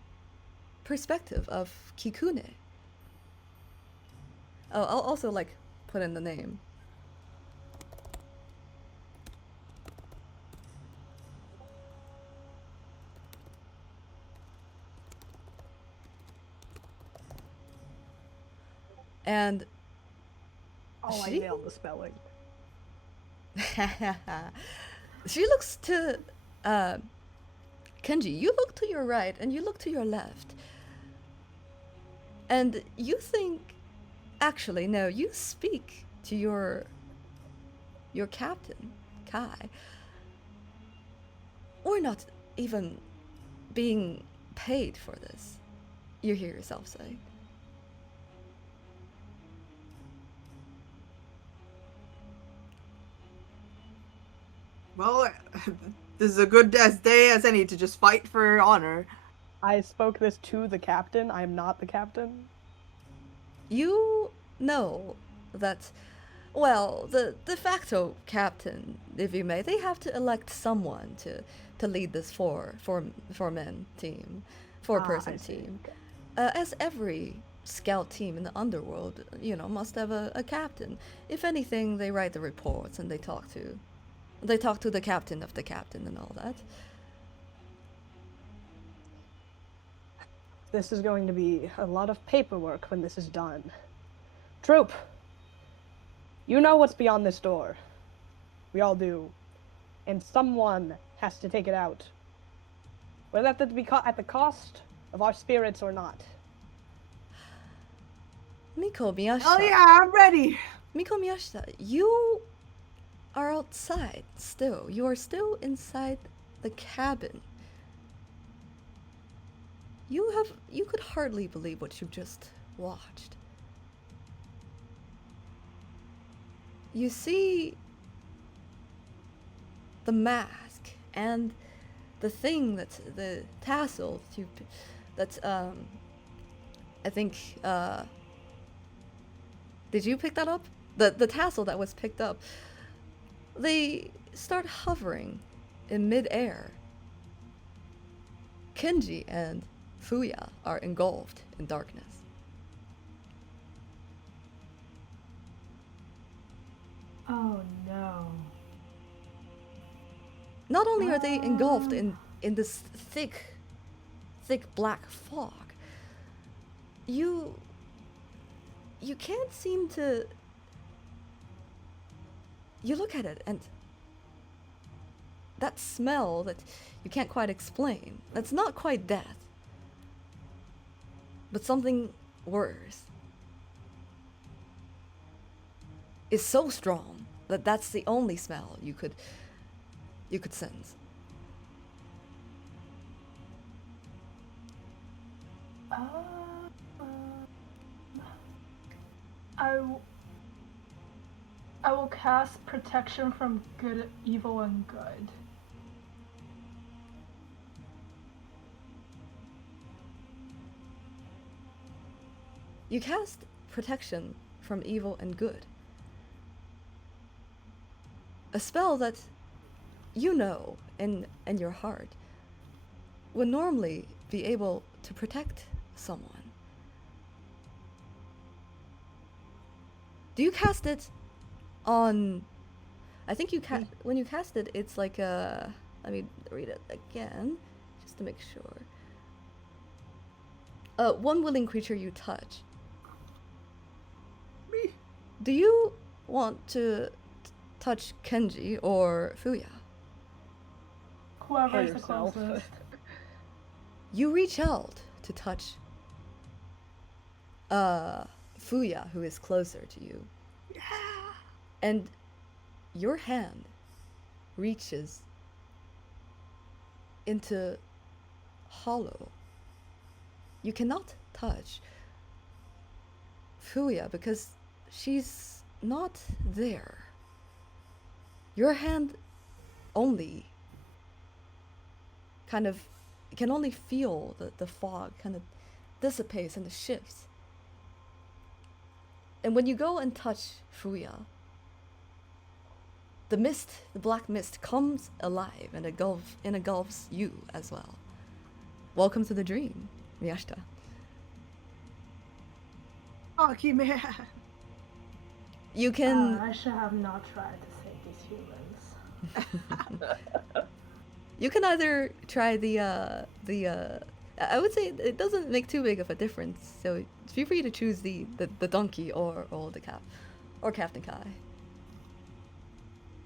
perspective of Kikune. Oh, I'll also like put in the name. And Oh, I she nailed the spelling. she looks to uh, Kenji. You look to your right and you look to your left, and you think, actually, no, you speak to your captain, Kai. We're not even being paid for this. You hear yourself say. Well, this is a good day as any to just fight for honor. I spoke this to the captain. I am not the captain. You know that, well, the de facto captain, if you may, they have to elect someone to lead this four men team, four person I see. team. Okay. As every scout team in the underworld, must have a captain. If anything, they write the reports and they talk to the captain of the captain and all that. This is going to be a lot of paperwork when this is done. Troop, you know what's beyond this door. We all do. And someone has to take it out. Whether that be at the cost of our spirits or not. Miko Miyashita. Oh yeah, I'm ready. Miko Miyashita, you are outside still. You are still inside the cabin. You could hardly believe what you just watched. You see the mask and the thing that's the tassel that's I think did you pick that up? The tassel that was picked up. They start hovering in midair. Kenji and Fuya are engulfed in darkness. Oh no. Not only are they engulfed in this thick black fog, you can't seem to. You look at it and that smell that you can't quite explain, that's not quite death, but something worse, is so strong that that's the only smell you could sense. I will cast protection from good, evil, and good. You cast protection from evil and good. A spell that you know in your heart would normally be able to protect someone. Do you cast it on? I think when you cast it, it's like a. Let me read it again, just to make sure. One willing creature you touch. Me. Do you want to touch Kenji or Fuya? Whoever is the Yourself. closest. You reach out to touch Fuya, who is closer to you. Yeah. And your hand reaches into hollow. You cannot touch Fuya because she's not there. Your hand only kind of can only feel the fog kind of dissipates and shifts. And when you go and touch Fuya, the mist, the black mist, comes alive and engulfs you as well. Welcome to the dream, Miyashita. Hockey man. You can. I should have not tried to save these humans. You can either try I would say it doesn't make too big of a difference, so feel free to choose the donkey or the cap, or Captain Kai.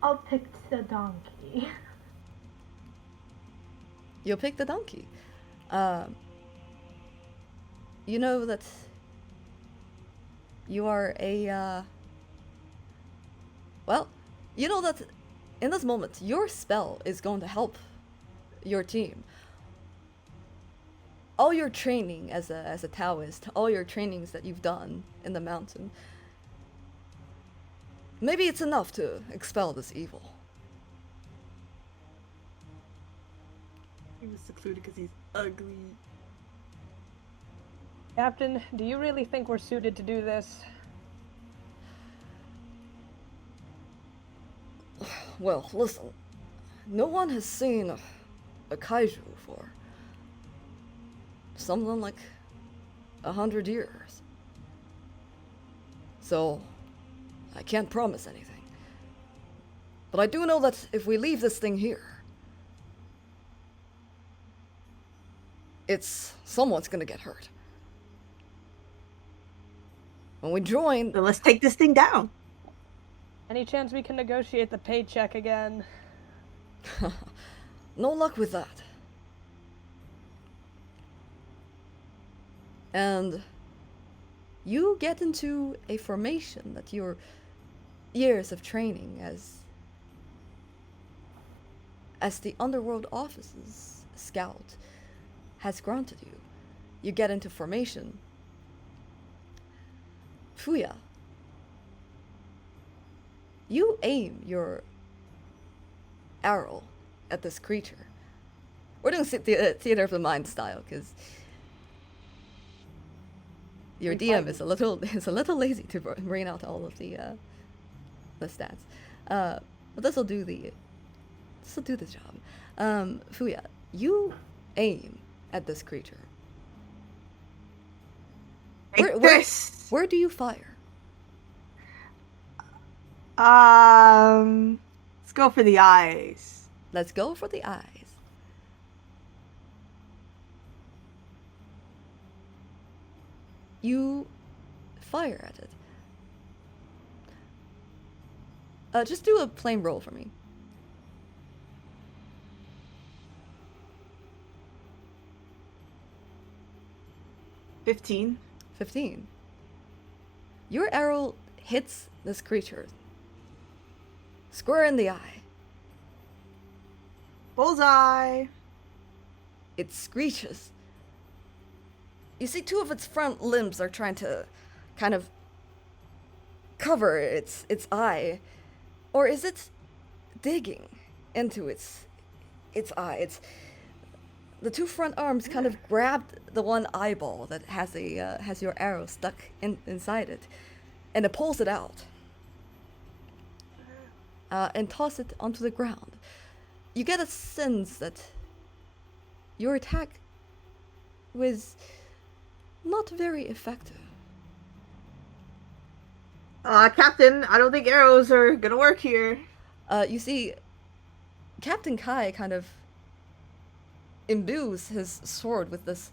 I'll pick the donkey. You'll pick the donkey. You know that you are well, you know that in this moment, your spell is going to help your team. All your training as a Taoist, all your trainings that you've done in the mountain, maybe it's enough to expel this evil. He was secluded because he's ugly. Captain, do you really think we're suited to do this? Well, listen, no one has seen a kaiju for something like 100 years. So, I can't promise anything. But I do know that if we leave this thing here, someone's gonna get hurt. When we join... So let's take this thing down. Any chance we can negotiate the paycheck again? No luck with that. And you get into a formation that your years of training as the underworld office's scout has granted you. You get into formation. Fuya, you aim your arrow at this creature. We're doing theater of the mind style because your DM is a little lazy to bring out all of the stats. But this will do the job. Fuya, you aim at this creature. Where do you fire? Let's go for the eyes. Let's go for the eyes. You fire at it. Just do a plain roll for me. $15. 15. Your arrow hits this creature square in the eye. Bullseye. It screeches. You see, two of its front limbs are trying to kind of cover its eye. Or is it digging into its eye? The two front arms kind of grabbed the one eyeball that has your arrow stuck inside it, and it pulls it out and toss it onto the ground. You get a sense that your attack was not very effective. Captain, I don't think arrows are gonna work here. You see, Captain Kai kind of imbues his sword with this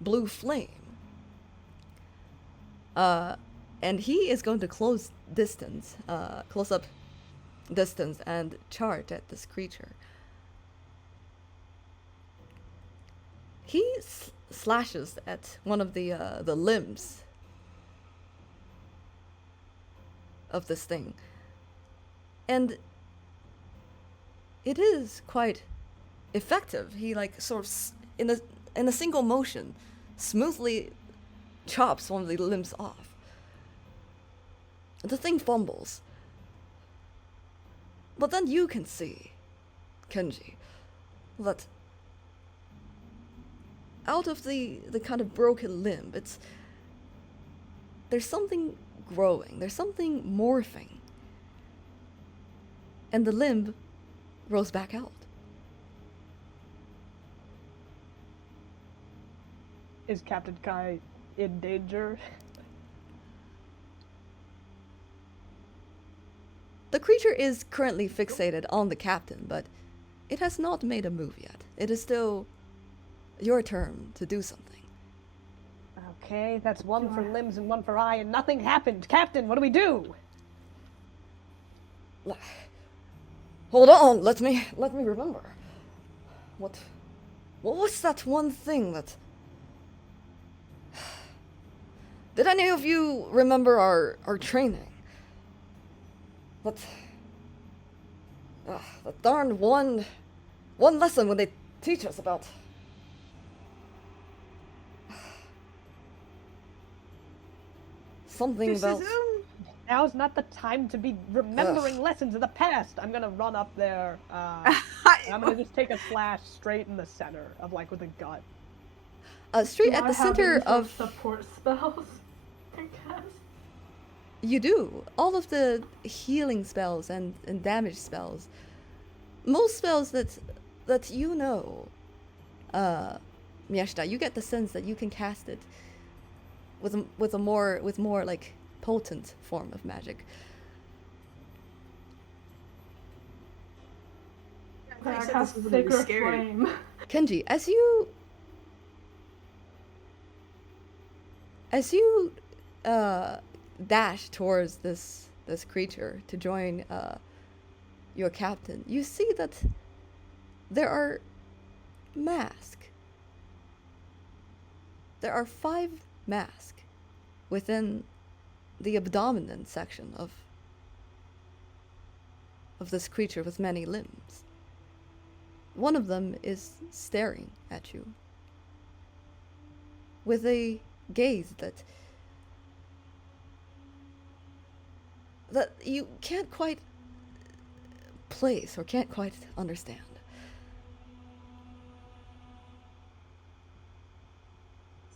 blue flame. And he is going to close up distance and charge at this creature. He slashes at one of the limbs of this thing. And it is quite effective. He sort of in a single motion smoothly chops one of the limbs off. The thing fumbles. But then you can see, Kenji, that out of the kind of broken limb, there's something growing, there's something morphing. And the limb grows back out. Is Captain Kai in danger? The creature is currently fixated on the captain, but it has not made a move yet. It is still your turn to do something. Okay, that's one for limbs and one for eye, and nothing happened. Captain, what do we do? Hold on, let me remember. What was that one thing that... Did any of you remember our training? That darn one lesson when they teach us about... something about... Now's not the time to be remembering lessons of the past. I'm gonna run up there. And I'm gonna just take a slash straight in the center of, like, with a gut. Straight at the center of... support spells, I guess. You do. All of the healing spells and damage spells. Most spells that you know, Miyashita, you get the sense that you can cast it with more like potent form of magic. I cast Sacred Flame. Kenji, as you dash towards this creature to join your captain, you see that there are masks. There are 5 masks within the abdomen section of this creature with many limbs. One of them is staring at you with a gaze that you can't quite place or can't quite understand.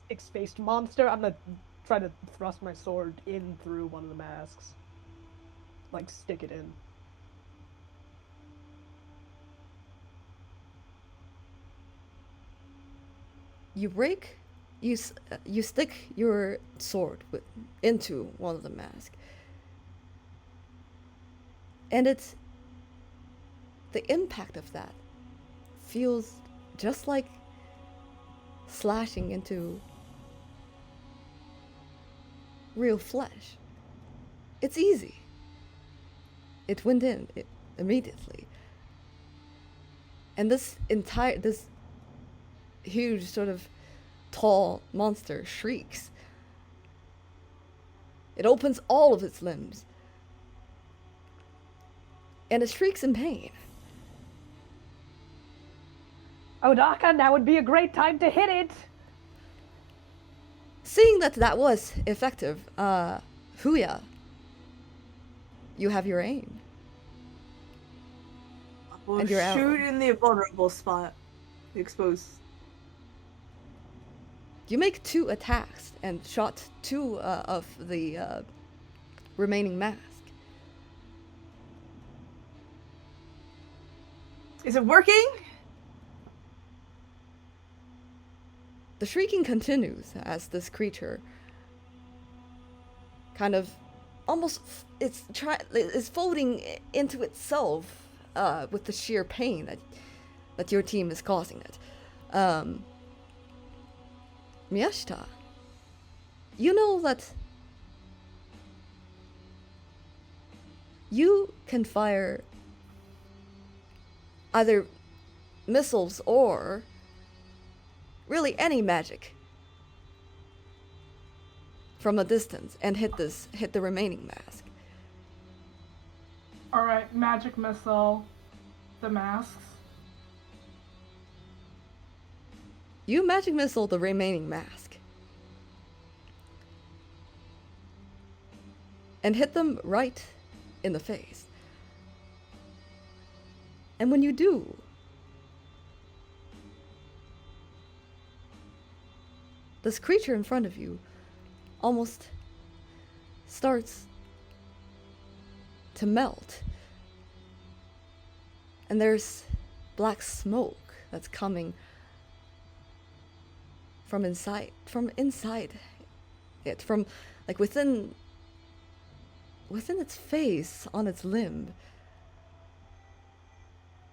Six-faced monster. I'm gonna try to thrust my sword in through one of the masks. Like, stick it in. You stick your sword into one of the masks. And the impact of that feels just like slashing into real flesh. It's easy. It went in immediately. And this huge sort of tall monster shrieks. It opens all of its limbs. And it shrieks in pain. Odaka, now would be a great time to hit it! Seeing that was effective, Huya, you have your aim. We'll and your arrow. shoot in the vulnerable spot. Exposed. You make 2 attacks and shot 2 of the remaining mask. Is it working? The shrieking continues as this creature kind of almost is folding into itself with the sheer pain that your team is causing it. Miyashita, you know that you can fire either missiles or really any magic from a distance and hit the remaining mask. Alright, magic missile, the masks. You magic missile the remaining mask and hit them right in the face. And when you do, this creature in front of you almost starts to melt. And there's black smoke that's coming from inside it, from like within its face, on its limb,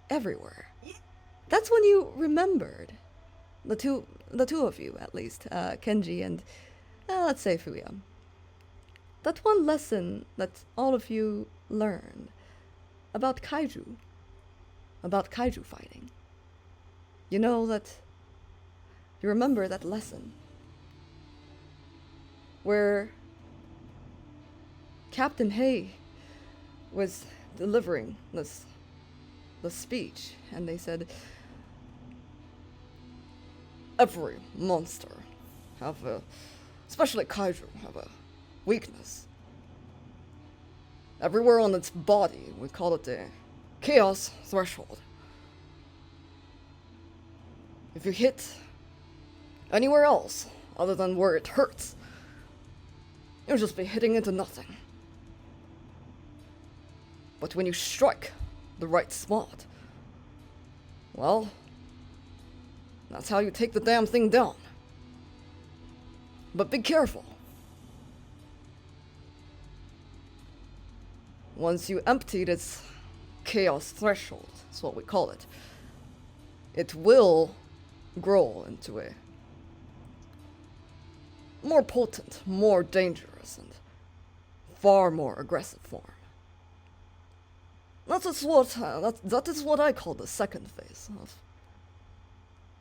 everywhere. That's when you remembered, the two of you at least, Kenji and let's say Fuya. That one lesson that all of you learned about kaiju fighting. You know that, you remember that lesson where Captain Hay was delivering the speech, and they said, every monster especially kaiju, have a weakness. Everywhere on its body, we call it the chaos threshold. If you hit anywhere else other than where it hurts, you'll just be hitting into nothing. But when you strike the right spot, well, that's how you take the damn thing down. But be careful. Once you empty this chaos threshold, that's what we call it, it will grow into a more potent, more dangerous, and far more aggressive form. That is what I call the second phase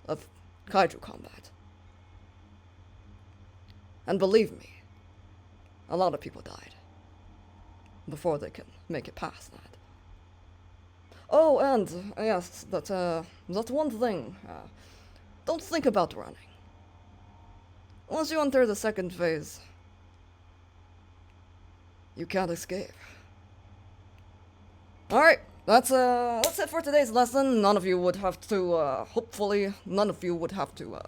of kaiju combat. And believe me, a lot of people died before they can make it past that. Oh, and yes, that one thing. Don't think about running. Once you enter the second phase, you can't escape. Alright, that's it for today's lesson. None of you would have to, hopefully, none of you would have to,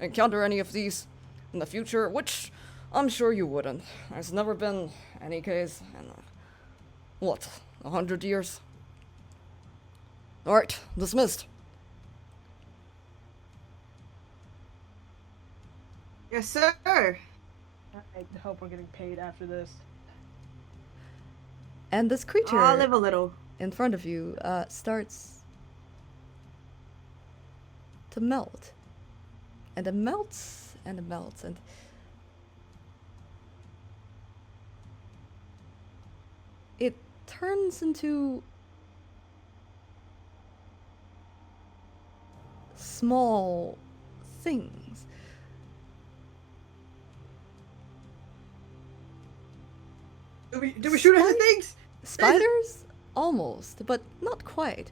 encounter any of these in the future, which I'm sure you wouldn't. There's never been any case in, 100 years? Alright, dismissed. Yes, sir. I hope we're getting paid after this. And this creature I'll live a little. in front of you starts to melt. And it melts, and it melts, and it turns into small things. Do we shoot at the things? Spiders? Almost, but not quite.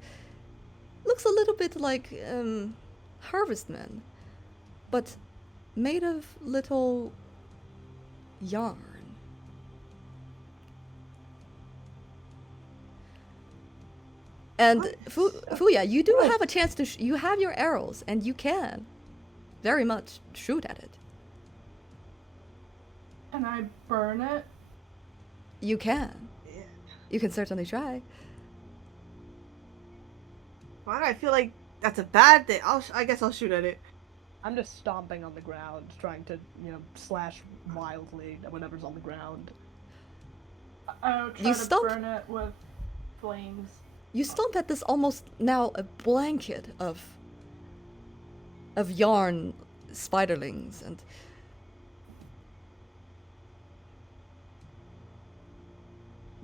Looks a little bit like harvestmen, but made of little yarn. And Fuya, you do have a chance to. You have your arrows, and you can very much shoot at it. Can I burn it? You can. Yeah. You can certainly try. Why do I feel like that's a bad thing? I guess I'll shoot at it. I'm just stomping on the ground, trying to, slash wildly at whatever's on the ground. I'll try to burn it with flames. You stomp at this almost now a blanket of yarn spiderlings, and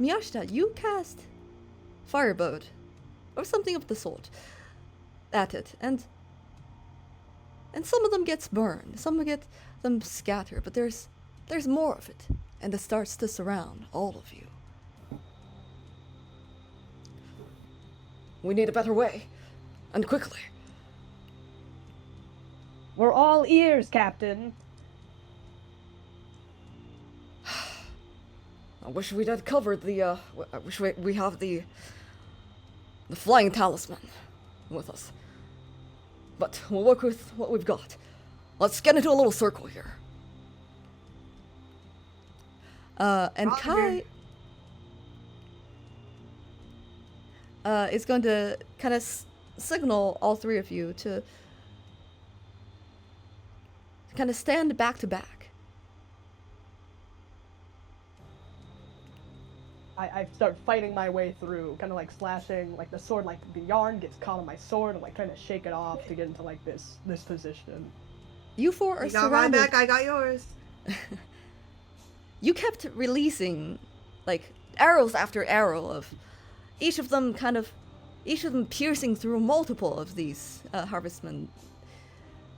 Miyashita, you cast Firebolt or something of the sort at it, and some of them gets burned, some get them scattered, but there's more of it, and it starts to surround all of you. We need a better way, and quickly. We're all ears, Captain. I wish we'd had covered the, I wish we have the flying talisman with us. But we'll work with what we've got. Let's get into a little circle here. And Kai is going to kind of signal all three of you to kind of stand back to back. I start fighting my way through, kind of like slashing, like the sword, like the yarn gets caught on my sword, and like trying to shake it off to get into like this position. You four are You got my surrounded. back, I got yours. You kept releasing like arrows after arrow of each of them piercing through multiple of these harvestmen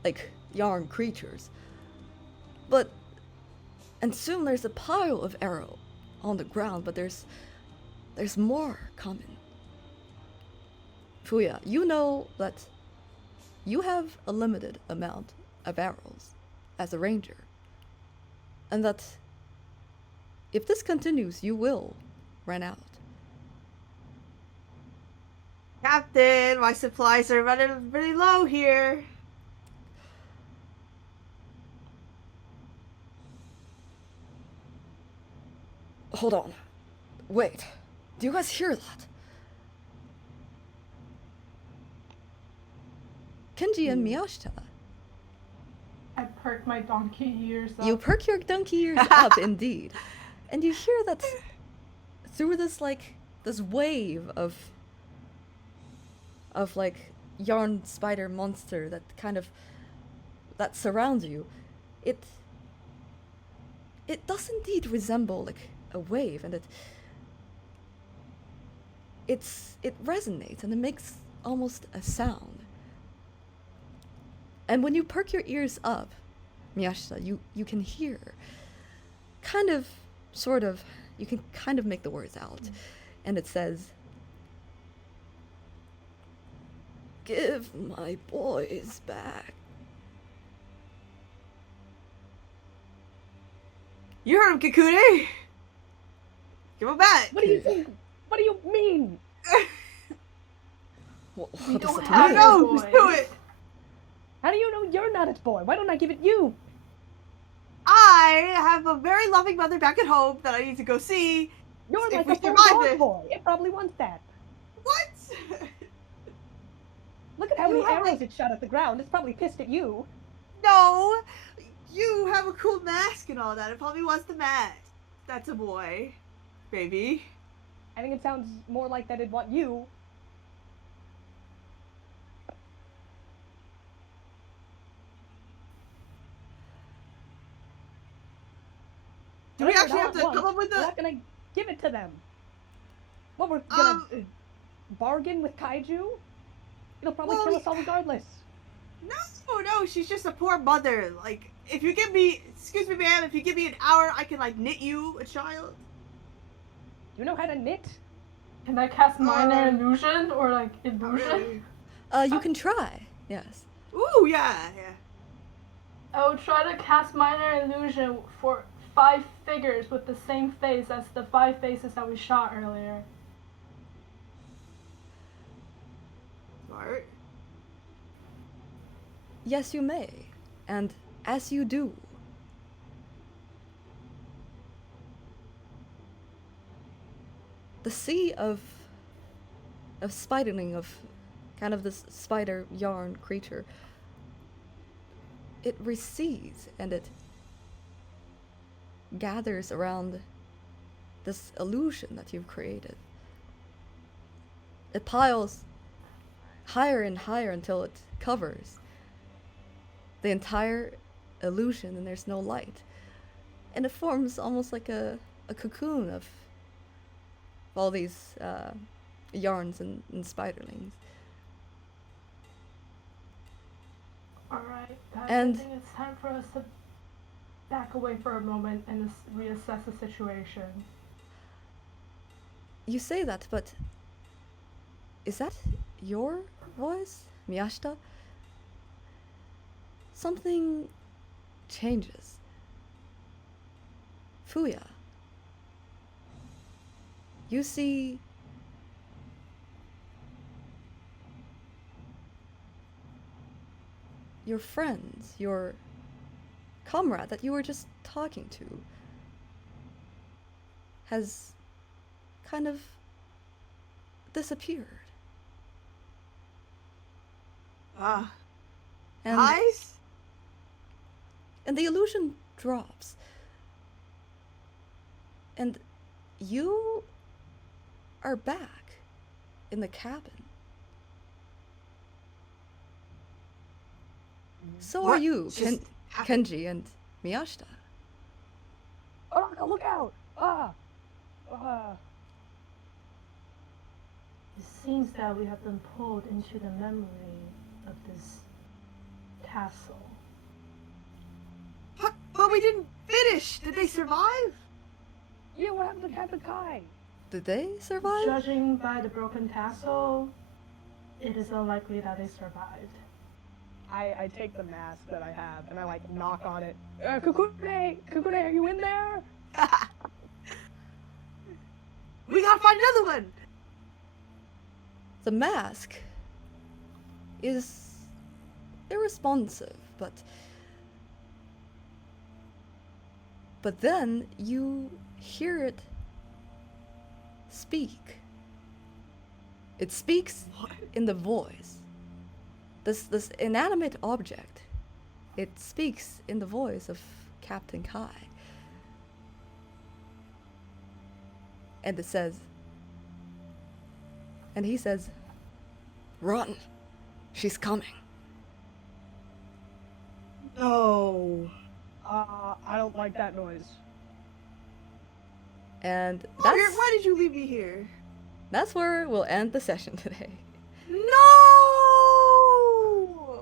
like yarn creatures. And soon there's a pile of arrow on the ground, but there's more coming. Fuya, you know that you have a limited amount of arrows as a ranger, and that if this continues, you will run out. Captain, my supplies are running pretty low here. Hold on. Wait. Do you guys hear that? Kenji and Miyashita. I perked my donkey ears up. You perk your donkey ears up, indeed. And you hear that through this wave of yarn spider monster that surrounds you. It does indeed resemble like a wave, and it resonates and it makes almost a sound. And when you perk your ears up, Miyashita, you can hear you can kind of make the words out. And it says, "Give my boys back." You heard him, Kakune. Give him back. What do you think? What do you mean? What We does don't it have mean? I don't know. boys. Just do it. How do you know you're not its boy? Why don't I give it you? I have a very loving mother back at home that I need to go see. You're If like we a full survive dog this. boy. It probably wants that. What? Look at how You many have, arrows like- it shot at the ground. It's probably pissed at you. No. You have a cool mask and all that. It probably wants the mask. That's a boy. Baby. I think it sounds more like that it'd want you. Do we Whatever actually have dog to wants, come up with We're a... not gonna give it to them. What, we're gonna bargain with Kaiju? It'll probably Well, kill us all regardless. No, she's just a poor mother. Like, if you give me... Excuse me, ma'am, if you give me an hour, I can, like, knit you a child. You know how to knit? Can I cast minor illusion or like illusion? You can try. Yes. Ooh, yeah. I will try to cast minor illusion for 5 figures with the same face as the 5 faces that we shot earlier. Smart. Yes, you may. And as you do, the sea of spiderling, of kind of this spider yarn creature, it recedes and it gathers around this illusion that you've created. It piles higher and higher until it covers the entire illusion and there's no light. And it forms almost like a cocoon of all these yarns and spiderlings. Alright, guys, And- I think it's time for us to back away for a moment and reassess the situation. You say that, but is that your voice, Miyashita? Something changes. Fuya. You see your friends, your comrade that you were just talking to. has kind of disappeared. Ah. And, Eyes? and the illusion drops. And you are back in the cabin. So are What you, just happened? Kenji and Miyashita. Oh, look out! It seems that we have been pulled into the memory of this castle. But we didn't finish. Did they survive? Yeah, what happened to Captain Kai? Did they survive? Judging by the broken castle, it is unlikely that they survived. I take the mask that I have and I like knock on it. Kukune, are you in there? We gotta find another one. The mask is irresponsive, but then you hear it speak. It speaks in the voice. This inanimate object, it speaks in the voice of Captain Kai. And it says, and he says, "Run, she's coming." No. I don't like that noise. And Margaret, why did you leave me here? that's where we'll end the session today. No!